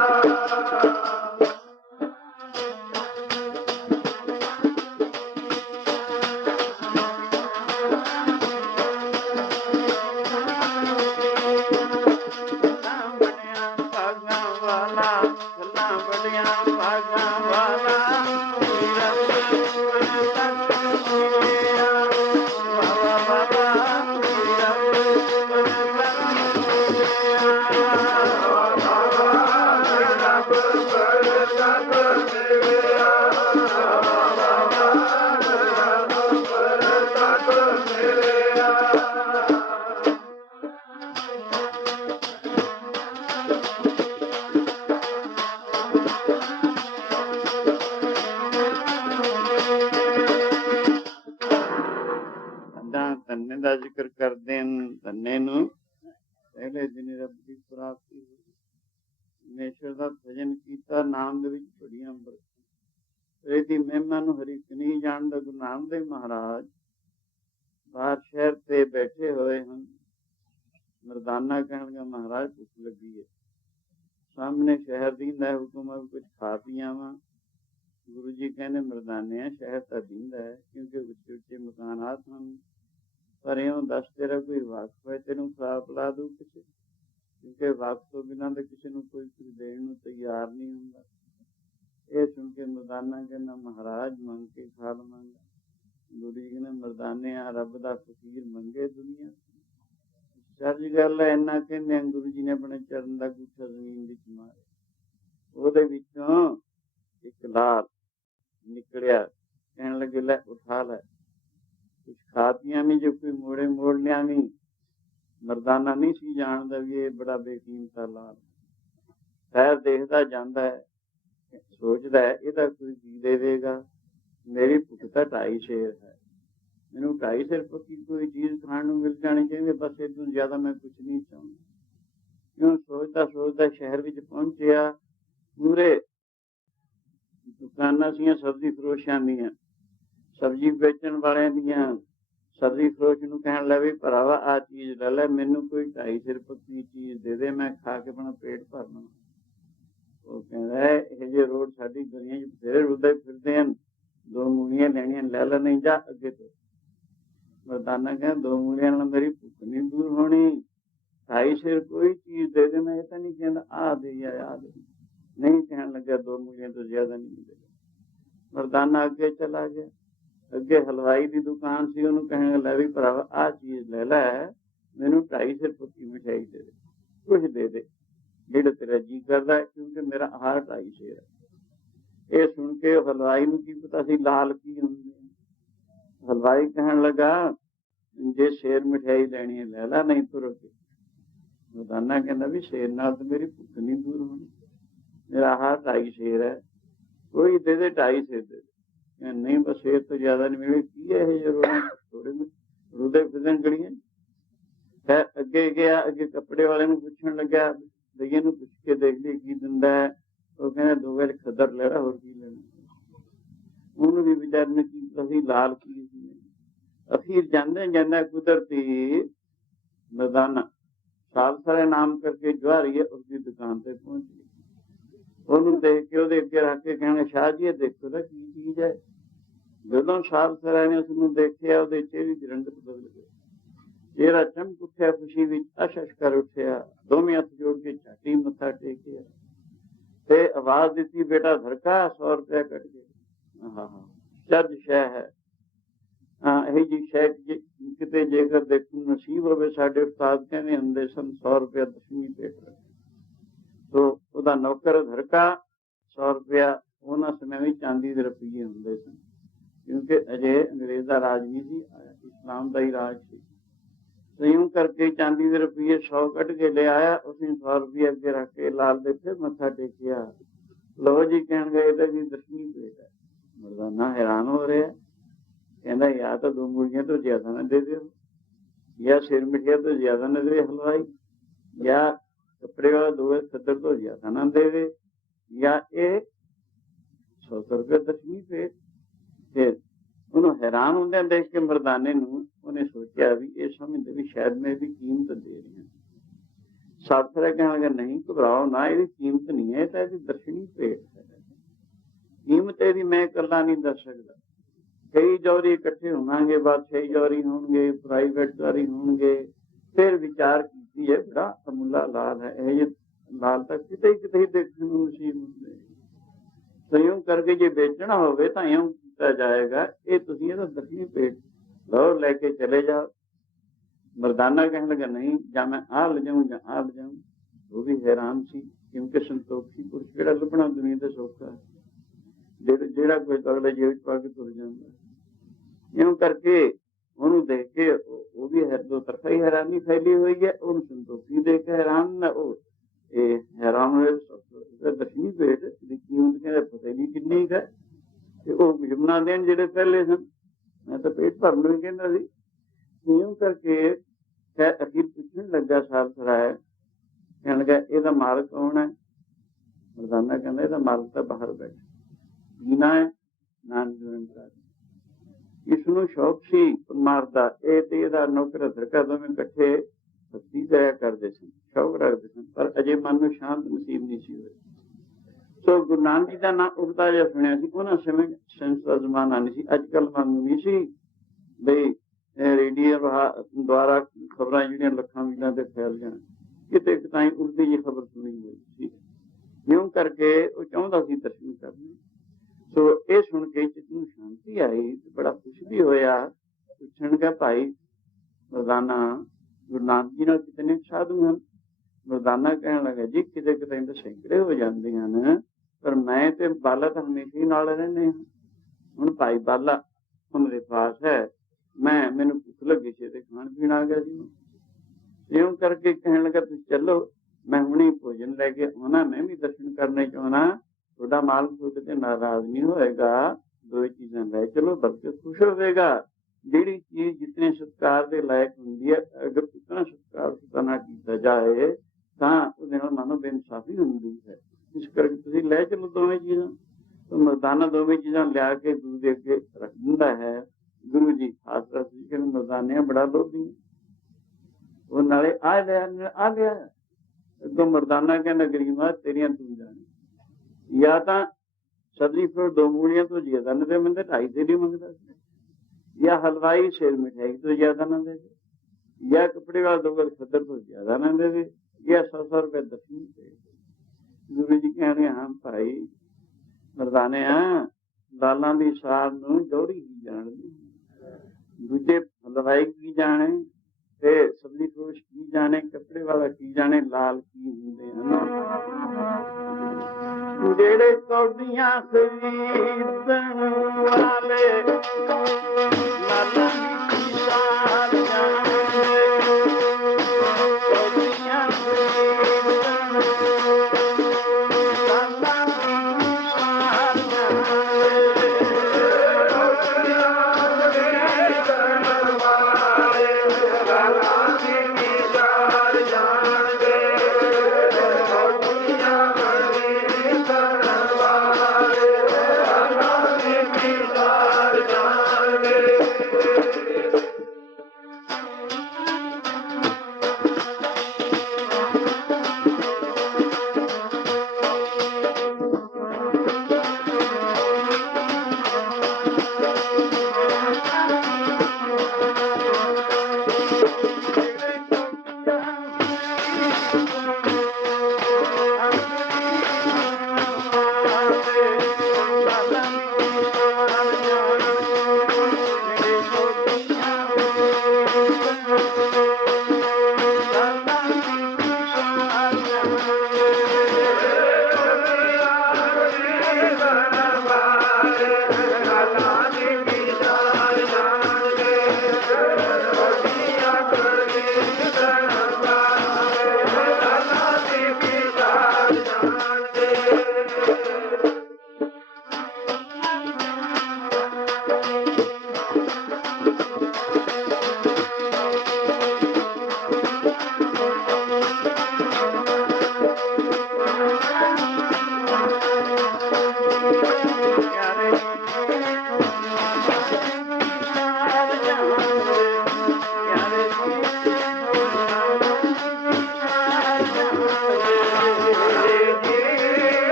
ਧੰਨੇ ਦਾ ਜ਼ਿਕਰ ਕਰਦੇ ਹਨ। ਧੰਨੇ ਨੂੰ ਪਹਿਲੇ ਦਿਨ ਰੱਬ ਦੀ ਪ੍ਰਾਪਤੀ ਹੋਈ, ਪਰਮੇਸ਼ਰ ਦਾ ਭਜਨ ਕੀਤਾ, ਨਾਮ ਦੇ ਵਿੱਚ ਬੜੀਆਂ ਬਰਕਤਾਂ। ਇਹਦੀ ਮਹਿਮਾ ਨੂੰ ਹਰੀ ਨਹੀਂ ਜਾਣਦਾ। ਗੁਰੂ ਨਾਨਕ ਦੇਵ ਮਹਾਰਾਜ ਬਾਹਰ ਸ਼ਹਿਰ ਤੇ ਬੈਠੇ ਹੋਏ ਹਨ। ਮਰਦਾਨਾ ਕਹਿਣਗੇ ਮਹਾਰਾਜ ਭੁੱਖ ਲੱਗੀ ਹੈ। ਸਾਹਮਣੇ ਸ਼ਹਿਰ ਦੀਂਦਾ ਹੈ, ਹੁਕਮ ਹੈ ਕੁਝ ਖਾ ਪੀ ਆਵਾਂ। ਗੁਰੂ ਜੀ ਕਹਿੰਦੇ ਮਰਦਾਨੇ ਆ ਸ਼ਹਿਰ ਤਾਂ ਦੀਂਦਾ ਹੈ ਕਿਉਂਕਿ ਉੱਚੇ ਉੱਚੇ ਮਕਾਨਾਤ ਹਨ, ਪਰ ਇਉਂ ਦੱਸ ਤੇਰਾ ਕੋਈ ਵਾਕਫ ਹੈ, ਤੈਨੂੰ ਖਾ ਪਿਲਾ ਦੂ ਕਿਸੇ, ਕਿਉਂਕਿ ਵਾਕਫ ਤੋਂ ਬਿਨਾਂ ਤਾਂ ਕਿਸੇ ਨੂੰ ਕੋਈ ਕੁਝ ਦੇਣ ਨੂੰ ਤਿਆਰ ਨਹੀਂ ਹੁੰਦਾ। ਇਹ ਸੁਣ ਕੇ ਮਰਦਾਨਾ ਕਹਿੰਦਾ ਮਹਾਰਾਜ ਮੰਗ ਕੇ ਖਾ ਲਵਾਂਗਾ। ਗੁਰੂ ਜੀ ਕਹਿੰਦੇ ਮਰਦਾਨੇ ਆ ਰੱਬ ਦਾ ਫਕੀਰ ਮੰਗੇ ਦੁਨੀਆ, ਸੱਚ ਗੱਲ ਹੈ। ਇੰਨਾ ਕਹਿੰਦੇ ਗੁਰੂ ਜੀ ਨੇ ਆਪਣੇ ਚਰਨ ਦਾ ਗੁੱਛਾ ਜ਼ਮੀਨ ਵਿੱਚ ਮਾਰਿਆ, ਉਹਦੇ ਵਿੱਚੋਂ ਇੱਕ ਲਾਲ ਨਿਕਲਿਆ। ਕਹਿਣ ਲੱਗੇ ਲੈ ਉਠਾ ਲੈ, ਕੁਛ ਖਾ ਪੀਆਂ ਵੀ, ਜੋ ਕੋਈ ਮੋੜੇ ਮੋੜ ਲਿਆ ਵੀ। ਮਰਦਾਨਾ ਨਹੀਂ ਸੀ ਜਾਣਦਾ ਵੀ ਇਹ ਬੜਾ ਬੇਕੀਮਤਾ ਲਾਲ। ਖੈਰ ਦੇਖਦਾ ਜਾਂਦਾ ਹੈ, ਸੋਚਦਾ ਹੈ ਇਹਦਾ ਕੋਈ ਕੀ ਦੇਵੇਗਾ, ਮੇਰੀ ਭੁੱਖ ਤਾਂ 2.5 ਸੇਰ ਹੈ, ਮੈਨੂੰ 2.5 ਸੇਰ ਪੱਕੀ ਕੋਈ ਚੀਜ਼ ਖਾਣ ਨੂੰ ਮਿਲ ਜਾਣੀ ਚਾਹੀਦੀ, ਬਸ ਇਹ ਤੋਂ ਜ਼ਿਆਦਾ ਮੈਂ ਕੁਛ ਨਹੀਂ ਚਾਹੁੰਦਾ। ਕਿਉਂ ਸੋਚਦਾ ਸੋਚਦਾ ਸ਼ਹਿਰ ਵਿੱਚ ਪਹੁੰਚਿਆ। ਪੂਰੇ ਦੁਕਾਨਾਂ ਸੀਆਂ ਸਬਜ਼ੀ ਫਰੋਸ਼ਾਂ ਦੀਆਂ, ਸਬਜ਼ੀ ਵੇਚਣ ਵਾਲਿਆਂ ਦੀਆਂ। ਸਬਜ਼ੀ ਫਰੋਸ਼ ਨੂੰ ਕਹਿਣ ਲੱਗੇ ਭਰਾਵਾ ਆਹ ਚੀਜ਼ ਲੈ ਲੈ, ਮੈਨੂੰ ਕੋਈ 2.5 ਸੇਰ ਪੱਕੀ ਚੀਜ਼ ਦੇ ਦੇ, ਮੈਂ ਖਾ ਕੇ ਆਪਣਾ ਪੇਟ ਭਰਨਾ। ਉਹ ਕਹਿੰਦਾ ਇਹ ਜੇ ਰੋਡ ਸਾਡੀ ਦੁਨੀਆ 'ਚ ਬਥੇਰੇ ਰੁੱਦੇ ਫਿਰਦੇ ਹਨ, 2 ਮੂਲੀਆਂ ਲੈਣੀਆਂ ਲੈ ਲੈ, ਨਹੀਂ ਜਾ ਅੱਗੇ ਤੋਂ। ਮਰਦਾਨਾ ਕਹਿੰਦਾ 2 ਮੂਲੀਆਂ ਨਾਲ ਮੇਰੀ ਭੁੱਖ ਨਹੀਂ ਦੂਰ ਹੋਣੀ, 2.5 ਸੇਰ ਕੋਈ ਚੀਜ਼ ਦੇ ਦੇ। ਮੈਂ ਇਹ ਤਾਂ ਨਹੀਂ ਕਹਿੰਦਾ ਆਹ ਦੇ ਜਾਂ ਆਹ ਦੇ, ਨਹੀਂ ਕਹਿਣ ਲੱਗਿਆ 2 ਮੂਲੀਆਂ ਤੋਂ ਜ਼ਿਆਦਾ ਨਹੀਂ ਮਿਲੇਗਾ। ਮਰਦਾਨਾ ਅੱਗੇ ਚਲਾ ਗਿਆ। ਅੱਗੇ ਹਲਵਾਈ ਦੀ ਦੁਕਾਨ ਸੀ, ਉਹਨੂੰ ਕਹਿਣ ਲੈ ਵੀ ਭਰਾਵਾ ਆਹ ਚੀਜ਼ ਲੈ ਲੈ, ਮੈਨੂੰ 2.5 ਸੇਰ ਪੱਕੀ ਮਿਠਾਈ ਦੇ ਦੇ, ਕੁਛ ਦੇ ਦੇ ਜਿਹੜਾ ਤੇਰਾ ਜੀ ਕਰਦਾ, ਕਿਉਂਕਿ ਮੇਰਾ ਆਹਾਰ 2.5 ਸੇਰ ਹੈ। ਇਹ ਸੁਣ ਕੇ ਹਲਵਾਈ ਨੂੰ ਕੀ ਪਤਾ ਸੀ ਲਾਲ ਕੀ ਹੁੰਦੇ। ਹਲਵਾਈ ਕਹਿਣ ਲੱਗਾ ਜੇ ਸੇਰ ਮਿਠਾਈ ਲੈਣੀ ਹੈ ਲੈ ਲਾ, ਨਹੀਂ ਤੁਰ ਕੇ। ਮਰਦਾਨਾ ਕਹਿੰਦਾ ਵੀ ਸੇਰ ਨਾਲ ਤਾਂ ਮੇਰੀ ਭੁੱਖ ਨਹੀਂ ਦੂਰ ਹੋਣੀ, ਮੇਰਾ ਆਹਾਰ 2.5 ਸੇਰ ਹੈ, ਕੋਈ ਦੇ ਦੇ 2.5 ਸੇਰ ਦੇ ਦੇ। ਨਹੀਂ ਬਸ ਸੇਰ ਤੋਂ ਜ਼ਿਆਦਾ ਨਹੀਂ ਮਿਲੇ। ਕੀ ਹੈ ਇਹ ਥੋੜੇ ਰੁਦੇ ਫਿਰਨ ਗੜੀਆਂ। ਫਿਰ ਅੱਗੇ ਗਿਆ, ਅੱਗੇ ਕੱਪੜੇ ਵਾਲੇ ਨੂੰ ਪੁੱਛਣ ਲੱਗਿਆ, ਦਈਏ ਨੂੰ ਪੁੱਛ ਕੇ ਦੇਖ ਲਈ ਕੀ ਦਿੰਦਾ ਹੈ। ਉਹ ਕਹਿੰਦਾ 2 ਗਜ ਖੱਦਰ ਲੈਣਾ, ਹੋਰ ਕੀ ਲੈਣਾ। ਉਹਨੂੰ ਵੀ ਵਿਚਾਰ ਨੇ ਕੀ ਅਸੀਂ ਲਾਲ ਕੀ ਸੀ। ਅਖੀਰ ਜਾਂਦੇ ਜਾਂਦਾ ਕੁਦਰਤੀ ਮਰਦਾਨਾ ਸਾਲਸਰੇ ਨਾਮ ਕਰਕੇ ਜਵਾਰੀਏ ਉਸਦੀ ਦੁਕਾਨ ਤੇ ਪਹੁੰਚ ਗਈ। ਉਹਨੂੰ ਦੇਖ ਕੇ ਉਹਦੇ ਅੱਗੇ ਰੱਖ ਕੇ ਕਹਿਣਾ ਸ਼ਾਹ ਜੀ ਇਹ ਦੇਖੋ ਤਾਂ ਕੀ ਚੀਜ਼ ਹੈ। ਜਦੋਂ ਸਾਲਸਰਾ ਨੇ ਉਸਨੂੰ ਦੇਖਿਆ ਉਹਦੇ ਚਿਹਰੇ ਦੀ ਰੰਗਤ ਬਦਲ ਗਈ, ਚਿਹਰਾ ਚਮਕ ਉੱਠਿਆ, ਖੁਸ਼ੀ ਵਿੱਚ ਅਸ਼ ਕਰ ਉੱਠਿਆ, ਦੋਵੇਂ ਹੱਥ ਜੋੜ ਕੇ ਝਾਟੀ ਮੱਥਾ ਟੇਕਿਆ ਤੇ ਆਵਾਜ਼ ਦਿੱਤੀ ਬੇਟਾ ਧਰਕਾ 100 ਰੁਪਇਆ ਕੱਟ ਗਿਆ। ਹਾਂ ਚੱਜ ਸ਼ੈ ਹੈ। ਇਹ ਜੀ ਸ਼ੈ ਕਿਤੇ ਜੇਕਰ ਦੇਖਣ ਨਸੀਬ ਹੋਵੇ, ਸਾਡੇ ਉਸਤਾਦ ਕਹਿੰਦੇ ਹੁੰਦੇ ਸਨ 100 ਰੁਪਇਆ ਦਸਵੀਂ ਪੇਟ ਰੱਖ। ਸੋ ਉਹਦਾ ਨੌਕਰ ਧਰਕਾ 100 ਰੁਪਇਆ ਉਹਨਾਂ ਸਮੇਂ ਵਿੱਚ ਚਾਂਦੀ ਦੇ ਰੁਪਈਏ ਹੁੰਦੇ ਸਨ, ਕਿਉਂਕਿ ਅਜੇ ਅੰਗਰੇਜ਼ ਦਾ ਰਾਜ ਨਹੀਂ ਸੀ ਆਇਆ, ਇਸਲਾਮ ਦਾ ਹੀ ਰਾਜ ਸੀ। ਇਉਂ ਕਰਕੇ ਚਾਂਦੀ ਦੇ ਰੁਪਈਏ 100 ਕੱਢ ਕੇ ਲੈ ਆਇਆ। ਉਸਨੇ 100 ਰੁਪਏ ਅੱਗੇ ਰੱਖ ਕੇ ਲਾਲ ਦੇ ਫਿਰ ਮੱਥਾ ਟੇਕਿਆ। ਲੋ ਜੀ ਕਹਿਣ ਗਏ ਇਹਦਾ ਵੀ ਦਸਵੀਂ ਪੇਟ ਹੈ। ਮਰਦਾਨਾ ਹੈਰਾਨ ਹੋ ਰਿਹਾ, ਕਹਿੰਦਾ ਜਾਂ ਤਾਂ 2 ਮੂਲੀਆਂ ਤੋਂ ਜ਼ਿਆਦਾ ਨਾ ਦੇ ਦਿਓ, ਜਾਂ ਸਿਰ ਮਿਠਿਆ ਤੋਂ ਜ਼ਿਆਦਾ ਨਾ ਦੇ ਹਲਵਾਈ, ਜਾਂ ਕੱਪੜੇ ਵਾਲਾ 2 ਖੱਦਰ ਤੋਂ ਜ਼ਿਆਦਾ ਨਾ ਦੇਵੇ, ਜਾਂ ਇਹ 100 ਰੁਪਏ ਦਸਵੀਂ ਪੇਟ। ਫਿਰ ਉਹਨੂੰ ਹੈਰਾਨ ਹੁੰਦਿਆਂ ਦੇਖ ਕੇ ਮਰਦਾਨੇ ਨੂੰ ਉਹਨੇ ਸੋਚਿਆ ਵੀ ਇਹ ਸਮਝਦੇ ਵੀ ਸ਼ਾਇਦ ਮੈਂ ਇਹਦੀ ਕੀਮਤ ਦੇ ਰਹੀ ਹਾਂ। ਸਾਥਰਾ ਕਹਿਣ ਲੱਗਾ ਨਹੀਂ ਘਬਰਾਓ ਨਾ, ਇਹਦੀ ਕੀਮਤ ਨਹੀਂ ਹੈ, ਤਾਂ ਇਹਦੀ ਦਰਸ਼ਨੀ ਭੇਟ ਹੈ। ਕੀਮਤ ਇਹਦੀ ਮੈਂ ਇਕੱਲਾ ਨਹੀਂ ਦੱਸ ਸਕਦਾ, ਕਈ ਜੌਹਰੀ ਇਕੱਠੇ ਹੋਵਾਂਗੇ, ਬਾਦਸ਼ਾਹੀ ਜੌਹਰੀ ਹੋਣਗੇ, ਪ੍ਰਾਈਵੇਟ ਜੌਹਰੀ ਹੋਣਗੇ, ਫਿਰ ਵਿਚਾਰ ਕੀਤੀ ਹੈ ਬੜਾ ਅਮੁੱਲਾ ਲਾਲ ਹੈ। ਇਹ ਜਿਹੇ ਲਾਲ ਤਾਂ ਕਿਤੇ ਕਿਤੇ ਦੇਖਣ ਨੂੰ ਨਸੀਬ ਹੁੰਦੇ। ਸੰਯੋਗ ਕਰਕੇ ਜੇ ਵੇਚਣਾ ਹੋਵੇ ਤਾਂ ਇਉਂ ਕੀਤਾ ਜਾਏਗਾ, ਇਹ ਤੁਸੀਂ ਇਹਦਾ ਦਰਸ਼ਨੀ ਭੇਟ ਲਓ, ਲੈ ਕੇ ਚਲੇ ਜਾਓ। ਮਰਦਾਨਾ ਕਹਿਣ ਲੱਗਾ ਨਹੀਂ, ਜਾਂ ਮੈਂ ਆਹ ਲਿਜਾਊਂ ਜਾਂ ਆਹ ਲਿਜਾਊਂ। ਉਹ ਵੀ ਹੈਰਾਨ ਸੀ, ਕਿਉਂਕਿ ਸੰਤੋਖੀ ਪੁਰਸ਼ ਕਿਹੜਾ ਲੱਭਣਾ ਦੁਨੀਆ ਤੇ ਸੌਖਾ ਹੈ, ਜਿਹੜਾ ਕੋਈ ਅਗਲੇ ਜੇਬ ਚ ਪਾ ਕੇ ਤੁਰ ਜਾਂਦਾ। ਇਉਂ ਕਰਕੇ ਉਹਨੂੰ ਦੇਖ ਕੇ ਉਹ ਵੀ ਦੋ ਤਰਫਾ ਹੀ ਹੈਰਾਨੀ ਫੈਲੀ ਹੋਈ ਹੈ। ਉਹਨੂੰ ਸੰਤੋਖੀ ਦੇਖ ਕੇ ਹੈਰਾਨ, ਉਹ ਇਹ ਹੈਰਾਨ ਹੋਏ ਦਰਸ਼ਨੀ ਭੇਟ ਦੀ ਕੀਮਤ ਕਹਿੰਦੇ ਪਤਾ ਨਹੀਂ ਕਿੰਨੀ ਹੈ। ਤੇ ਉਹ ਯਮੁਨਾ ਦੇਣ ਜਿਹੜੇ ਪਹਿਲੇ ਸਨ, ਮੈਂ ਤਾਂ ਪੇਟ ਭਰਨ ਨੂੰ ਹੀ ਕਹਿੰਦਾ ਸੀ। ਇਉਂ ਕਰਕੇ ਅਖੀਰ ਪੁੱਛਣ ਲੱਗਾ ਸਾਲਸਰਾ ਹੈ, ਕਹਿਣ ਲੱਗਾ ਇਹਦਾ ਮਾਲਕ ਕੌਣ ਹੈ। ਮਰਦਾਨਾ ਕਹਿੰਦਾ ਇਹਦਾ ਮਾਲਕ ਤਾਂ ਬਾਹਰ ਬੈਠਾ, ਜੀਣਾ ਹੈ ਨਾਨਕ। ਇਸਨੂੰ ਸ਼ੌਕ ਸੀ ਮਾਰ ਦਾ। ਇਹ ਤੇ ਇਹਦਾ ਨੌਕਰ ਧਰਕਾ ਦੋਵੇਂ ਇਕੱਠੇ ਭਗਤੀ ਕਰਿਆ ਕਰਦੇ ਸਨ, ਸ਼ੌਕ ਰੱਖਦੇ ਸਨ, ਪਰ ਅਜੇ ਮਨ ਨੂੰ ਸ਼ਾਂਤ ਨਸੀਬ ਨਹੀਂ ਸੀ ਹੋਇਆ। ਸੋ ਗੁਰੂ ਨਾਨਕ ਜੀ ਦਾ ਨਾਂ ਉੱਠਦਾ ਜਿਹਾ ਸੁਣਿਆ ਸੀ। ਉਹਨਾਂ ਸਮੇਂ ਸਾਇੰਸ ਦਾ ਜ਼ਮਾਨਾ ਨਹੀਂ ਸੀ, ਅੱਜ ਕੱਲ੍ਹ ਵਾਂਗੂ ਨਹੀਂ ਸੀ ਬਈ ਰੇਡੀਓ ਦੁਆਰਾ ਖਬਰਾਂ ਜਿਹੜੀਆਂ ਲੱਖਾਂ ਮੀਲਾਂ ਤੇ ਫੈਲ ਜਾਣ। ਕਿਤੇ ਕਿਤਾਈ ਉਲਟੀ ਜਿਹੀ ਖਬਰ ਸੁਣੀ ਹੋਈ ਸੀ। ਇਉਂ ਕਰਕੇ ਉਹ ਚਾਹੁੰਦਾ ਸੀ ਦਰਸ਼ਨ ਕਰਨੇ। ਸੋ ਇਹ ਸੁਣ ਕੇ ਚਿੱਤ ਨੂੰ ਸ਼ਾਂਤੀ ਆਈ, ਬੜਾ ਖੁਸ਼ ਵੀ ਹੋਇਆ। ਪੁੱਛਣ ਗਿਆ ਭਾਈ ਮਰਦਾਨਾ ਗੁਰੂ ਨਾਨਕ ਜੀ ਨਾਲ ਕਿਤਨੇ ਸਾਧੂ ਹਨ। ਮਰਦਾਨਾ ਕਹਿਣ ਲੱਗਾ ਜੀ ਕਿਤੇ ਕਿਤੇ ਤਾਂ ਸੈਂਕੜੇ ਹੋ ਜਾਂਦੀਆਂ ਨੇ, ਪਰ ਮੈਂ ਤੇ ਬਾਲਾ ਤਾਂ ਹਮੇਸ਼ਾ ਹੀ ਨਾਲ ਰਹਿੰਦੇ ਹਾਂ। ਹੁਣ ਭਾਈ ਬਾਲਾ ਮੇਰੇ ਪਾਸ ਹੈ, ਮੈਨੂੰ ਭੁੱਖ ਲੱਗੀ ਸੀ ਤੇ ਖਾਣ ਪੀਣ ਆ ਗਿਆ ਜੀ। ਇਉਂ ਕਰਕੇ ਕਹਿਣ ਲੱਗਾ ਤੁਸੀਂ ਚੱਲੋ, ਮੈਂ ਹੁਣੇ ਭੋਜਨ ਲੈ ਕੇ ਆਉਣਾ, ਮੈਂ ਵੀ ਦਰਸ਼ਨ ਕਰਨੇ ਚਾਹੁੰਦਾ। ਤੁਹਾਡਾ ਮਾਲਕ ਤੁਹਾਡੇ ਤੇ ਨਾਰਾਜ਼ ਨਹੀਂ ਹੋਏਗਾ, ਦੋ ਚੀਜ਼ਾਂ ਲੈ ਚਲੋ, ਬਲਕਿ ਖੁਸ਼ ਹੋਵੇਗਾ। ਜਿਹੜੀ ਚੀਜ਼ ਜਿਤਨੇ ਸਤਿਕਾਰ ਦੇ ਲਾਇਕ ਹੁੰਦੀ ਹੈ, ਅਗਰ ਉਤਨਾ ਸਤਿਕਾਰ ਉਸਦਾ ਨਾ ਕੀਤਾ ਜਾਏ ਤਾਂ ਉਹਦੇ ਨਾਲ ਮਨੋਂ ਬੇਇਨਸਾਫੀ ਹੁੰਦੀ ਹੈ। ਇਸ ਕਰਕੇ ਤੁਸੀਂ ਲੈ ਚਲੋ ਦੋਵੇਂ ਚੀਜ਼ਾਂ। ਮਰਦਾਨਾ ਦੋਵੇਂ ਚੀਜ਼ਾਂ ਲਿਆ ਕੇ ਗੁਰੂ ਦੇ ਅੱਗੇ ਰੱਖ ਦਿੰਦਾ ਹੈ। ਗੁਰੂ ਜੀ ਖਾਸ ਤੌਰ ਤੇ ਕਹਿੰਦੇ ਮਰਦਾਨੇ ਬੜਾ ਲੋਭੀ, ਉਹ ਨਾਲੇ ਆ ਗਿਆ ਅੱਗੋਂ ਮਰਦਾਨਾ ਕਹਿੰਦਾ ਗਰੀਬਾ ਤੇਰੀਆਂ ਤੂੰ ਜਾਣੀ, ਜਾਂ ਤਾਂ ਸਬਜ਼ੀ ਫਰੂਟ 2 ਮੂਲੀਆਂ ਤੋਂ ਜ਼ਿਆਦਾ ਨਾ ਦੇ, ਮੈਂ 2.5 ਤੇਰੀ ਮੰਗਦਾ ਸੀ, ਜਾਂ ਹਲਵਾਈ ਸ਼ੇਰ ਮਿਠਾਈ ਤੋਂ ਜ਼ਿਆਦਾ ਨਾ ਦੇ, ਜਾਂ ਕੱਪੜੇ ਵਾਲਾ 2 ਖੱਦਰ ਤੋਂ ਜ਼ਿਆਦਾ ਨਾ ਦੇਵੇ, ਜਾਂ 100 ਰੁਪਏ ਦਰਸ਼ਨ ਦੇ। ਗੁਰੂ ਜੀ ਕਹਿੰਦੇ ਹਾਂ ਭਾਈ ਮਰਦਾਨੇ ਦਾਲਾਂ ਦੀ ਸਾਰ ਨੂੰ ਜੋੜੀ ਕੀ ਜਾਣਦੀ, ਦੂਜੇ ਹਲਵਾਈ ਕੀ ਜਾਣੇ ਤੇ ਸਬਜ਼ੀ ਫਰੋਸ਼ ਕੀ ਜਾਣੇ, ਕੱਪੜੇ ਵਾਲਾ ਕੀ ਜਾਣੇ, ਲਾਲ ਕੀ ਹੁੰਦੇ ਹਨ। ਜਿਹੜੇ ਕੌਡੀਆਂ ਖਰੀਦਣ ਵਾਲੇ ਲਾਲਾਂ ਦੀ ਸਾਰ ਜਾਣਦੇ, ਕੌਡੀਆਂ ਖਰੀਦਣ ਲਾਲਾਂ ਦੀ ਸਾਰ ਜਾਣਦੇ,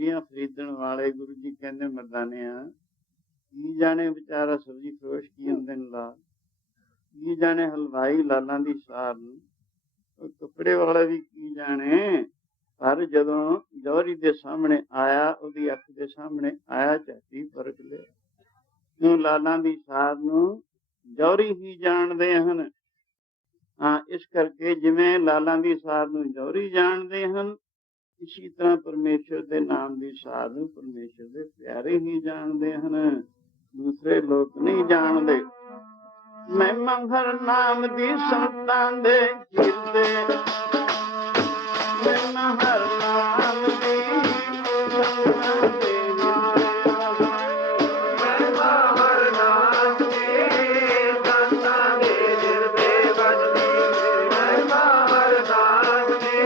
ਸਬਜ਼ੀਆਂ ਖਰੀਦਣ ਵਾਲੇ ਗੁਰੂ ਜੀ ਕਹਿੰਦੇ ਮਰਦਾਨਿਆਂ, ਕੀ ਜਾਣੇ ਵਿਚਾਰਾ ਸਬਜ਼ੀ ਫਰੋਸ਼ ਕੀ ਹੁੰਦੇ ਨੇ ਲਾਲ, ਕੀ ਜਾਣੇ ਹਲਵਾਈ ਲਾਲਾਂ ਦੀ ਸਾਰ ਨੂੰ, ਕੱਪੜੇ ਵਾਲਾ ਵੀ ਕੀ ਜਾਣੇ। ਪਰ ਜਦੋਂ ਜੌਹਰੀ ਦੇ ਸਾਹਮਣੇ ਆਇਆ, ਉਹਦੀ ਅੱਖ ਦੇ ਸਾਹਮਣੇ ਆਇਆ, ਝਾਤੀ ਪਰਖ ਲਿਆ। ਕਿਉਂ ਲਾਲਾਂ ਦੀ ਸਾਰ ਨੂੰ ਜੌਹਰੀ ਹੀ ਜਾਣਦੇ ਹਨ। ਹਾਂ, ਇਸ ਕਰਕੇ ਜਿਵੇਂ ਲਾਲਾਂ ਦੀ ਸਾਰ ਨੂੰ ਜੌਹਰੀ ਜਾਣਦੇ ਹਨ, ਇਸੀ ਤਰ੍ਹਾਂ ਪਰਮੇਸ਼ਰ ਦੇ ਨਾਮ ਦੀ ਸਾਰ ਨੂੰ ਪਰਮੇਸ਼ਰ ਦੇ ਪਿਆਰੇ ਹੀ ਜਾਣਦੇ ਹਨ, ਦੂਸਰੇ ਲੋਕ ਨਹੀਂ ਜਾਣਦੇ। ਮਹਿਮਾ ਹਰ ਨਾਮ ਦੀ ਸੰਤਾਂ ਦੇ ਹਿਰਦੇ, ਮਹਿਮਾ ਹਰ ਨਾਮ ਦੀ ਸੰਤਾਂ ਦੇ ਮਹਿਮਾ ਹਰ ਨਾਮ ਦੀ ਸੰਤਾਂ ਦੇ ਹਿਰਦੇ ਵੱਜਦੀ, ਮਹਿਮਾ ਹਰ ਨਾਮ ਦੀ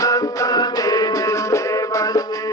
ਸੰਤਾਂ ਦੇ ਹਿਰਦੇ ਵੱਜਦੀ।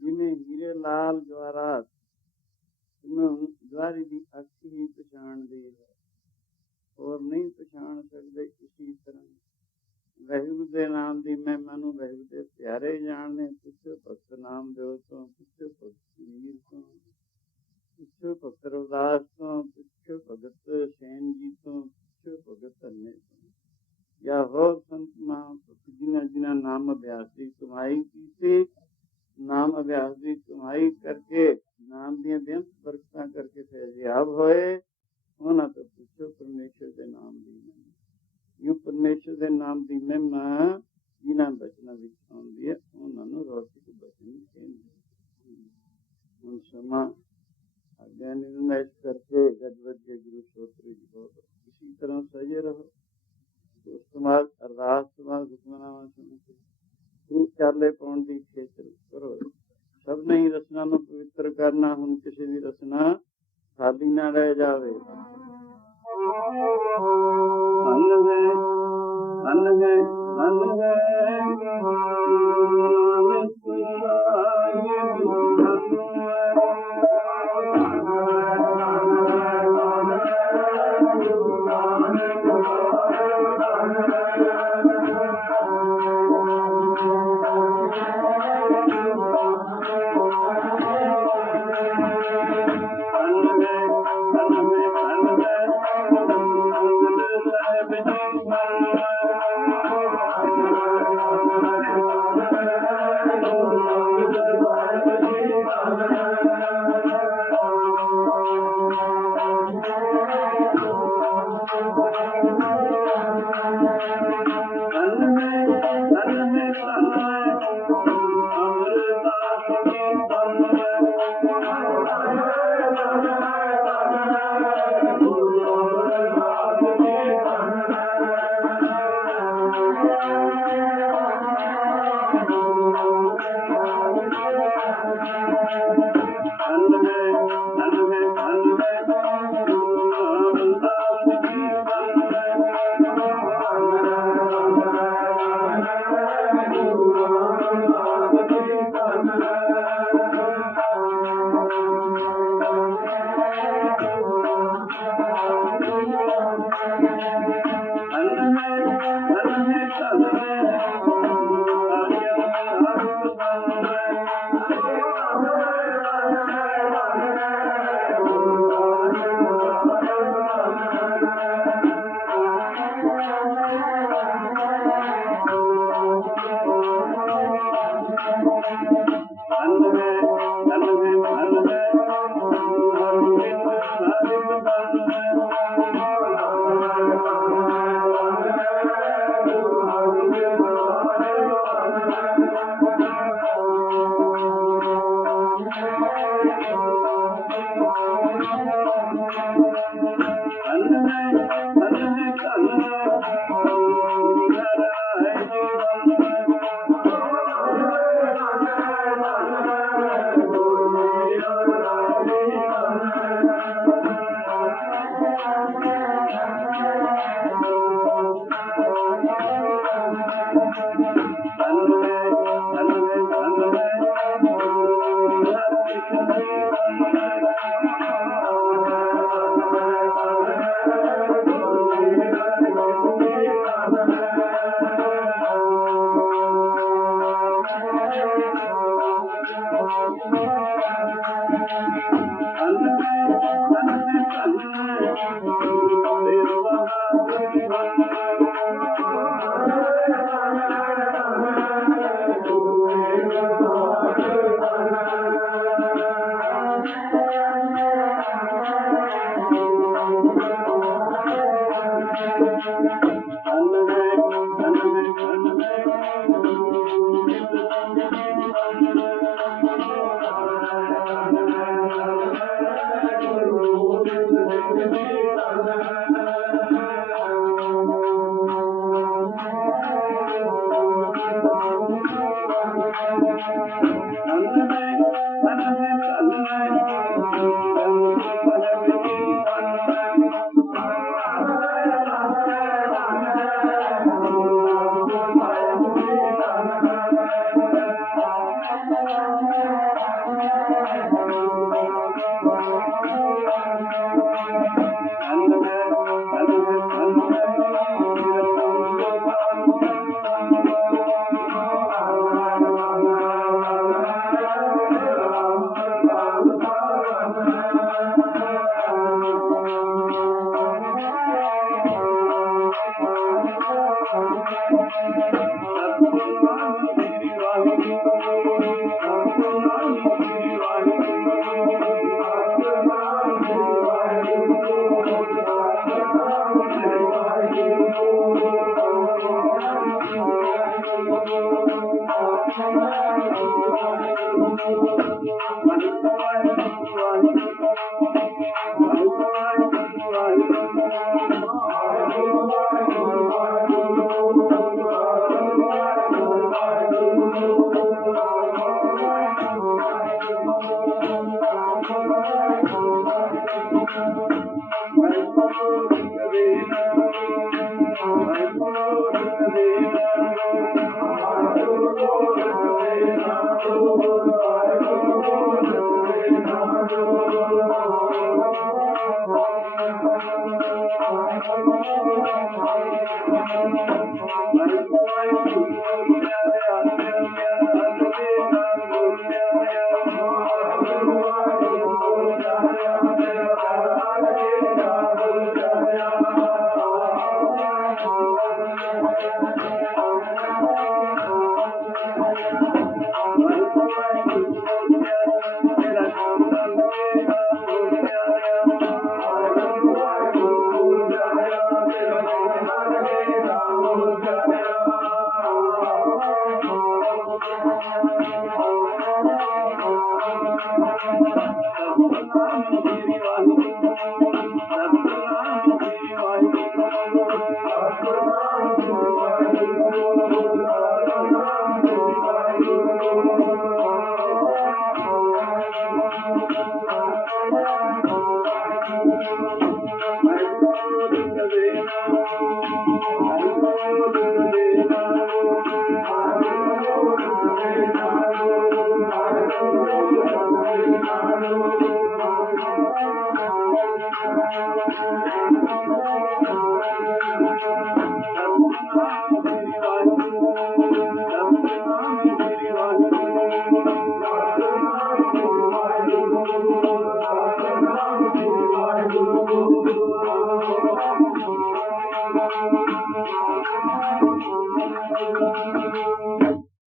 ਜਿਵੇਂ ਹੀਰੇ ਲਾਲ ਜਵਾਹਰਾਤ ਨੂੰ ਜਵਾਰੀ ਦੀ ਅੱਖ ਹੀ ਪਛਾਣਦੀ ਹੈ, ਹੋਰ ਨਹੀਂ ਪਛਾਣ ਸਕਦੇ। ਇਸੀ ਤਰ੍ਹਾਂ ਵਾਹਿਗੁਰੂ ਦੇ ਨਾਮ ਦੀ ਮਹਿਮਾ ਨੂੰ ਵਾਹਿਗੁਰੂ ਦੇ ਪਿਆਰੇ ਜਾਣਦੇ। ਪੁੱਛੋ ਭਗਤ ਨਾਮਦੇਵ ਤੋਂ, ਪੁੱਛੋ ਭਗਤ ਕਬੀਰ ਤੋਂ, ਪੁੱਛੋ ਭਗਤ ਰਵਿਦਾਸ ਤੋਂ, ਪੁੱਛੋ ਭਗਤ ਸੈਨ ਜੀ ਤੋਂ, ਪੁੱਛੋ ਭਗਤ ਧੰਨੇ ਤੋਂ, ਜਾਂ ਹੋਰ ਸੰਤ ਮਹਾਂਪੁਰਖ ਜਿਨ੍ਹਾਂ ਨਾਮ ਅਭਿਆਸ ਦੀ ਕਮਾਈ ਕੀਤੀ, ਨਾਮ ਅਭਿਆਸ ਦੀ ਕਮਾਈ ਕਰਕੇ ਨਾਮ ਦੀਆਂ ਬੇਅੰਤ ਬਰਕਤਾਂ ਕਰਕੇ ਫੈਜ਼ਯਾਬ ਹੋਏ, ਉਹਨਾਂ ਤੋਂ ਪੁੱਛੋ ਪਰਮੇਸ਼ਰ ਦੇ ਨਾਮ ਦੀ ਮਹਿਮਾ। ਯੂ ਪਰਮੇਸ਼ਰ ਦੇ ਨਾਮ ਦੀ ਮਹਿਮਾ ਜਿਨ੍ਹਾਂ ਬਚਨਾਂ ਵਿੱਚ ਆਉਂਦੀ ਹੈ, ਉਹਨਾਂ ਨੂੰ ਰੌਚਕ ਬਚਨ ਕਹਿੰਦੇ। ਹੁਣ ਸਮਾਂ ਅੱਗੇ ਨਿਰਣਇਤ ਕਰਕੇ ਗਜਵਤ ਦੇ ਗੁਰੂ ਸੋਤਰੀ ਜੀ ਬਹੁਤ ਇਸੀ ਤਰ੍ਹਾਂ ਸਜੇ ਰਹੋ। ਉਸ ਤੋਂ ਬਾਅਦ ਅਰਦਾਸ ਤੋਂ ਬਾਅਦ ਹੁਕਮਨਾਮਾ ਸੁਣ ਕੇ ਤੂੰ ਚਾਲੇ ਪਾਉਣ ਦੀ ਖੇਚਲ ਕਰੋ। ਸਭ ਨੇ ਹੀ ਰਸਨਾ ਨੂੰ ਪਵਿੱਤਰ ਕਰਨਾ। ਹੁਣ ਕਿਸੇ ਦੀ ਰਸਨਾ ਖਾਲੀ ਨਾ ਰਹਿ ਜਾਵੇ। ਮਨ ਹੈ ਮਨ ਹੈ ਮਨ ਹੈ